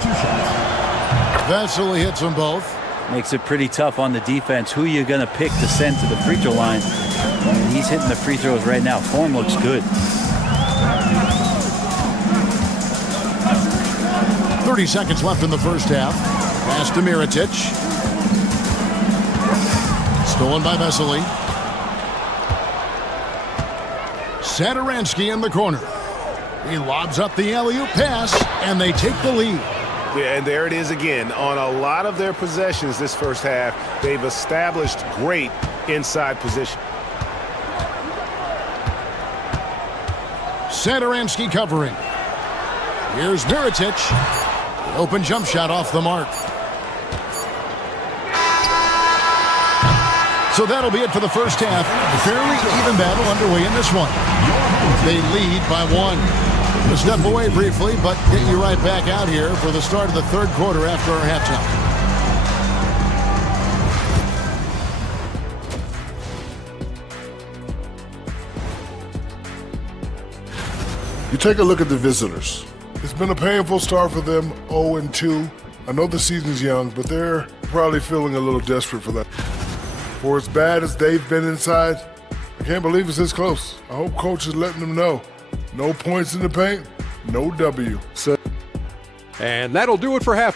Vesely hits them both. Makes it pretty tough on the defense. Who you're going to pick to send to the free throw line. And he's hitting the free throws right now. Form looks good. 30 seconds left in the first half. Pass to Mirotic. Stolen by Vesely. Satoransky in the corner. He lobs up the alley-oop pass, and they take the lead. Yeah, and there it is again. On a lot of their possessions this first half, they've established great inside position. Satoransky covering. Here's Mirotic. Open jump shot off the mark. So that'll be it for the first half. A fairly even battle underway in this one. They lead by 1. We'll step away briefly, but get you right back out here for the start of the third quarter after our halftime. You take a look at the visitors. It's been a painful start for them, 0-2. I know the season's young, but they're probably feeling a little desperate for that. For as bad as they've been inside, I can't believe it's this close. I hope coach is letting them know. No points in the paint, no W. And that'll do it for half.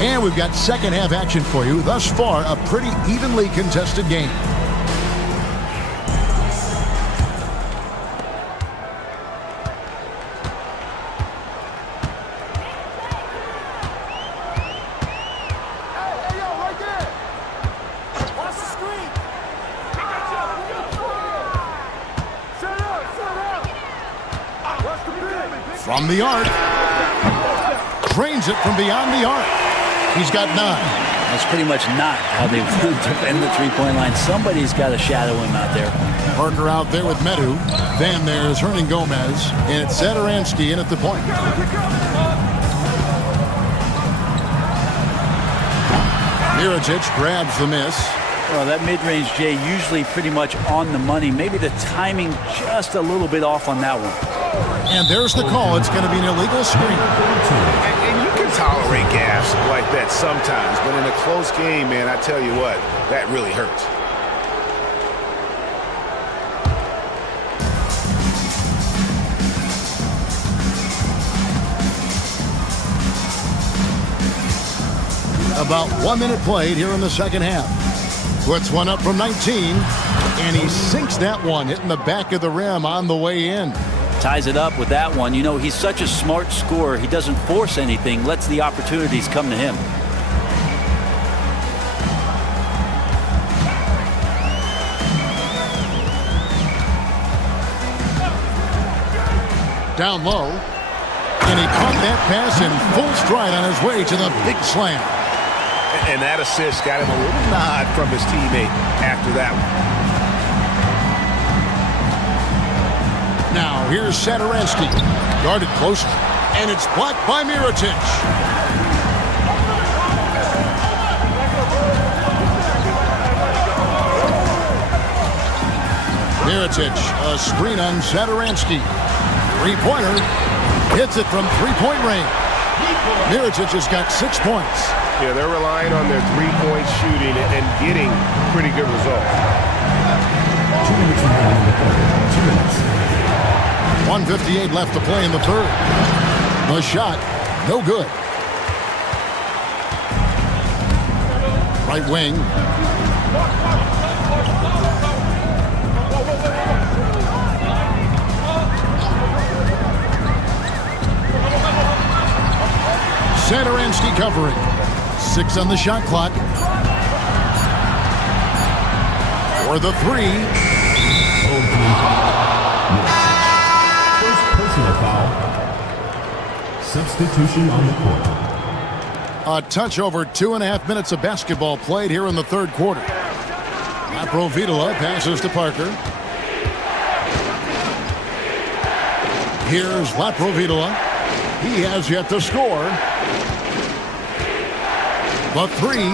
And we've got second half action for you. Thus far, a pretty evenly contested game. From the arc. Drains it from beyond the arc. He's got 9. That's pretty much not how they defend the three-point line. Somebody's got to shadow him out there. Parker out there with Medu. Then there's Hernan Gomez. And it's Satoransky in at the point. Mirotic grabs the miss. Well, that mid-range, Jay, usually pretty much on the money. Maybe the timing just a little bit off on that one. And there's the call. It's going to be an illegal screen. And you can tolerate gaffes like that sometimes, but in a close game, man, I tell you what, that really hurts. About 1 minute played here in the second half. Puts one up from 19, and he sinks that one, hitting the back of the rim on the way in. Ties it up with that one. You know, he's such a smart scorer. He doesn't force anything, lets the opportunities come to him. Down low, and he caught that pass in full stride on his way to the big slam. And that assist got him a little nod from his teammate after that one. Now here's Satoransky, guarded close, and it's blocked by Mirotic. Mirotic, a screen on Satoransky. Three-pointer, hits it from three-point range. Mirotic has got 6 points. Yeah, they're relying on their three-point shooting and getting pretty good results. 2 minutes remaining in the third. 2 minutes. 1:58 left to play in the third. The shot, no good. Right wing. Satoransky covering. 6 on the shot clock. For the three. First personal foul. Substitution on the court. A touch over 2.5 minutes of basketball played here in the third quarter. Laprovitola passes to Parker. Here's Laprovitola. He has yet to score. The three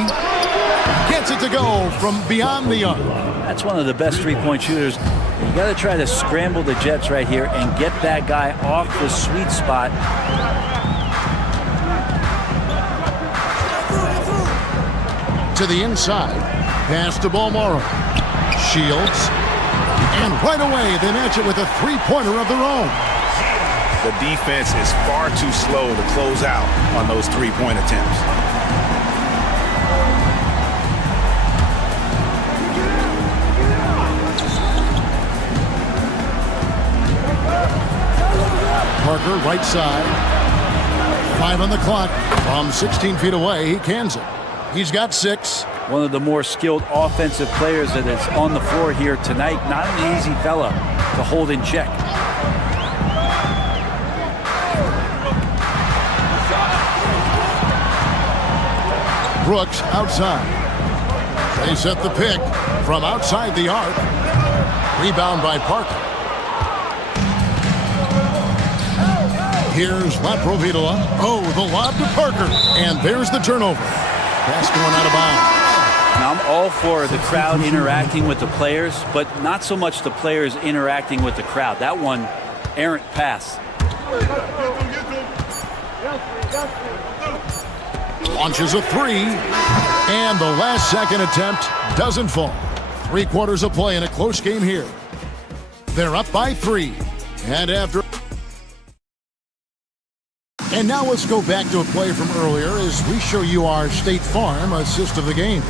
gets it to go from beyond the arc. That's one of the best three-point shooters. You got to try to scramble the Jets right here and get that guy off the sweet spot. To the inside, pass to Balmoro. Shields, and right away they match it with a three-pointer of their own. The defense is far too slow to close out on those three-point attempts. Parker, right side. 5 on the clock. From 16 feet away, he cans it. He's got 6. One of the more skilled offensive players that is on the floor here tonight. Not an easy fella to hold in check. Brooks outside. They set the pick from outside the arc. Rebound by Parker. Here's Laprovitola. Oh, the lob to Parker. And there's the turnover. Pass going out of bounds. Now, I'm all for the crowd interacting with the players, but not so much the players interacting with the crowd. That one, errant pass. Launches a three. And the last second attempt doesn't fall. 3 quarters of play in a close game here. They're up by 3. And after... And now let's go back to a play from earlier as we show you our State Farm assist of the game.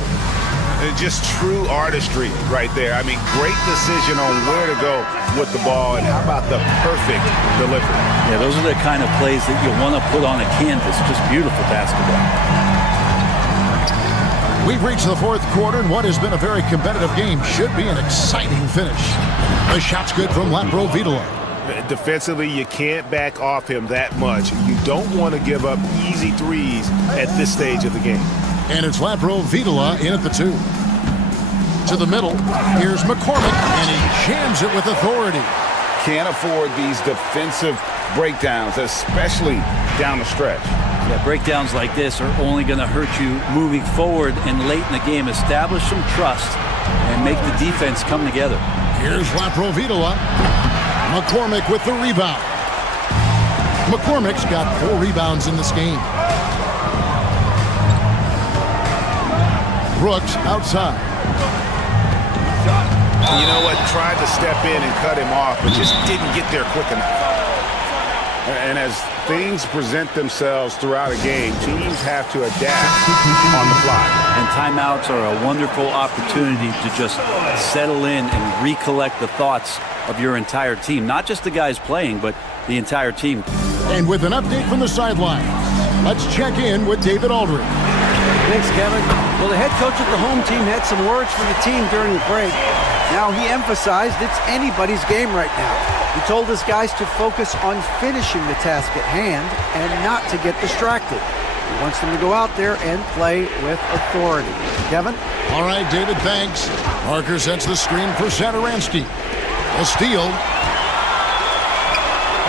Just true artistry right there. I mean, great decision on where to go with the ball, and how about the perfect delivery? Yeah, those are the kind of plays that you want to put on a canvas. Just beautiful basketball. We've reached the fourth quarter, and what has been a very competitive game should be an exciting finish. The shot's good from Lapro Vitola. Defensively, you can't back off him that much. You don't want to give up easy threes at this stage of the game. And it's Lapro Vitola in at the 2. To the middle, here's McCormick, and he jams it with authority. Can't afford these defensive breakdowns, especially down the stretch. Yeah, breakdowns like this are only going to hurt you moving forward and late in the game. Establish some trust and make the defense come together. Here's Lapro Vitola. McCormick with the rebound. McCormick's got 4 rebounds in this game. Brooks outside. You know what? Tried to step in and cut him off, but just didn't get there quick enough. And as things present themselves throughout a game, teams have to adapt on the fly. And timeouts are a wonderful opportunity to just settle in and recollect the thoughts of your entire team. Not just the guys playing, but the entire team. And with an update from the sideline, let's check in with David Aldridge. Thanks, Kevin. Well, the head coach of the home team had some words for the team during the break. Now he emphasized it's anybody's game right now. He told his guys to focus on finishing the task at hand and not to get distracted. He wants them to go out there and play with authority. Kevin? All right, David, thanks. Parker sets the screen for Saturansky. A steal.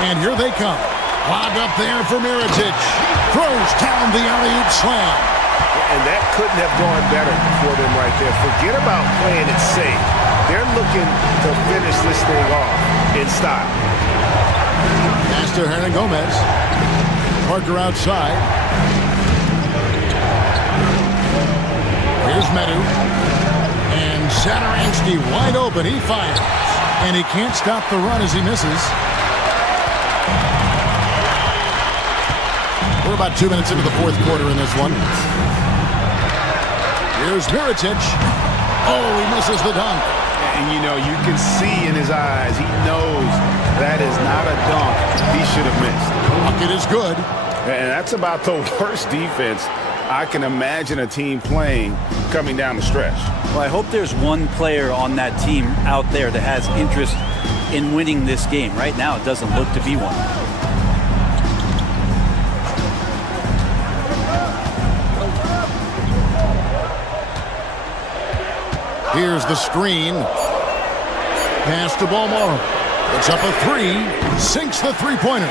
And here they come. Lob up there for Mirotic. Throws down the alley-oop slam. And that couldn't have gone better for them right there. Forget about playing it safe. They're looking to finish this thing off in style. Pass to Hernan Gomez. Parker outside. Here's Medu. And Saturansky wide open. He fires. And he can't stop the run as he misses. We're about 2 minutes into the fourth quarter in this one. Here's Mirotic. Oh, he misses the dunk. And, you know, you can see in his eyes, he knows that is not a dunk he should have missed. Bucket is good. And that's about the worst defense I can imagine a team playing coming down the stretch. Well, I hope there's one player on that team out there that has interest in winning this game. Right now, it doesn't look to be one. Here's the screen. Pass to Balmoro. It's up a 3. Sinks the three-pointer.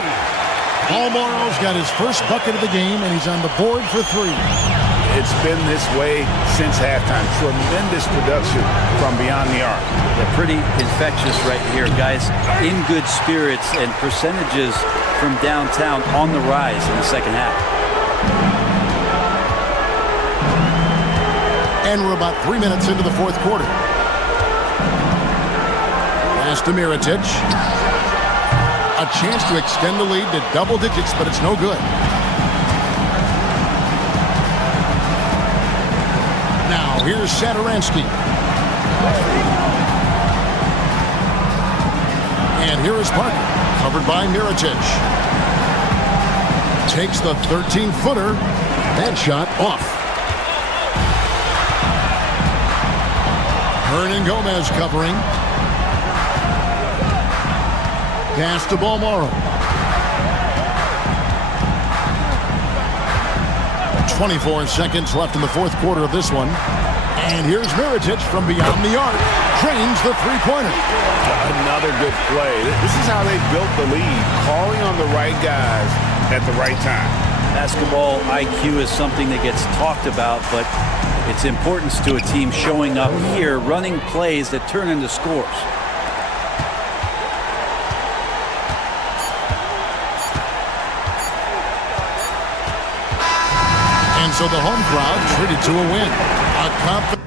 Balmoro's got his first bucket of the game, and he's on the board for 3. It's been this way since halftime. Tremendous production from beyond the arc. They're pretty infectious right here. Guys in good spirits, and percentages from downtown on the rise in the second half. And we're about 3 minutes into the fourth quarter. Pass to Mirotic. A chance to extend the lead to double digits, but it's no good. Now, here's Saturansky. And here is Parker, covered by Mirotic. Takes the 13-footer. That shot off. Hernan Gomez covering. Pass to Balmoro. 24 seconds left in the fourth quarter of this one. And here's Mirotic from beyond the arc. Drains the three-pointer. Another good play. This is how they built the lead. Calling on the right guys at the right time. Basketball IQ is something that gets talked about, but its importance to a team showing up here, running plays that turn into scores. And so the home crowd treated to a win. A confident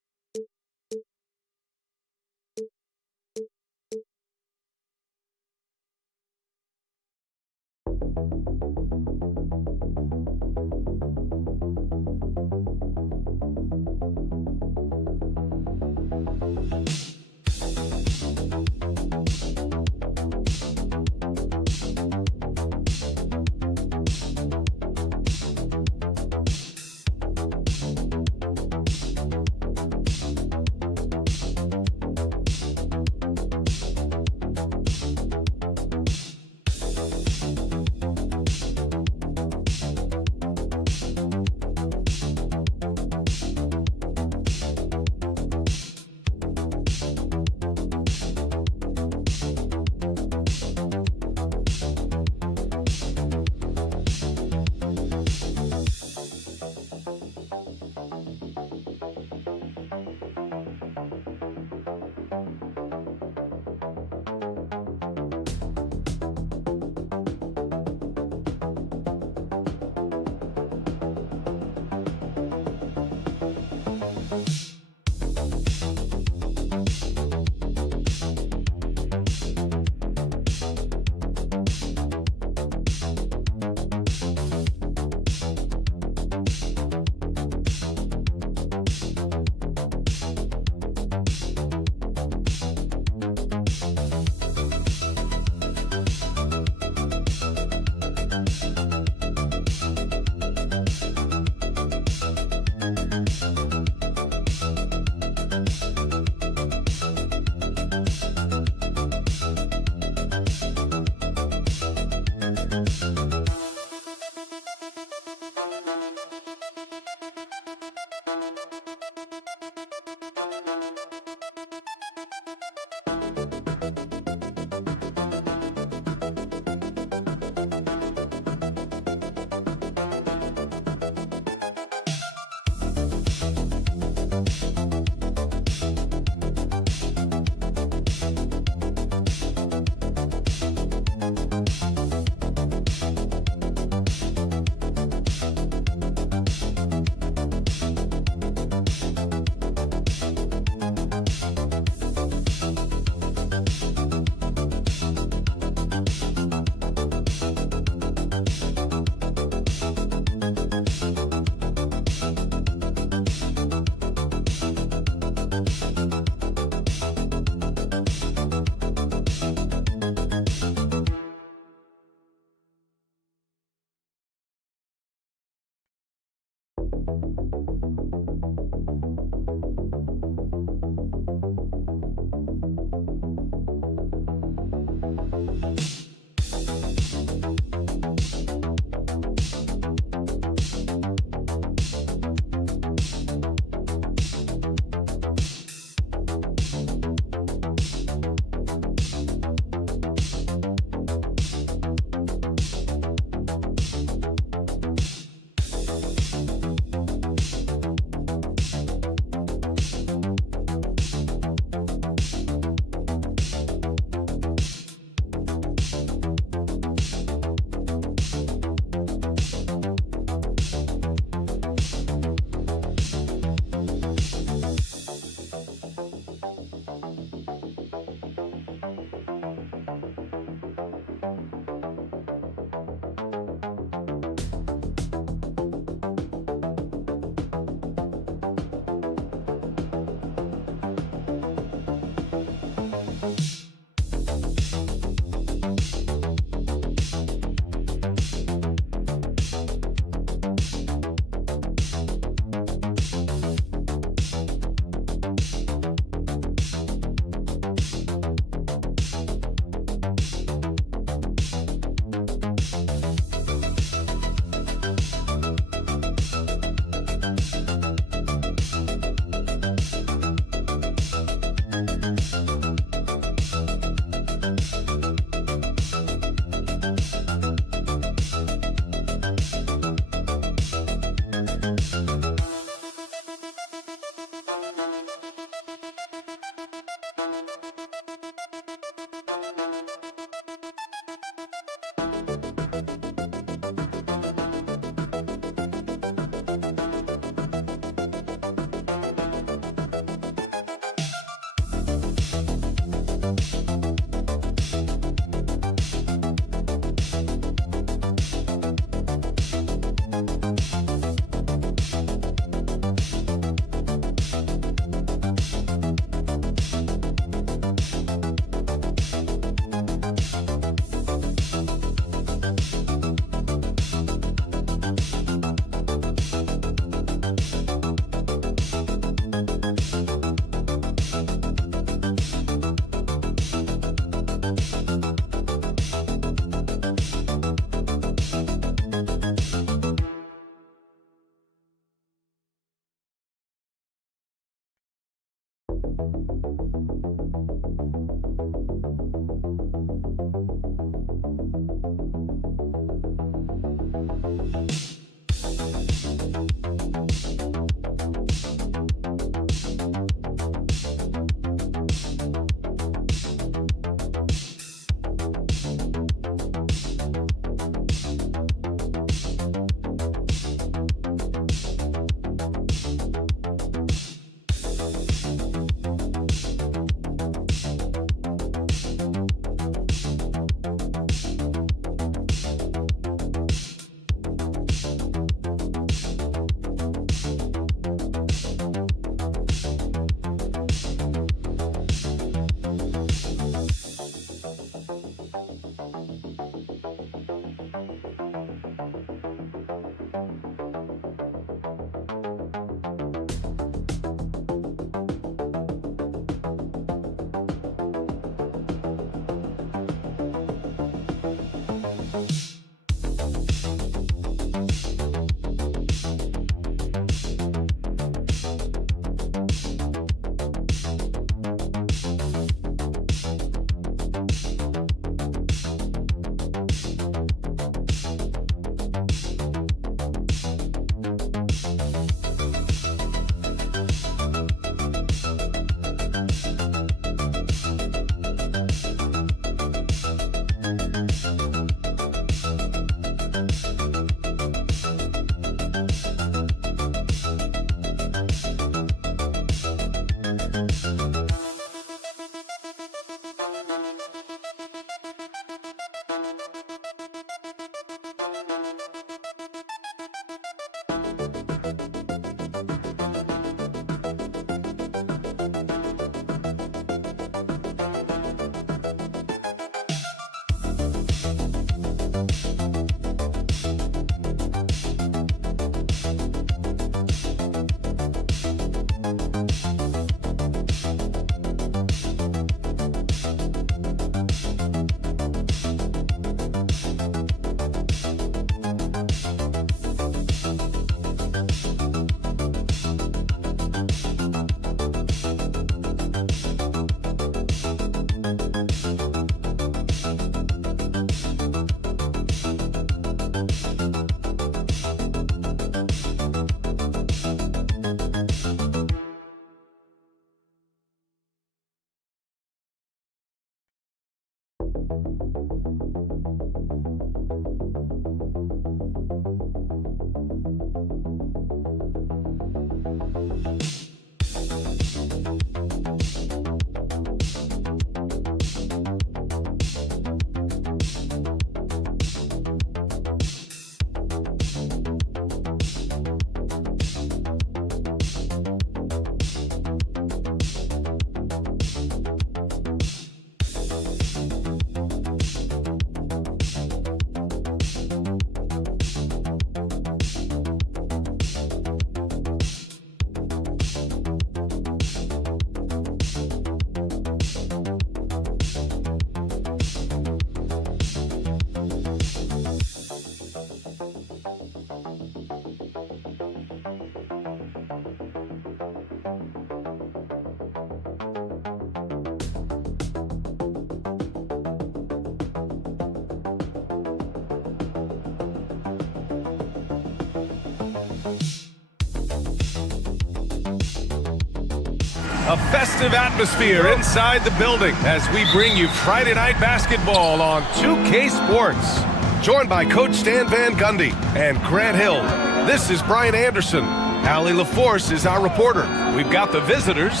A festive atmosphere inside the building as we bring you Friday Night Basketball on 2K Sports. Joined by Coach Stan Van Gundy and Grant Hill. This is Brian Anderson. Allie LaForce is our reporter. We've got the visitors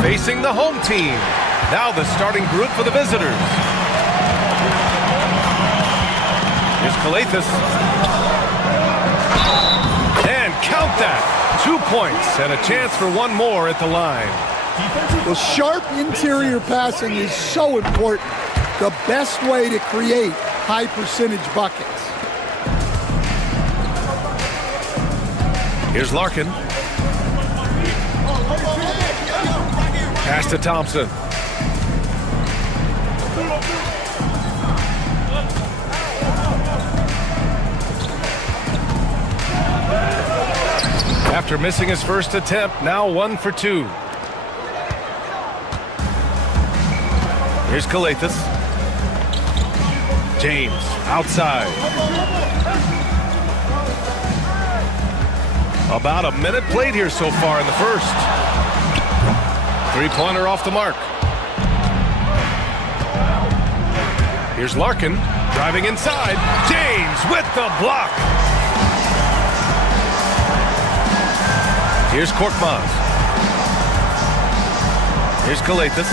facing the home team. Now the starting group for the visitors. Here's Calathis. And count that. 2 points and a chance for one more at the line. Well, sharp interior passing is so important. The best way to create high percentage buckets. Here's Larkin. Pass to Thompson. After missing his first attempt, now 1 for 2. Here's Calathis. James outside. About a minute played here so far in the first. Three-pointer off the mark. Here's Larkin driving inside. James with the block. Here's Korkmaz. Here's Calathis.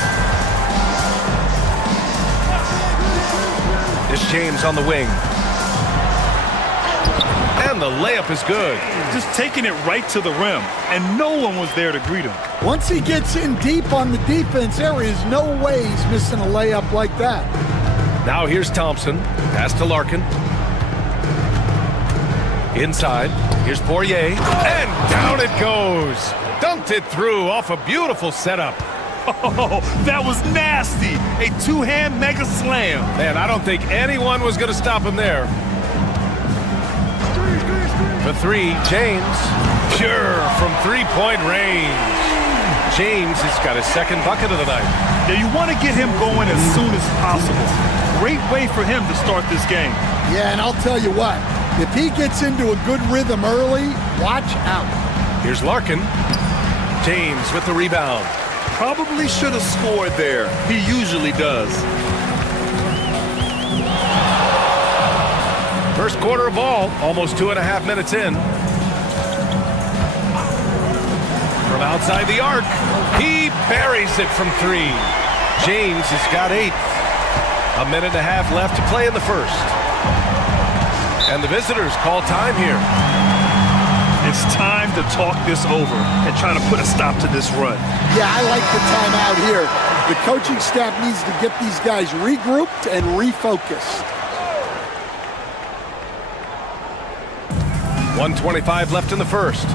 It's James on the wing. And the layup is good. Just taking it right to the rim, and no one was there to greet him. Once he gets in deep on the defense, there is no way he's missing a layup like that. Now here's Thompson. Pass to Larkin. Inside. Here's Poirier. And down it goes. Dunked it through off a beautiful setup. Oh, that was nasty. A two-hand mega slam. Man, I don't think anyone was going to stop him there. For three, James. Pure from three-point range. James has got his second bucket of the night. Yeah, you want to get him going as soon as possible. Great way for him to start this game. Yeah, and I'll tell you what. If he gets into a good rhythm early, watch out. Here's Larkin. James with the rebound. Probably should have scored there. He usually does. First quarter of ball, almost 2.5 minutes in. From outside the arc, he buries it from three. James has got 8. A minute and a half left to play in the first. And the visitors call time here. It's time to talk this over and try to put a stop to this run. Yeah, I like the timeout here. The coaching staff needs to get these guys regrouped and refocused. 1:25 left in the first.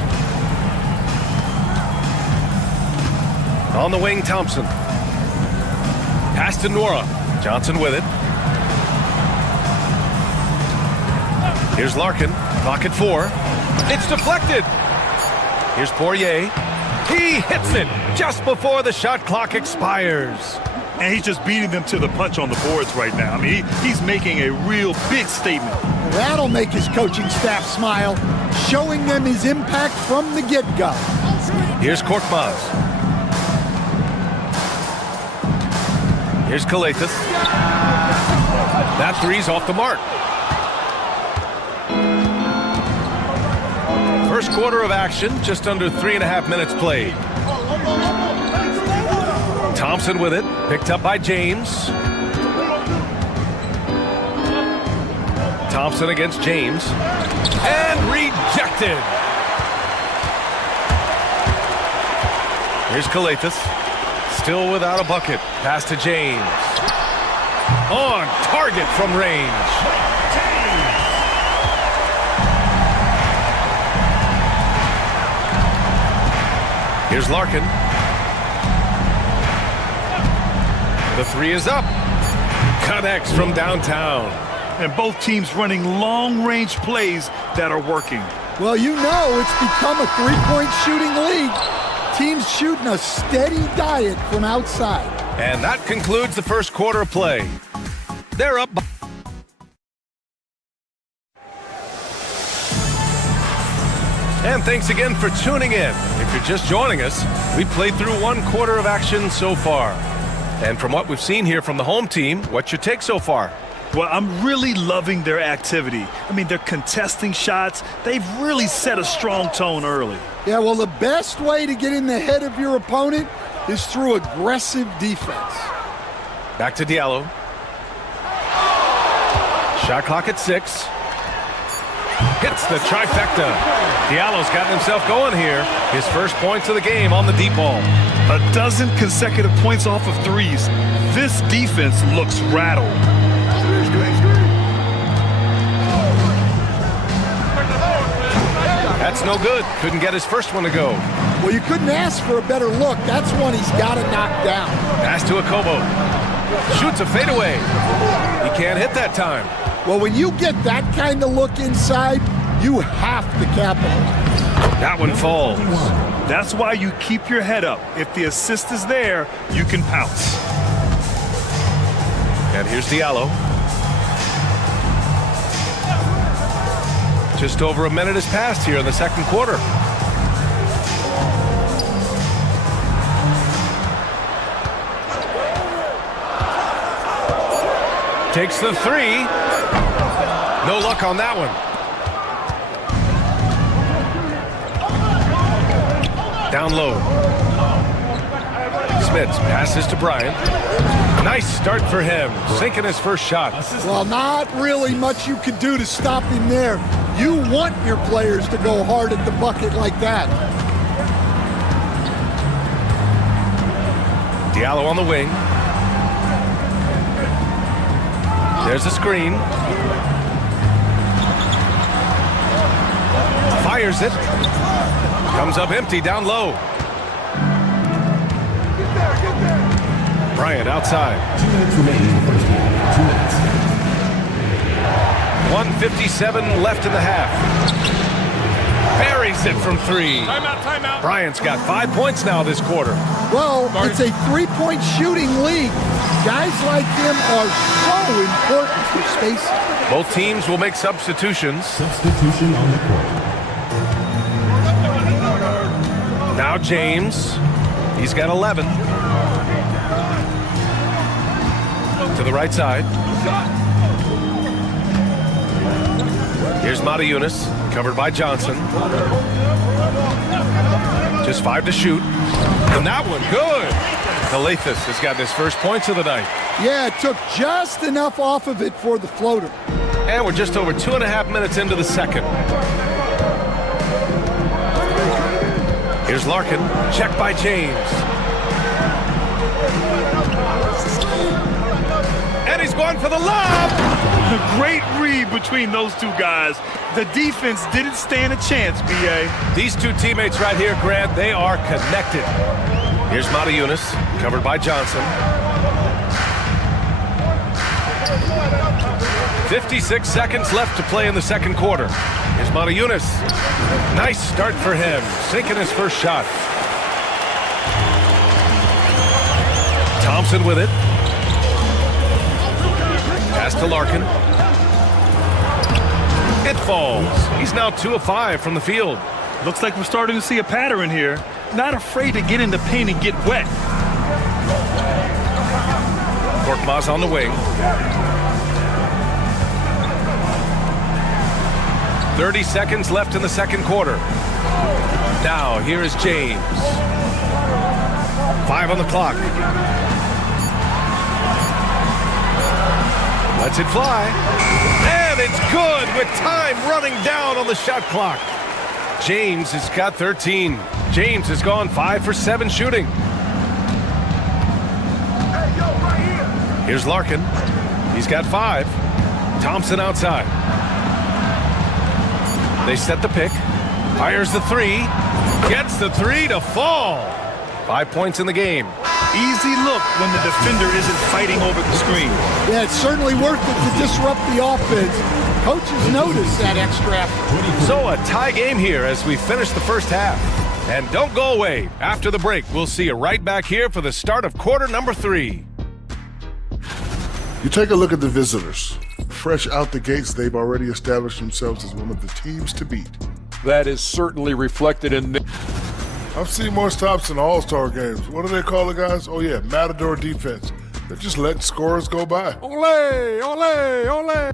On the wing, Thompson. Pass to Nora. Johnson with it. Here's Larkin. Clock at 4. It's deflected. Here's Poirier. He hits it just before the shot clock expires. And he's just beating them to the punch on the boards right now. I mean, he's making a real big statement. That'll make his coaching staff smile, showing them his impact from the get-go. Here's Korkmaz. Here's Calathis. That three's off the mark. First quarter of action, just under 3.5 minutes played. Thompson with it, picked up by James. Thompson against James. And rejected. Here's Calathis. Still without a bucket. Pass to James. On target from range. Here's Larkin. The three is up. Connects from downtown. And both teams running long-range plays that are working. Well, you know it's become a three-point shooting league. Teams shooting a steady diet from outside. And that concludes the first quarter of play. They're up. And thanks again for tuning in. If you're just joining us, we played through 1 quarter of action so far. And from what we've seen here from the home team, what's your take so far? Well, I'm really loving their activity. I mean, they're contesting shots. They've really set a strong tone early. Yeah, well, the best way to get in the head of your opponent is through aggressive defense. Back to Diallo. Shot clock at 6. Hits the trifecta. Diallo's gotten himself going here. His first points of the game on the deep ball. 12 consecutive points off of threes. This defense looks rattled. That's no good. Couldn't get his first one to go. Well, you couldn't ask for a better look. That's one he's got to knock down. Pass to Akobo. Shoots a fadeaway. He can't hit that time. Well, when you get that kind of look inside, you have to capitalize. That one falls. That's why you keep your head up. If the assist is there, you can pounce. And here's Diallo. Just over a minute has passed here in the second quarter. Takes the 3. No luck on that one. Down low. Smits passes to Bryant. Nice start for him, sinking his first shot. Well, not really much you can do to stop him there. You want your players to go hard at the bucket like that. Diallo on the wing. There's a screen. Fires it. Comes up empty down low. Bryant outside. 2 minutes remaining in the first half. 2 minutes. 1:57 left in the half. Buries it from 3. Timeout. Bryant's got 5 points now this quarter. Well, it's a three-point shooting league. Guys like him are so important for spacing. Both teams will make substitutions. Substitution on the court. Now James. He's got 11. To the right side. Here's Mata-Yunus, covered by Johnson. Just 5 to shoot. And that one, good. Calathes has got his first points of the night. Yeah, it took just enough off of it for the floater. And we're just over 2.5 minutes into the second. Here's Larkin, checked by James. And he's going for the lob. A great read between those two guys. The defense didn't stand a chance, B.A. These two teammates right here, Grant, they are connected. Here's Mata-Yunus, covered by Johnson. 56 seconds left to play in the second quarter. Here's Mata-Yunus. Nice start for him, sinking his first shot. Thompson with it. Pass to Larkin. It falls. He's now 2 of 5 from the field. Looks like we're starting to see a pattern here. Not afraid to get in the paint and get wet. Korkmaz on the wing. 30 seconds left in the second quarter. Now, here is James. 5 on the clock. Lets it fly. And it's good with time running down on the shot clock. James has got 13. James has gone 5 for 7 shooting. Here's Larkin. He's got 5. Thompson outside. They set the pick. Fires the 3. Gets the 3 to fall. 5 points in the game. Easy look when the defender isn't fighting over the screen. Yeah, it's certainly worth it to disrupt the offense. Coaches notice that extra effort. So a tie game here as we finish the first half. And don't go away. After the break, we'll see you right back here for the start of quarter number 3. You take a look at the visitors. Fresh out the gates, they've already established themselves as one of the teams to beat. That is certainly reflected in the... I've seen more stops in All-Star games. What do they call the guys? Oh, yeah, Matador defense. They're just letting scorers go by. Ole, ole, ole.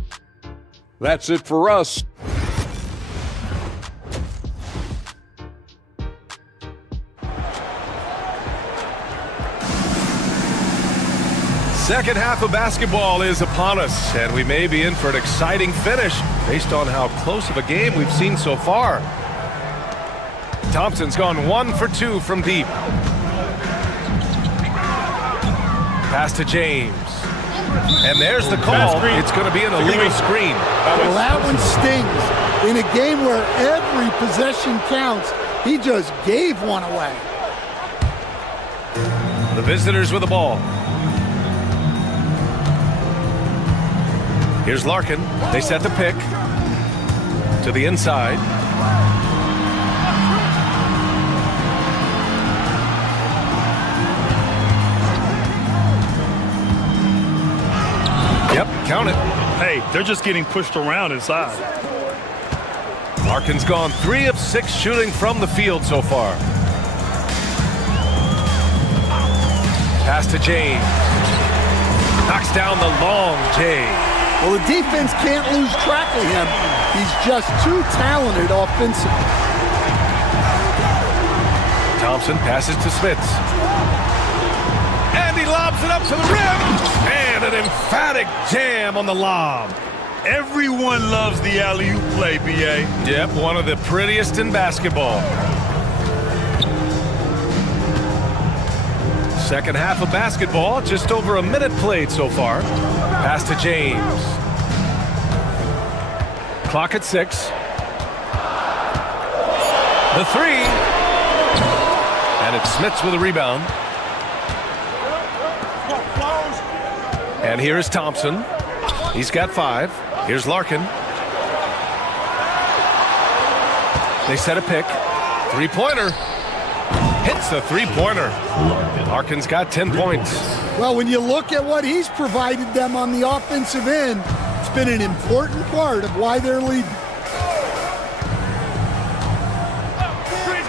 That's it for us. Second half of basketball is upon us, and we may be in for an exciting finish based on how close of a game we've seen so far. Thompson's gone 1 for 2 from deep. Pass to James. And there's the call. It's going to be an illegal screen. Well, that one stings. In a game where every possession counts, he just gave one away. The visitors with the ball. Here's Larkin. They set the pick to the inside. Yep, count it. Hey, they're just getting pushed around inside. Larkin's gone 3 of 6 shooting from the field so far. Pass to James. Knocks down the long J. Well, the defense can't lose track of him. He's just too talented offensively. Thompson passes to Smits. And he lobs it up to the rim. And an emphatic jam on the lob. Everyone loves the alley-oop play, B.A. Yep, one of the prettiest in basketball. Second half of basketball, just over a minute played so far. Pass to James. Clock at 6. The 3. And it's Smits with a rebound. And here is Thompson. He's got 5. Here's Larkin. They set a pick. 3-pointer. Hits the 3-pointer. Larkin's got 10 points. Well, when you look at what he's provided them on the offensive end, it's been an important part of why they're leading.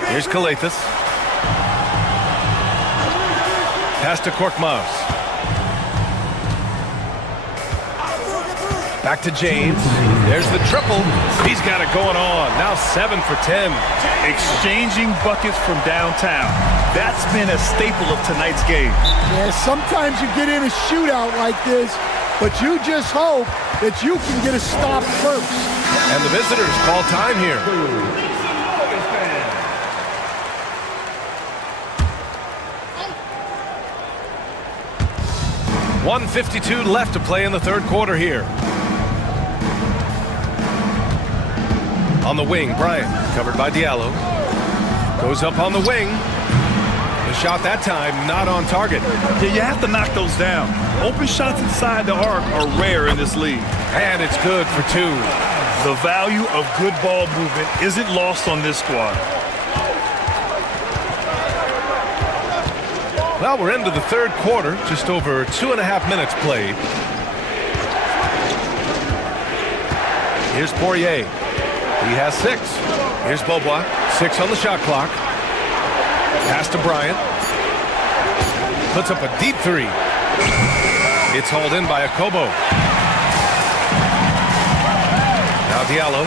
Here's Kalathis. Pass to Korkmaz. Back to James. There's the triple. He's got it going on. Now 7 for 10. Exchanging buckets from downtown. That's been a staple of tonight's game. Yeah, sometimes you get in a shootout like this, but you just hope that you can get a stop first. And the visitors call time here. .152 left to play in the third quarter here. On the wing, Bryant, covered by Diallo. Goes up on the wing. The shot that time, not on target. Yeah, you have to knock those down. Open shots inside the arc are rare in this league. And it's good for 2. The value of good ball movement isn't lost on this squad. Well, we're into the third quarter, just over 2.5 minutes played. Here's Poirier. He has 6. Here's Beaubois. 6 on the shot clock. Pass to Bryant. Puts up a deep 3. It's hauled in by Akobo. Now Diallo.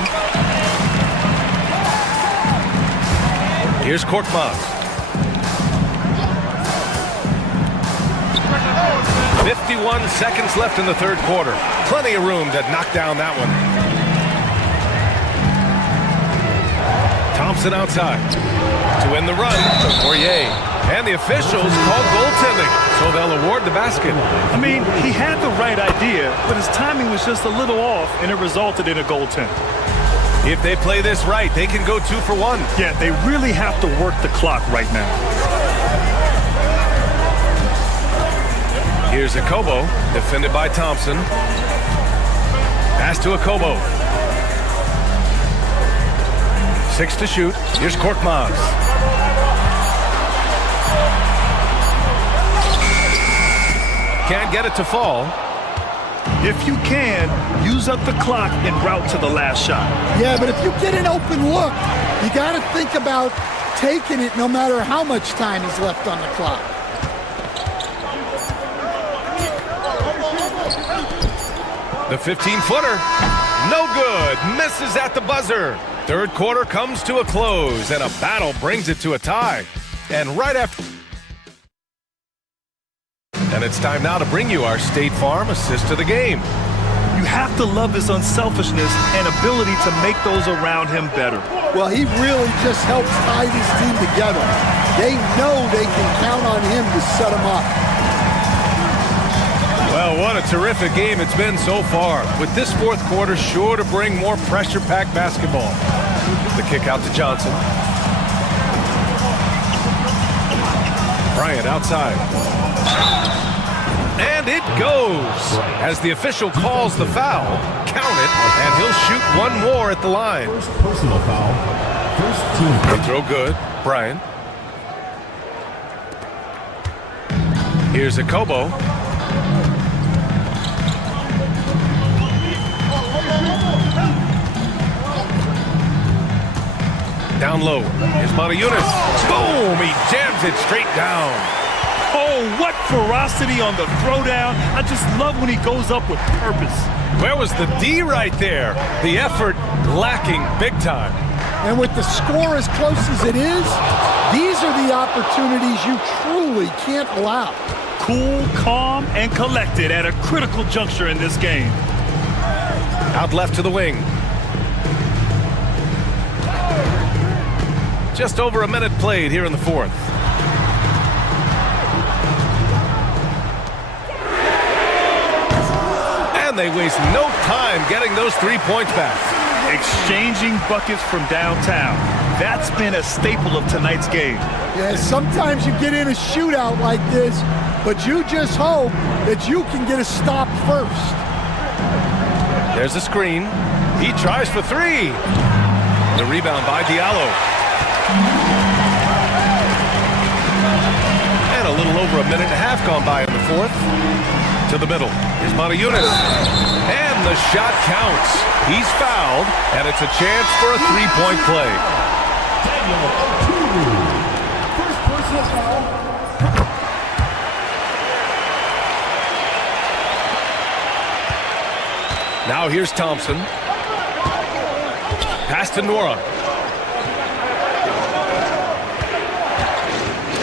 Here's Korkmaz. 51 seconds left in the third quarter. Plenty of room to knock down that one. Thompson outside to win the run to Poirier. And the officials called goaltending, so they'll award the basket. I mean, he had the right idea, but his timing was just a little off, and it resulted in a goaltend. If they play this right, they can go 2 for 1. Yeah, they really have to work the clock right now. Here's Akobo, defended by Thompson. Pass to Akobo. 6 to shoot. Here's Korkmaz. Can't get it to fall. If you can, use up the clock en route to the last shot. Yeah, but if you get an open look, you got to think about taking it no matter how much time is left on the clock. The 15-footer, no good, misses at the buzzer. Third quarter comes to a close, and a battle brings it to a tie. And right after... And it's time now to bring you our State Farm assist of the game. You have to love his unselfishness and ability to make those around him better. Well, he really just helps tie this team together. They know they can count on him to set them up. Well, what a terrific game it's been so far, with this fourth quarter sure to bring more pressure-packed basketball. The kick out to Johnson. Bryant outside. And it goes. As the official calls the foul, count it, and he'll shoot one more at the line. First personal foul. First team. The throw good. Bryant. Here's Akobo. Down low. Here's Montejunas. Boom! He jams it straight down. Oh, what ferocity on the throwdown. I just love when he goes up with purpose. Where was the D right there? The effort lacking big time. And with the score as close as it is, these are the opportunities you truly can't allow. Cool, calm, and collected at a critical juncture in this game. Out left to the wing. Just over a minute played here in the fourth. And they waste no time getting those 3 points back. Exchanging buckets from downtown. That's been a staple of tonight's game. Yeah, sometimes you get in a shootout like this, but you just hope that you can get a stop first. There's a screen. He tries for three. The rebound by Diallo. And a little over a minute and a half gone by in the fourth. To the middle. Here's Montejunas. And the shot counts. He's fouled, and it's a chance for a three-point play. First personal foul. Now here's Thompson. Pass to Nora.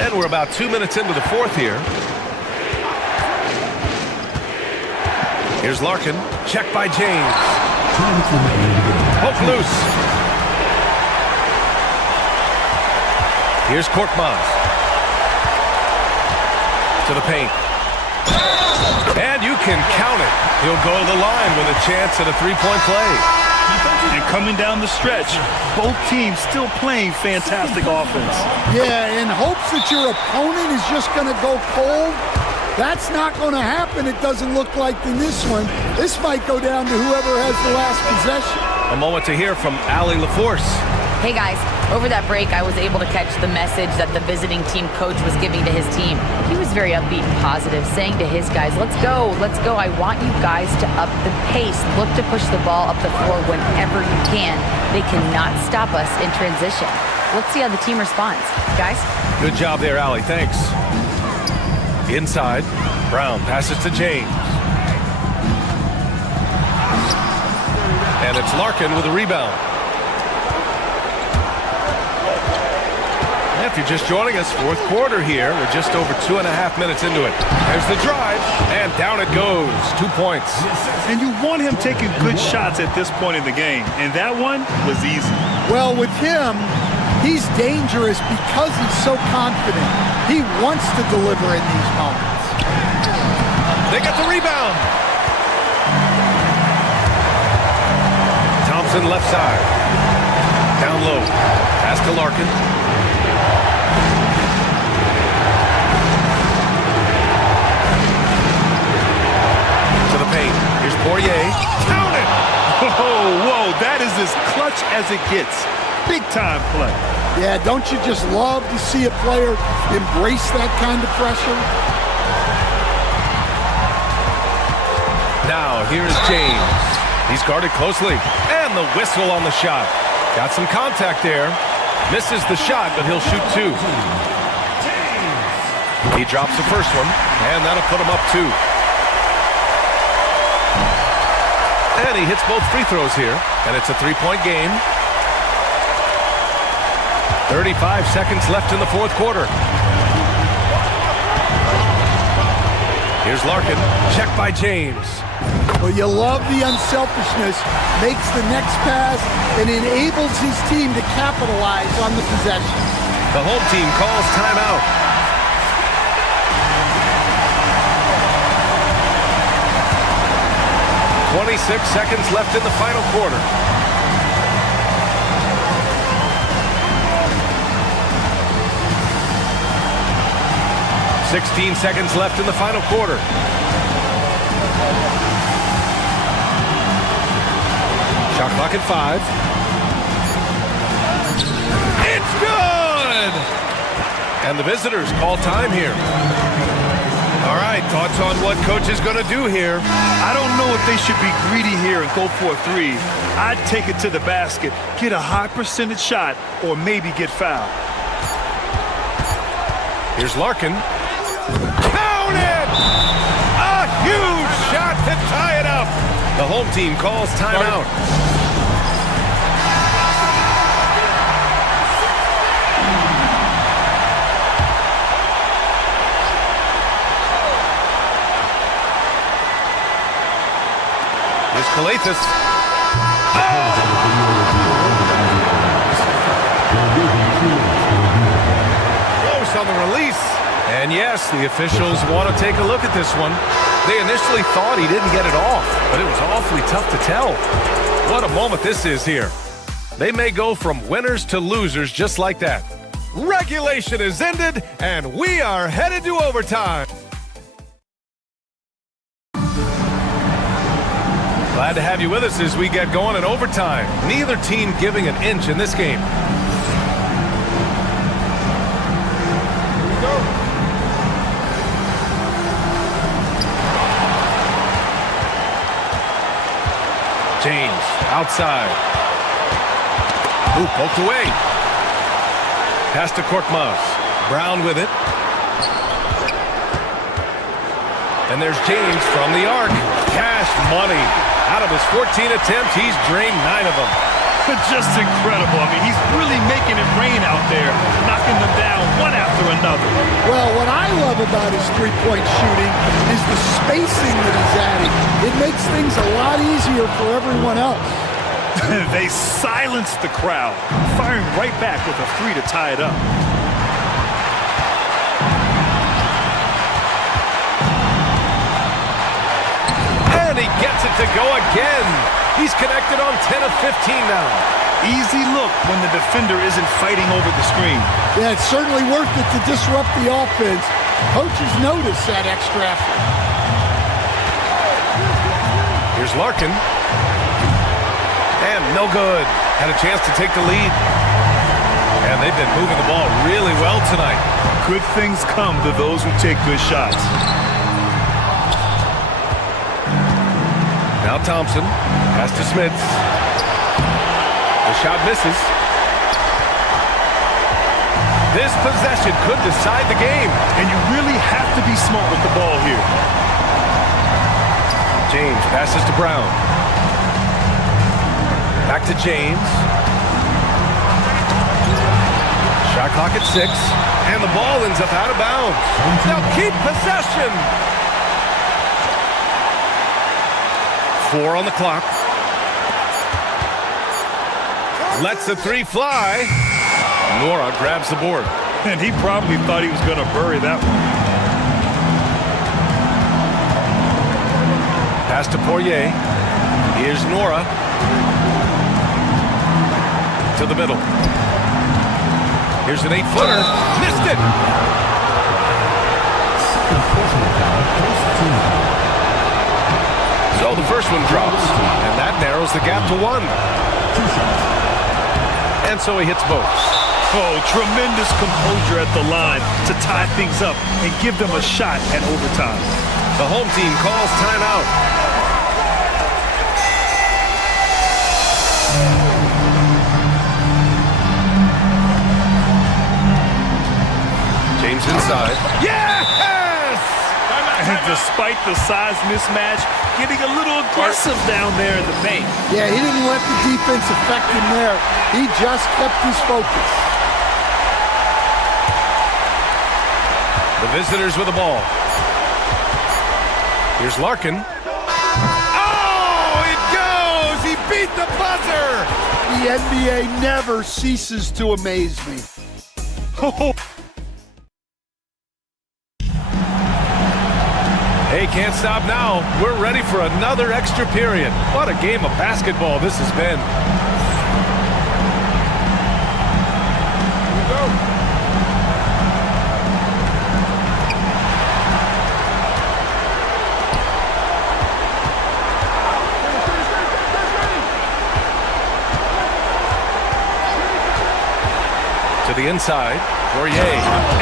And we're about 2 minutes into the fourth here. Here's Larkin. Check by James. Poke loose. Here's Korkmaz. To the paint. And you can count it. He'll go to the line with a chance at a three-point play. And coming down the stretch, both teams still playing fantastic offense. Yeah, in hopes that your opponent is just going to go cold. That's not going to happen, it doesn't look like in this one. This might go down to whoever has the last possession. A moment to hear from Allie LaForce. Hey guys, over that break I was able to catch the message that the visiting team coach was giving to his team. He was very upbeat and positive, saying to his guys, let's go. I want you guys to up the pace. Look to push the ball up the floor whenever you can. They cannot stop us in transition. Let's see how the team responds. Guys? Good job there, Allie. Thanks. Inside, Brown passes to James. And it's Larkin with a rebound. And if you're just joining us, fourth quarter here. We're just over 2.5 minutes into it. There's the drive, and down it goes. 2 points. And you want him taking good shots at this point in the game, and that one was easy. Well, with him, he's dangerous because he's so confident. He wants to deliver in these moments. They get the rebound. Thompson left side. Down low. Pass to Larkin. To the paint. Here's Poirier. Count it! Whoa, that is as clutch as it gets. Big time play. Yeah, don't you just love to see a player embrace that kind of pressure? Now, here's James. He's guarded closely. And the whistle on the shot. Got some contact there. Misses the shot, but he'll shoot 2. He drops the first one, and that'll put him up 2. And he hits both free throws here, and it's a 3-point game. 35 seconds left in the fourth quarter. Here's Larkin. Check by James. Well, you love the unselfishness. Makes the next pass and enables his team to capitalize on the possession. The home team calls timeout. .26 seconds left in the final quarter. .16 seconds left in the final quarter. Shot clock at 5. It's good! And the visitors call time here. All right, thoughts on what coach is going to do here? I don't know if they should be greedy here and go for a 3. I'd take it to the basket, get a high percentage shot, or maybe get fouled. Here's Larkin. Count it! A huge shot to tie it up. The home team calls timeout. Here's Calathis. Close on the release. And yes, the officials want to take a look at this one. They initially thought he didn't get it off, but it was awfully tough to tell. What a moment this is here. They may go from winners to losers just like that. Regulation is ended, and we are headed to overtime. Glad to have you with us as we get going in overtime. Neither team giving an inch in this game. James, outside. Ooh, poked away. Pass to Korkmaz. Brown with it. And there's James from the arc. Cash money. Out of his 14 attempts, he's drained 9 of them. Just incredible. I mean, he's really making it rain out there, knocking them down one after another. Well, what I love about his three-point shooting is the spacing that he's adding. It makes things a lot easier for everyone else. They silenced the crowd, firing right back with a 3 to tie it up. And he gets it to go again. He's connected on 10 of 15 now. Easy look when the defender isn't fighting over the screen. Yeah, it's certainly worth it to disrupt the offense. Coaches notice that extra effort. Here's Larkin. And no good. Had a chance to take the lead. And they've been moving the ball really well tonight. Good things come to those who take good shots. Now Thompson. Pass to Smits. The shot misses. This possession could decide the game. And you really have to be smart with the ball here. James passes to Brown. Back to James. Shot clock at 6. And the ball ends up out of bounds. Now keep possession. 4 on the clock. Lets the 3 fly. Nora grabs the board. And he probably thought he was going to bury that one. Pass to Poirier. Here's Nora. To the middle. Here's an 8-footer. Missed it! So the first one drops. And that narrows the gap to 1. And so he hits both. Oh, tremendous composure at the line to tie things up and give them a shot at overtime. The home team calls timeout. James inside. Yes! And despite the size mismatch, getting a little aggressive down there in the paint. Yeah, he didn't let the defense affect him there. He just kept his focus. The visitors with the ball. Here's Larkin. Oh, it goes! He beat the buzzer! The NBA never ceases to amaze me. Hey, can't stop now. We're ready for another extra period. What a game of basketball this has been. To the inside, Poirier,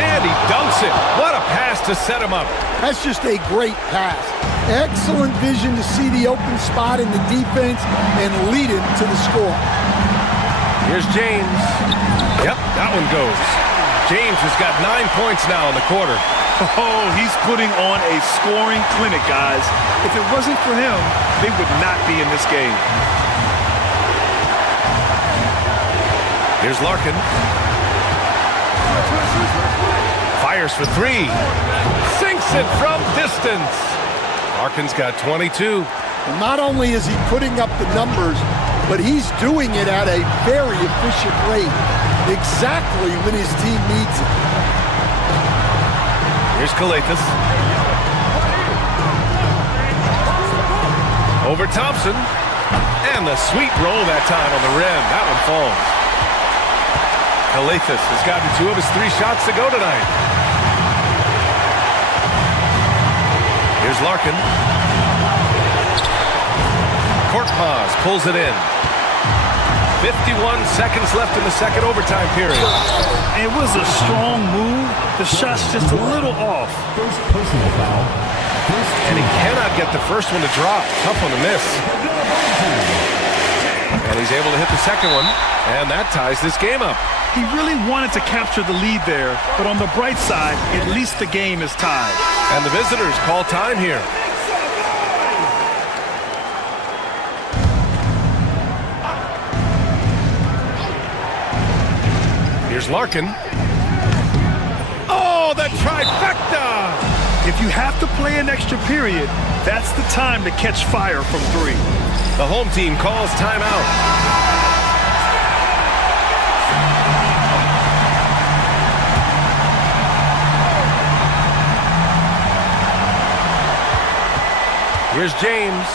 and he dunks it. What a pass to set him up. That's just a great pass. Excellent vision to see the open spot in the defense and lead him to the score. Here's James. Yep, that one goes. James has got 9 points now in the quarter. Oh, he's putting on a scoring clinic, guys. If it wasn't for him, they would not be in this game. Here's Larkin. Fires for three. Sinks it from distance. Larkin's got 22. And not only is he putting up the numbers, but he's doing it at a very efficient rate. Exactly when his team needs it. Here's Kalathis. Over Thompson. And the sweet roll that time on the rim. That one falls. Kalathis has gotten 2 of his 3 shots to go tonight. Here's Larkin. Korkmaz pulls it in. 51 seconds left in the second overtime period. It was a strong move. The shot's just a little off. First personal foul. And he cannot get the first one to drop. Tough one to miss. And he's able to hit the second one. And that ties this game up. He really wanted to capture the lead there, but on the bright side, at least the game is tied. And the visitors call time here. Here's Larkin. Oh, the trifecta! If you have to play an extra period, that's the time to catch fire from 3. The home team calls timeout. Here's James,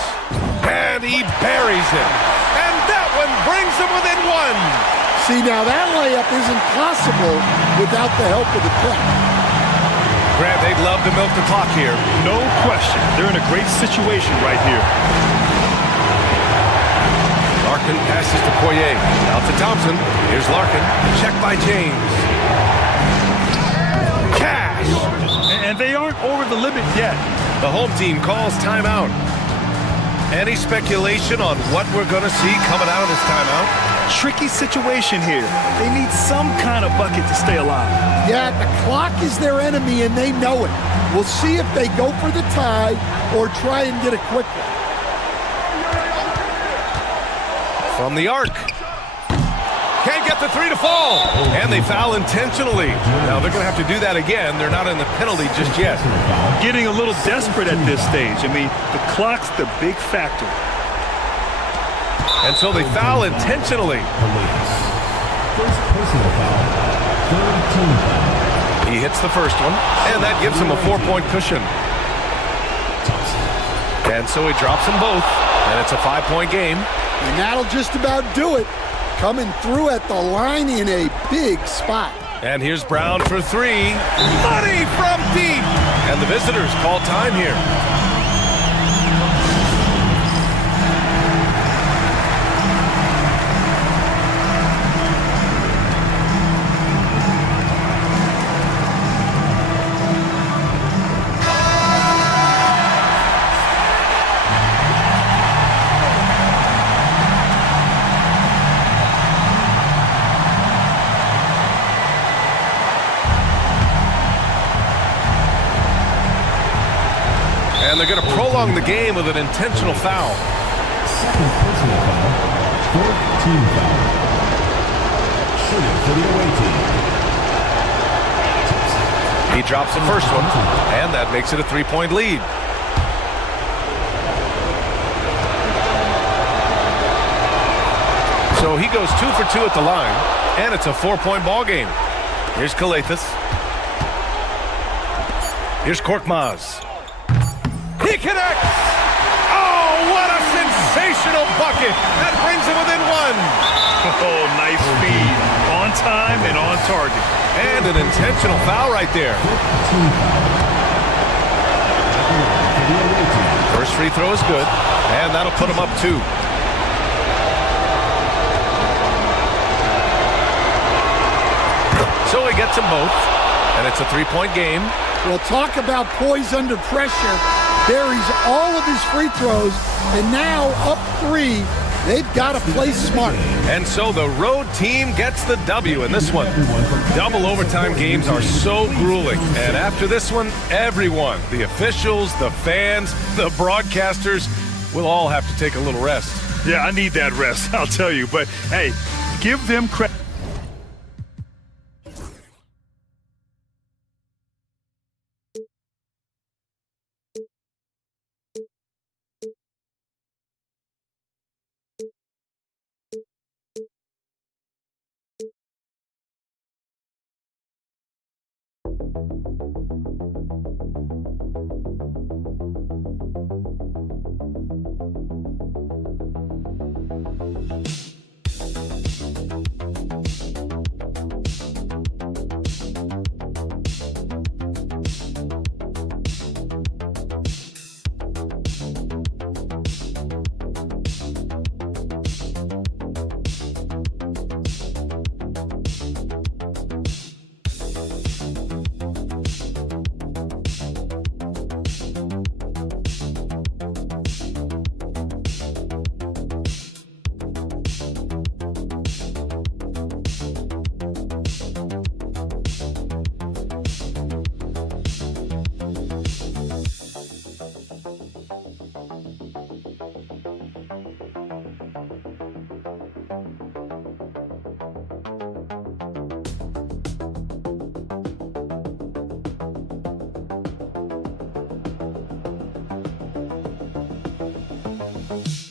and he buries it. And that one brings them within 1. See, now that layup isn't possible without the help of the pick. Grant, they'd love to milk the clock here. No question. They're in a great situation right here. Larkin passes to Poirier. Out to Thompson. Here's Larkin. Check by James. Cash! And they aren't over the limit yet. The home team calls timeout. Any speculation on what we're going to see coming out of this timeout? Tricky situation here. They need some kind of bucket to stay alive. Yeah, the clock is their enemy and they know it. We'll see if they go for the tie or try and get it quickly. From the arc. Can't get the 3 to fall. And they foul intentionally. Now they're going to have to do that again. They're not in the penalty just yet. Getting a little desperate at this stage. I mean, the clock's the big factor. And so they foul intentionally. First personal foul. Third team foul. He hits the first one, and that gives him a 4-point cushion. And so he drops them both, and it's a 5-point game. And that'll just about do it. Coming through at the line in a big spot. And here's Brown for 3. Money from deep. And the visitors call time here. And they're going to prolong the game with an intentional foul. Second personal foul. Fourth team foul. Shooting for the away team. He drops the first one, and that makes it a 3-point lead. So he goes 2 for 2 at the line, and it's a 4-point ball game. Here's Kalethis. Here's Korkmaz. He connects! Oh, what a sensational bucket! That brings him within one. Oh, nice feed. On time and on target. And an intentional foul right there. First free throw is good, and that'll put him up 2. So he gets them both, and it's a 3-point game. Well, talk about poise under pressure. Buries all of his free throws, and now up 3. They've got to play smart. And so the road team gets the W in this one. Double overtime games are so grueling. And after this one, everyone, the officials, the fans, the broadcasters, will all have to take a little rest. Yeah, I need that rest, I'll tell you. But, hey, give them credit. Thank you.